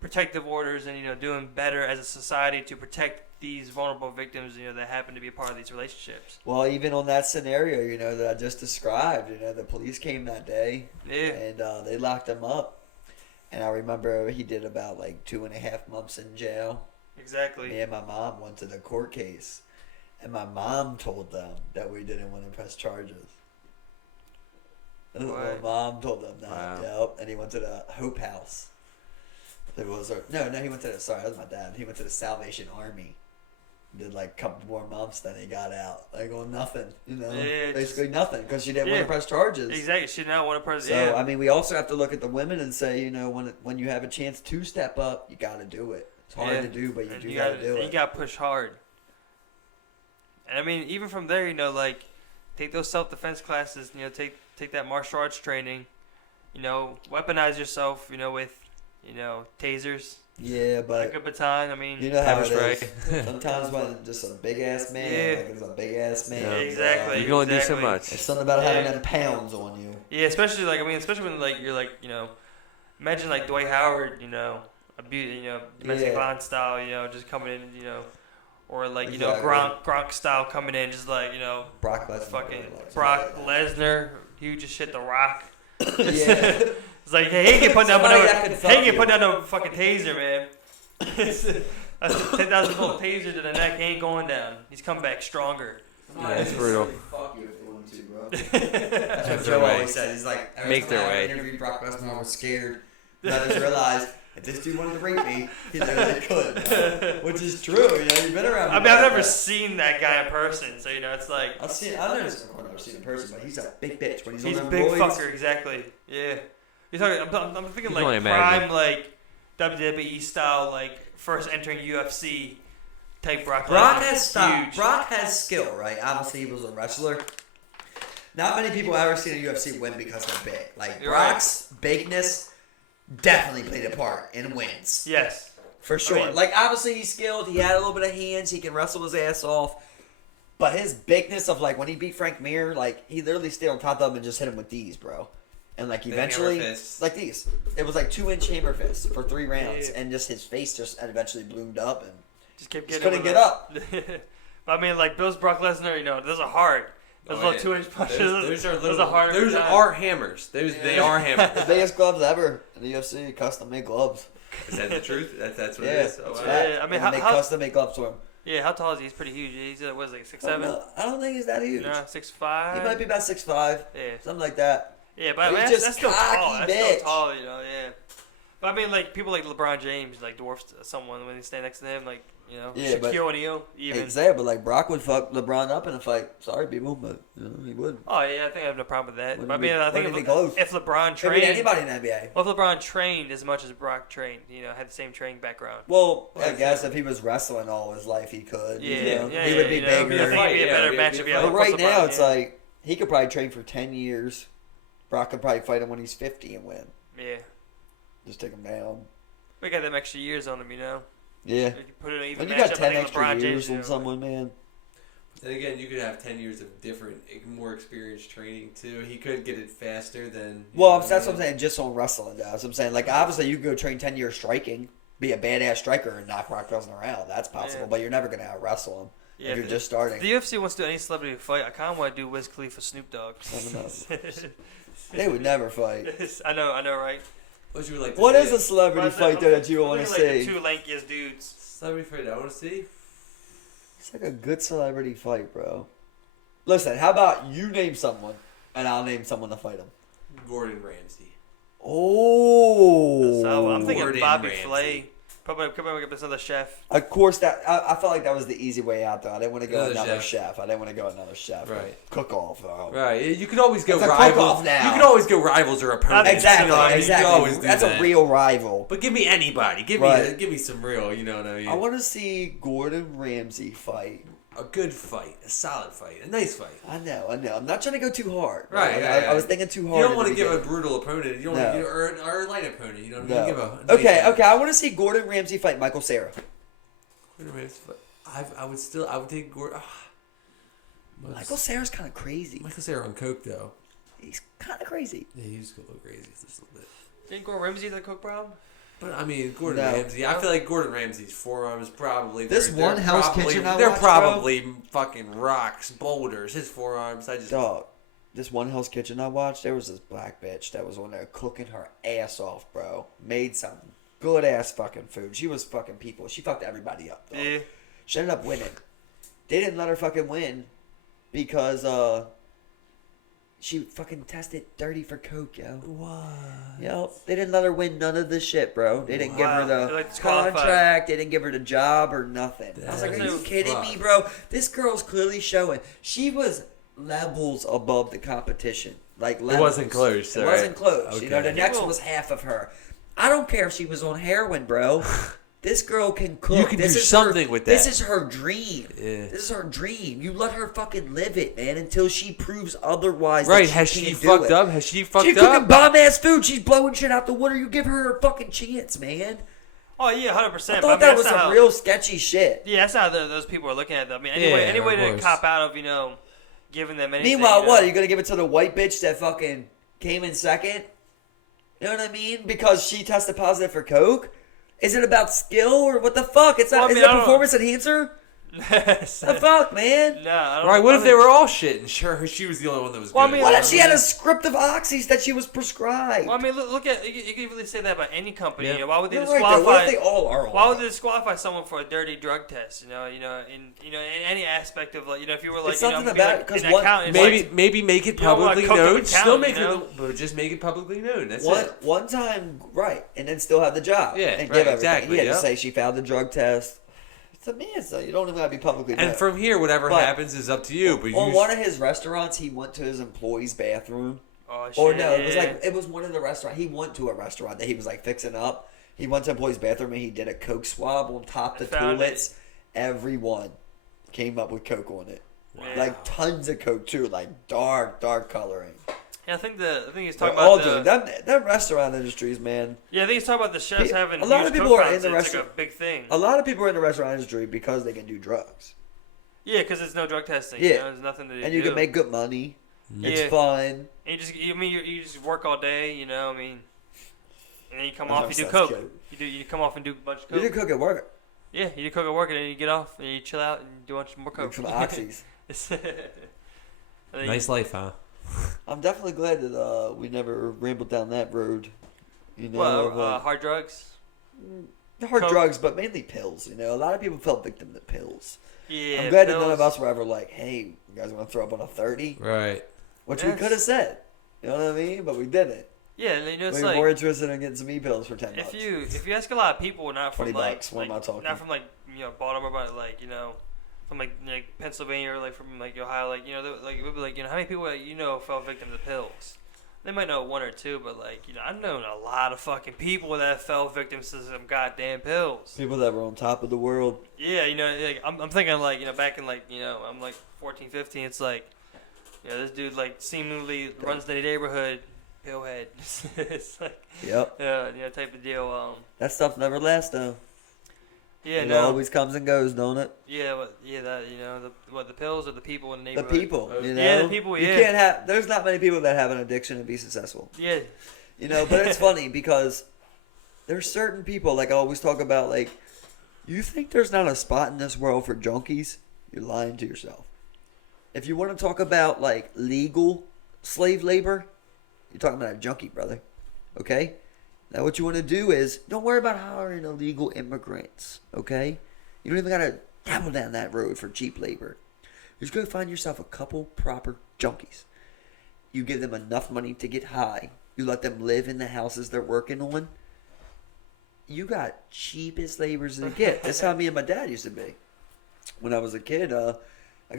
protective orders and doing better as a society to protect these vulnerable victims that happen to be a part of these relationships. Well, even on that scenario that I just described, the police came that day and they locked him up, and I remember he did about like 2.5 months in jail. Exactly. Me and my mom went to the court case, and my mom told them that we didn't want to press charges. My mom told them that. Wow. Yep. And he went to the Hope House. He went to that was my dad. He went to the Salvation Army. Did like a couple more months, then he got out. Like on nothing, basically nothing, because she didn't want to press charges. Exactly, she did not want to press. So I mean, we also have to look at the women and say, when you have a chance to step up, you got to do it. It's hard to do, but you got to do it. You got to push hard. And I mean, even from there, like take those self-defense classes. Take that martial arts training. Weaponize yourself. With tasers. Yeah, but like a baton. I mean, how it is. Sometimes when just a big ass man, like it's a big ass man. Yeah, exactly. You can only do so much. There's something about having them pounds on you. Yeah, especially when like you're like imagine like Dwight Howard, domestic violence style, just coming in, or like Gronk style coming in, just like Brock Lesnar, fucking Brock Lesnar, huge as shit, The Rock. Yeah. It's like, hey, he can put down no fucking taser, man. That's a 10,000 volt taser to the neck. He ain't going down. He's come back stronger. Yeah, it's brutal. Fuck you if you want to, bro. That's what Joe always said. He's like, make their way. I interviewed Brock Lesnar, I was scared. Then I just realized if this dude wanted to rape me, he literally could. Which is true. You've been around. I mean, I've never seen that guy in person, so it's like I've never seen him in person, but he's a big bitch when he's on them big boys. fucker, exactly. Yeah. You're talking. I'm thinking like prime, like WWE style, like first entering UFC type Brock. Brock has style. Brock has skill, right? Obviously, he was a wrestler. Not many people have ever seen a UFC win because they're big. Like Brock's bigness definitely played a part in wins. Yes, for sure. I mean, like obviously he's skilled. He had a little bit of hands. He can wrestle his ass off. But his bigness of like when he beat Frank Mir, like he literally stayed on top of him and just hit him with these, bro. And like eventually, like these, it was like 2-inch hammer fists for 3 rounds, and just his face just eventually bloomed up and just couldn't get up. But I mean, like Bill's Brock Lesnar, those are hard. Those little 2-inch punches. Those are hammers. They are hammers. The biggest gloves ever in the UFC, custom made gloves. Is that the truth? That's what it is. That's right. I mean, they custom made gloves for him. Yeah, how tall is he? He's pretty huge. He's what is it, 6'7"? I don't think he's that huge. No, 6'5". He might be about 6'5". Yeah. Something like that. Yeah, but He's that's just still tall. cocky That's still bitch. tall, yeah. But I mean, like people like LeBron James, like dwarfs someone when they stand next to him, like Yeah, Shaquille O'Neal, even. Exactly, but like Brock would fuck LeBron up in a fight. Sorry, people, but he would. Oh yeah, I think I have no problem with that. Wouldn't But I mean, I think if LeBron Maybe trained, anybody in the NBA. well, if LeBron trained as much as Brock trained, had the same training background. Well, I guess if he was wrestling all his life, he could. Yeah, he would be bigger. I think it'd be a better matchup. Yeah, But right now, it's LeBron, like he could probably train for 10 years. Brock could probably fight him when he's 50 and win. Yeah. Just take him down. We got them extra years on him, Yeah. You put it even When you got matchup, 10 I think extra LeBron years James, on someone, man. And again, you could have 10 years of different, more experienced training too. He could get it faster than. Well, that's what I'm saying. Just on wrestling, that's what I'm saying. Like, obviously, you could go train 10 years striking, be a badass striker, and knock Brock Lesnar around. That's possible, but you're never going to out wrestle him if you're just starting. If the UFC wants to do any celebrity fight, I kind of want to do Wiz Khalifa, Snoop Dogg. They would never fight. I know, right? What is a celebrity fight though that you want to see? The two lankiest dudes. Celebrity fight I want to see? It's like a good celebrity fight, bro. Listen, how about you name someone, and I'll name someone to fight him. Gordon Ramsay. Oh. So I'm thinking Gordon Bobby Ramsay. Flay. Probably up this other chef. Of course, that I felt like that was the easy way out though. I didn't want to go Another another chef. I didn't want to go another chef. Right. Cook off. Though. Right. You could always go It's a rivals. cook-off now. You could always go rivals or opponents. Exactly. You know what I mean? Exactly. You could always do That's that. a real rival. But give me anybody. Give me some real. You know what I mean? I want to see Gordon Ramsay fight. A good fight, a solid fight, a nice fight. I know. I'm not trying to go too hard. Right. I was thinking too hard. You don't want to give a brutal opponent. You don't want to give, or a light opponent. You don't want to give a nice Okay. I want to see Gordon Ramsay fight Michael Cera. I would take Gordon. Michael Cera's kind of crazy. Michael Cera on coke though. He's kind of crazy. Yeah, he's a little crazy just a little bit. Didn't Gordon Ramsay have that coke problem? But I mean, Gordon Ramsay. I feel like Gordon Ramsay's forearm is probably This one Hell's Kitchen I They're watched, probably fucking rocks, boulders. His forearms. Dog. This one Hell's Kitchen I watched, there was this black bitch that was on there cooking her ass off, bro. Made some good ass fucking food. She was fucking people. She fucked everybody up, dog. Yeah. She ended up winning. They didn't let her fucking win because she fucking tested dirty for coke, yo. What? Yo, they didn't let her win none of the shit, bro. They didn't give her They're the like disqualified. contract. They didn't give her the job or nothing. I was like, are you That's kidding me, bro? This girl's clearly showing. She was levels above the competition. Like levels. It wasn't close. It wasn't close. Okay. You know, the next one was half of her. I don't care if she was on heroin, bro. This girl can cook. You can do something with that. This is her dream. Yeah. This is her dream. You let her fucking live it, man, until she proves otherwise. Right? That Has she she can't do fucked it. up? Has she fucked She's up? cooking bomb ass food. She's blowing shit out the water. You give her a fucking chance, man. Oh yeah, 100%. I thought that was some real sketchy shit. Yeah, that's how those people are looking at them. I mean, Yeah, any way of to course. cop out of giving them anything. Meanwhile, what? Are you gonna give it to the white bitch that fucking came in second? You know what I mean? Because she tested positive for coke. Is it about skill or what the fuck? It's not. Well, I is mean, it I a don't performance enhancer? The fuck, man? No, I don't. Right? What if I they don't- were all shit and sure she was the only one that was Well, I good? mean, What if she had a script of oxys that she was prescribed? Well, I mean, look at you can really say that about any company. Yeah. Why would they You're right, disqualify? though. What if they all are? Why would they disqualify someone for a dirty drug test? In any aspect of if you were like It's something be about- like 'cause an one- accountant, maybe make it You don't wanna publicly cook up known. a Still talent, make you know? it, but just make it publicly known. That's One it. one time, right, and then still have the job. Yeah, and right, give everything. exactly, He had yep. to say she failed the drug test. It's a man, so you don't even have to be publicly known. And from here, whatever But- happens is up to you. But on you one of his restaurants, he went to his employee's bathroom. oh, shit, Or no, it was yeah. it was one of the restaurant. He went to a restaurant that he was like fixing up. He went to employee's bathroom and he did a Coke swab on top of the Found it. toilets. Everyone came up with Coke on it. Wow. Like tons of Coke too, like dark coloring. Yeah, I think he's They're talking all about doing that restaurant industries, man. Yeah, I think he's talking about the chefs Pe- having a lot huge of people coke are problems. in the It's like restaurant- a big thing. A lot of people are in the restaurant industry because they can do drugs. Yeah, because there's no drug testing. Yeah. There's nothing to do. And you can make good money. It's Yeah. fun. And you just work all day. And then you come That off. You do sounds coke. You come off and do a bunch of You coke. do Coke at work. Yeah, you do coke at work, and then you get off and you chill out and do a bunch more coke. Some oxys. nice life, huh? I'm definitely glad that we never rambled down that road. You know, Well, of, hard drugs. hard drugs, but mainly pills. You know, a lot of people fell victim to pills. Yeah, I'm glad that none of us were ever like, "Hey, you guys want to throw up on a 30?" Right. Which we could have said. You know what I mean? But we didn't. Yeah, you know, it's we were like more interested in getting some e-pills for $10. If you ask a lot of people, not from $20. What am I talking? not from like Baltimore, but like from like Pennsylvania or like from like Ohio, like like it would be like how many people fell victim to pills. They might know one or two, but like I've known a lot of fucking people that fell victim to some goddamn pills. People that were on top of the world. Yeah, like I'm thinking like back in like I'm like 14, 15. It's like this dude like seemingly runs the neighborhood, pillhead. It's like Yep. Type of deal. That stuff never lasts though. Yeah, it always comes and goes, don't it? Yeah, that the pills or the people in the neighborhood. The people, Yeah, the people. Yeah. You can't have. There's not many people that have an addiction and be successful. Yeah. But it's funny because there's certain people like I always talk about. Like, you think there's not a spot in this world for junkies? You're lying to yourself. If you want to talk about like legal slave labor, you're talking about a junkie, brother. Okay. Now, what you want to do is don't worry about hiring illegal immigrants, okay? You don't even got to dabble down that road for cheap labor. Just go find yourself a couple proper junkies. You give them enough money to get high. You let them live in the houses they're working on. You got cheapest laborers to get. That's how me and my dad used to be. When I was a kid, I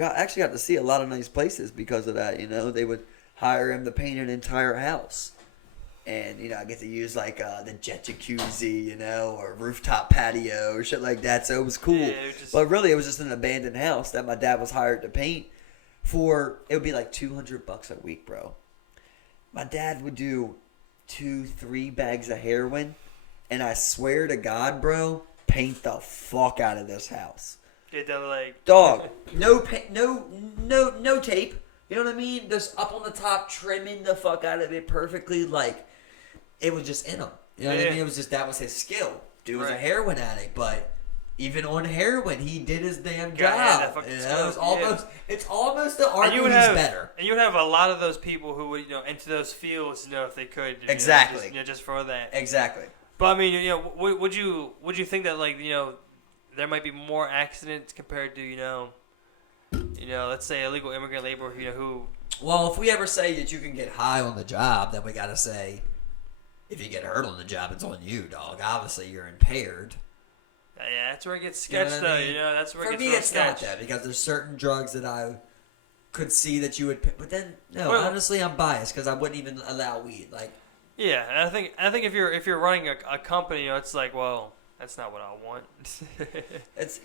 actually got to see a lot of nice places because of that, They would hire him to paint an entire house. And, I get to use, like, the jet jacuzzi, or rooftop patio or shit like that. So it was cool. Yeah, but really, it was just an abandoned house that my dad was hired to paint for, it would be like $200 a week, bro. My dad would do 2-3 bags of heroin. And I swear to God, bro, paint the fuck out of this house. Get that, like... Dog, no tape. You know what I mean? Just up on the top, trimming the fuck out of it perfectly, like... It was just in him. You know what I mean? It was just, that was his skill. Dude was a heroin addict, but even on heroin, he did his damn job. It's almost the argument he's better. And you would have a lot of those people who would, into those fields, if they could. Exactly. Just for that. Exactly. But I mean, would you think that like, there might be more accidents compared to, let's say illegal immigrant labor, who... Well, if we ever say that you can get high on the job, then we gotta say... If you get hurt on the job, it's on you, dog. Obviously, you're impaired. Yeah, that's where it gets sketched, though. That's where it gets sketched. For me, it's not that, because there's certain drugs that I could see that you would... But then, honestly, I'm biased, because I wouldn't even allow weed. Like, yeah, and I think if you're running a company, it's like, well, that's not what I want. It's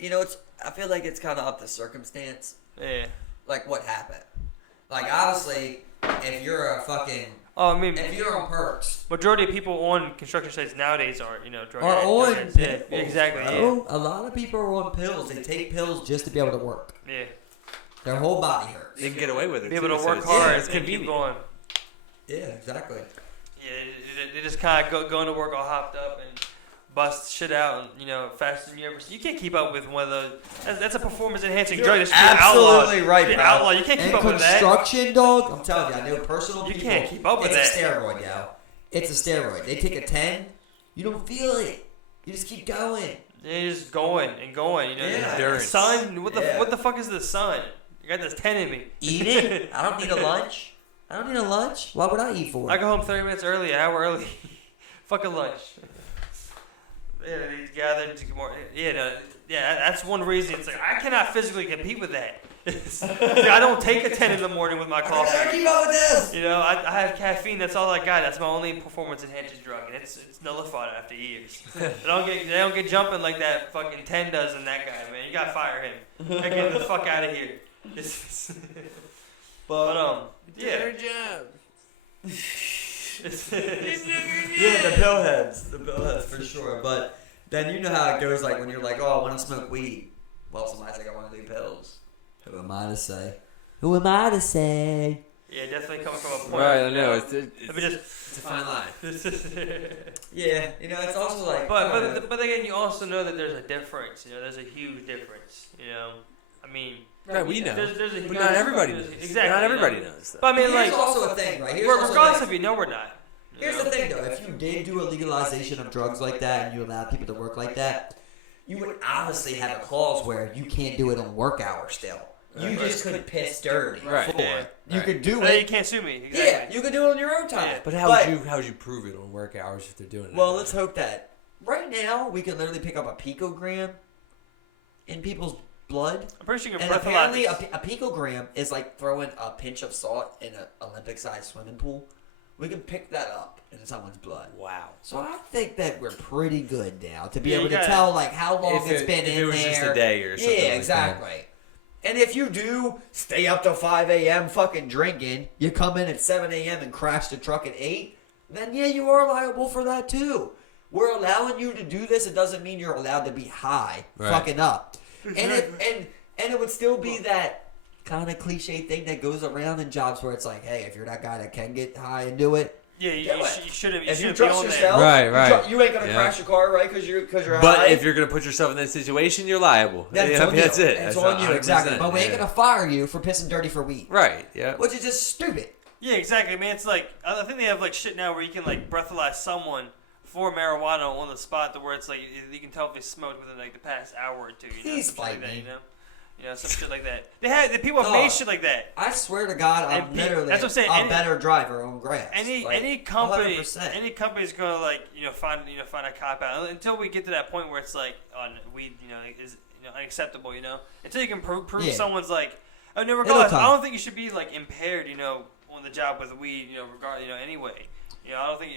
I feel like it's kind of up to circumstance. Yeah. Like, what happened? Like, obviously, if you're a fucking... Oh, I mean, if you're on perks, majority of people on construction sites nowadays are, drug are on pills. Yeah, exactly. Bro. Yeah. A lot of people are on pills. They take pills just to be able to work. Yeah. Their whole body hurts. They can get away with it. Be able to work hard. It's convenient. Keep going. Yeah, exactly. Yeah, they just kind of going to work all hopped up and bust shit out, and faster than you ever. You can't keep up with one of those. That's a performance enhancing drug. That's absolutely right, bro. Outlaw. You can't keep up with that. Construction, dog. I'm telling you, I know personal people. You can't keep up with that. It's a steroid, yo. It's a steroid. They take a 10. You don't feel it. You just keep going. Yeah, you're just going and going. The sun. What the fuck is the sun? You got this 10 in me. Eat it. I don't need a lunch. Why would I eat for it? I go home 30 minutes early, an hour early. Fucking lunch. Yeah, they gather to get more. That's one reason. It's like I cannot physically compete with that. I don't take a 10 in the morning with my coffee. I keep up with this. I have caffeine. That's all I got. That's my only performance enhancing drug, and it's nullified after years. They don't get jumping like that fucking 10 does in that guy, man. You gotta fire him. Get the fuck out of here. Their job. The pillheads for sure. But then you know how it goes. Like when you're like, oh, I want to smoke weed. Well, somebody's like, I want to do pills. Who am I to say? Yeah, definitely coming from a point. Right, I know. It's a fine line. Yeah, it's also like. But again, you also know that there's a difference. There's a huge difference. I mean. Right, we know. There's a but not everybody knows. Exactly. Not everybody knows. Though. But I mean, here's also a thing, right? Regardless if you know or not. Here's the thing, though. If you did do a legalization of drugs like that and you allowed people to work like that, you would obviously have a clause where you can't do it on work hours still. You just could piss dirty. Right. You could do Hey, it. you can't sue me. Exactly. Yeah, you could do it on your own time. But how would you prove it on work hours if they're doing it? Well, let's hope that right now we can literally pick up a picogram in people's blood. I'm pretty sure you can And apparently breathalyze. a picogram is like throwing a pinch of salt in an Olympic-sized swimming pool. We can pick that up in someone's blood. Wow. So I think that we're pretty good now to be Yeah, able you to gotta- tell like how long If it's been if in it was there. just a day or something. Yeah, like that. exactly. And if you do stay up till 5 a.m. fucking drinking, you come in at 7 a.m. and crash the truck at 8, then yeah, you are liable for that too. We're allowing you to do this. It doesn't mean you're allowed to be high, Right. fucking up. And it would still be that kind of cliche thing that goes around in jobs where it's like, hey, if you're that guy that can get high and do it, Yeah, do you it. shouldn't. You if you shouldn't be trust on yourself, there. Right. you ain't gonna Yeah. crash your car, right? Because you're high. But if you're gonna put yourself in that situation, you're liable. That's Yeah, on you. that's it. It's That's on you, 100%, exactly. But we ain't yeah. gonna fire you for pissing dirty for weed. Right. Yeah. Which is just stupid. Yeah, exactly. I mean, it's like I think they have like shit now where you can like breathalyze someone for marijuana on the spot, to where it's like you can tell if they smoked within like the past hour or two. You know, Please something like fight that. me. You know, some shit like that. The people have Dog. made shit like that. I swear to God, I'm And literally that's what I'm saying, a better driver on grass. Any Like, company 100%. any company's gonna like find a cop out until we get to that point where it's like on weed is unacceptable, until you can prove Yeah. someone's like regardless. come. I don't think you should be like impaired on the job with weed anyway. I don't think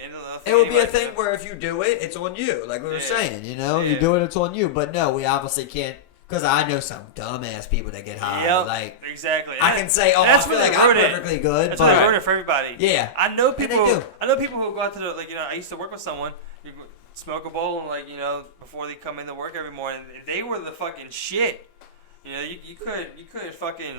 It would be a anybody- thing where if you do it, it's on you. Like we were Yeah. saying, you Yeah. do it, it's on you. But no, we obviously can't. Because I know some dumbass people that get high. Yep, Like exactly. I can say, oh, I that's feel when like they I'm ruin it. perfectly good. That's but why they ruin it for everybody. Yeah. I know And they people. do. I know people who go out to the I used to work with someone. You smoke a bowl and before they come into work every morning. They were the fucking shit. You could fucking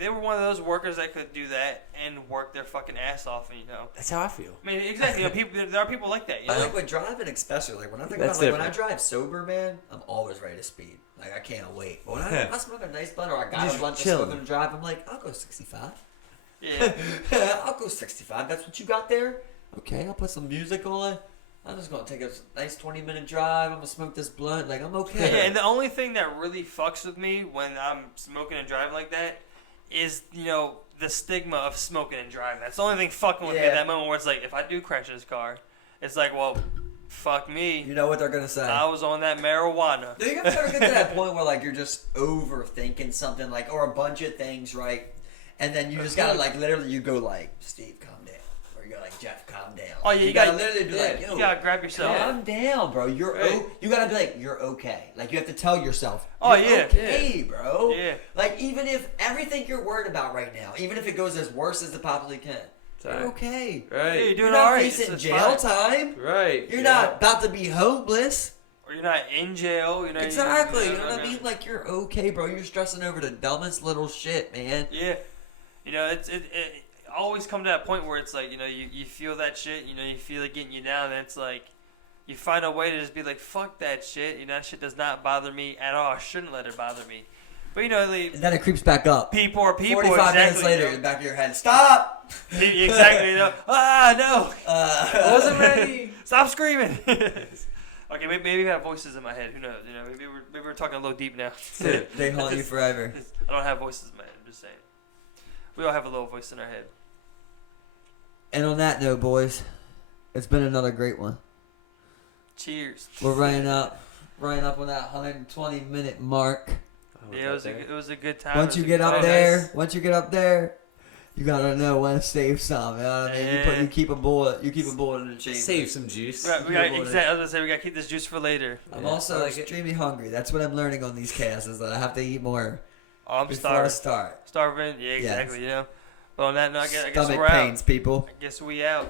they were one of those workers that could do that and work their fucking ass off and That's how I feel. I mean exactly there are people like that. I think with driving, especially like when I think That's about when I different. drive sober, man, I'm always ready to speed. Like I can't wait. But when I smoke a nice blunt or I got Just a blunt to chilling. smoke and drive, I'm like, I'll go 65. Yeah. I'll go 65. That's what you got there? Okay, I'll put some music on. I'm just gonna take a nice 20-minute drive. I'm gonna smoke this blunt. Like I'm okay. Yeah, and the only thing that really fucks with me when I'm smoking and driving like that is, the stigma of smoking and driving. That's the only thing fucking with me at that moment where it's like, if I do crash this car, it's like, well, fuck me. You know what they're gonna say? I was on that marijuana. No, you gotta start to get to that point where like you're just overthinking something, like or a bunch of things, right? And then you just gotta like literally you go like, Steve, calm down, or you go like, Jeff, calm down. Oh yeah, you gotta literally be like, yo, you gotta grab yourself. calm down, bro. You're Right. you gotta be like, you're okay. Like you have to tell yourself, Oh, you're yeah. okay, bro. Yeah. Like even if everything you're worried about right now, even if it goes as worse as it possibly can, you're Right. okay. Yeah, Right. you're You're doing not alright. facing It's jail fine. time. Right. You're yeah. not about to be homeless. Or you're not in jail. Exactly. You know what I mean? Like you're okay, bro. You're stressing over the dumbest little shit, man. Yeah. It always come to that point where it's like, you feel that shit, you feel it getting you down, and it's like, you find a way to just be like, fuck that shit, that shit does not bother me at all, I shouldn't let it bother me. But, And then it creeps back up. people are people, 45 exactly, minutes later, in the back of your head, stop! exactly, no, I wasn't ready. stop screaming. Okay, maybe I have voices in my head, who knows, maybe we're talking a little deep now. They haunt you forever. I don't have voices in my head, I'm just saying. We all have a little voice in our head. And on that note, boys, it's been another great one. Cheers. We're running up on that 120-minute mark. Yeah, it was a good time. Once you get up there, you gotta know when to save some. You know what I mean? Yeah. You keep a bullet in the chamber. Save some juice. Right, I was gonna say we gotta keep this juice for later. I'm Yeah, also I like it. extremely hungry. That's what I'm learning on these casts is that I have to eat more Oh, I'm before I starving. start. Starving. Yeah, exactly. But on that note, I guess Stomach we're pains, out. people. I guess we out.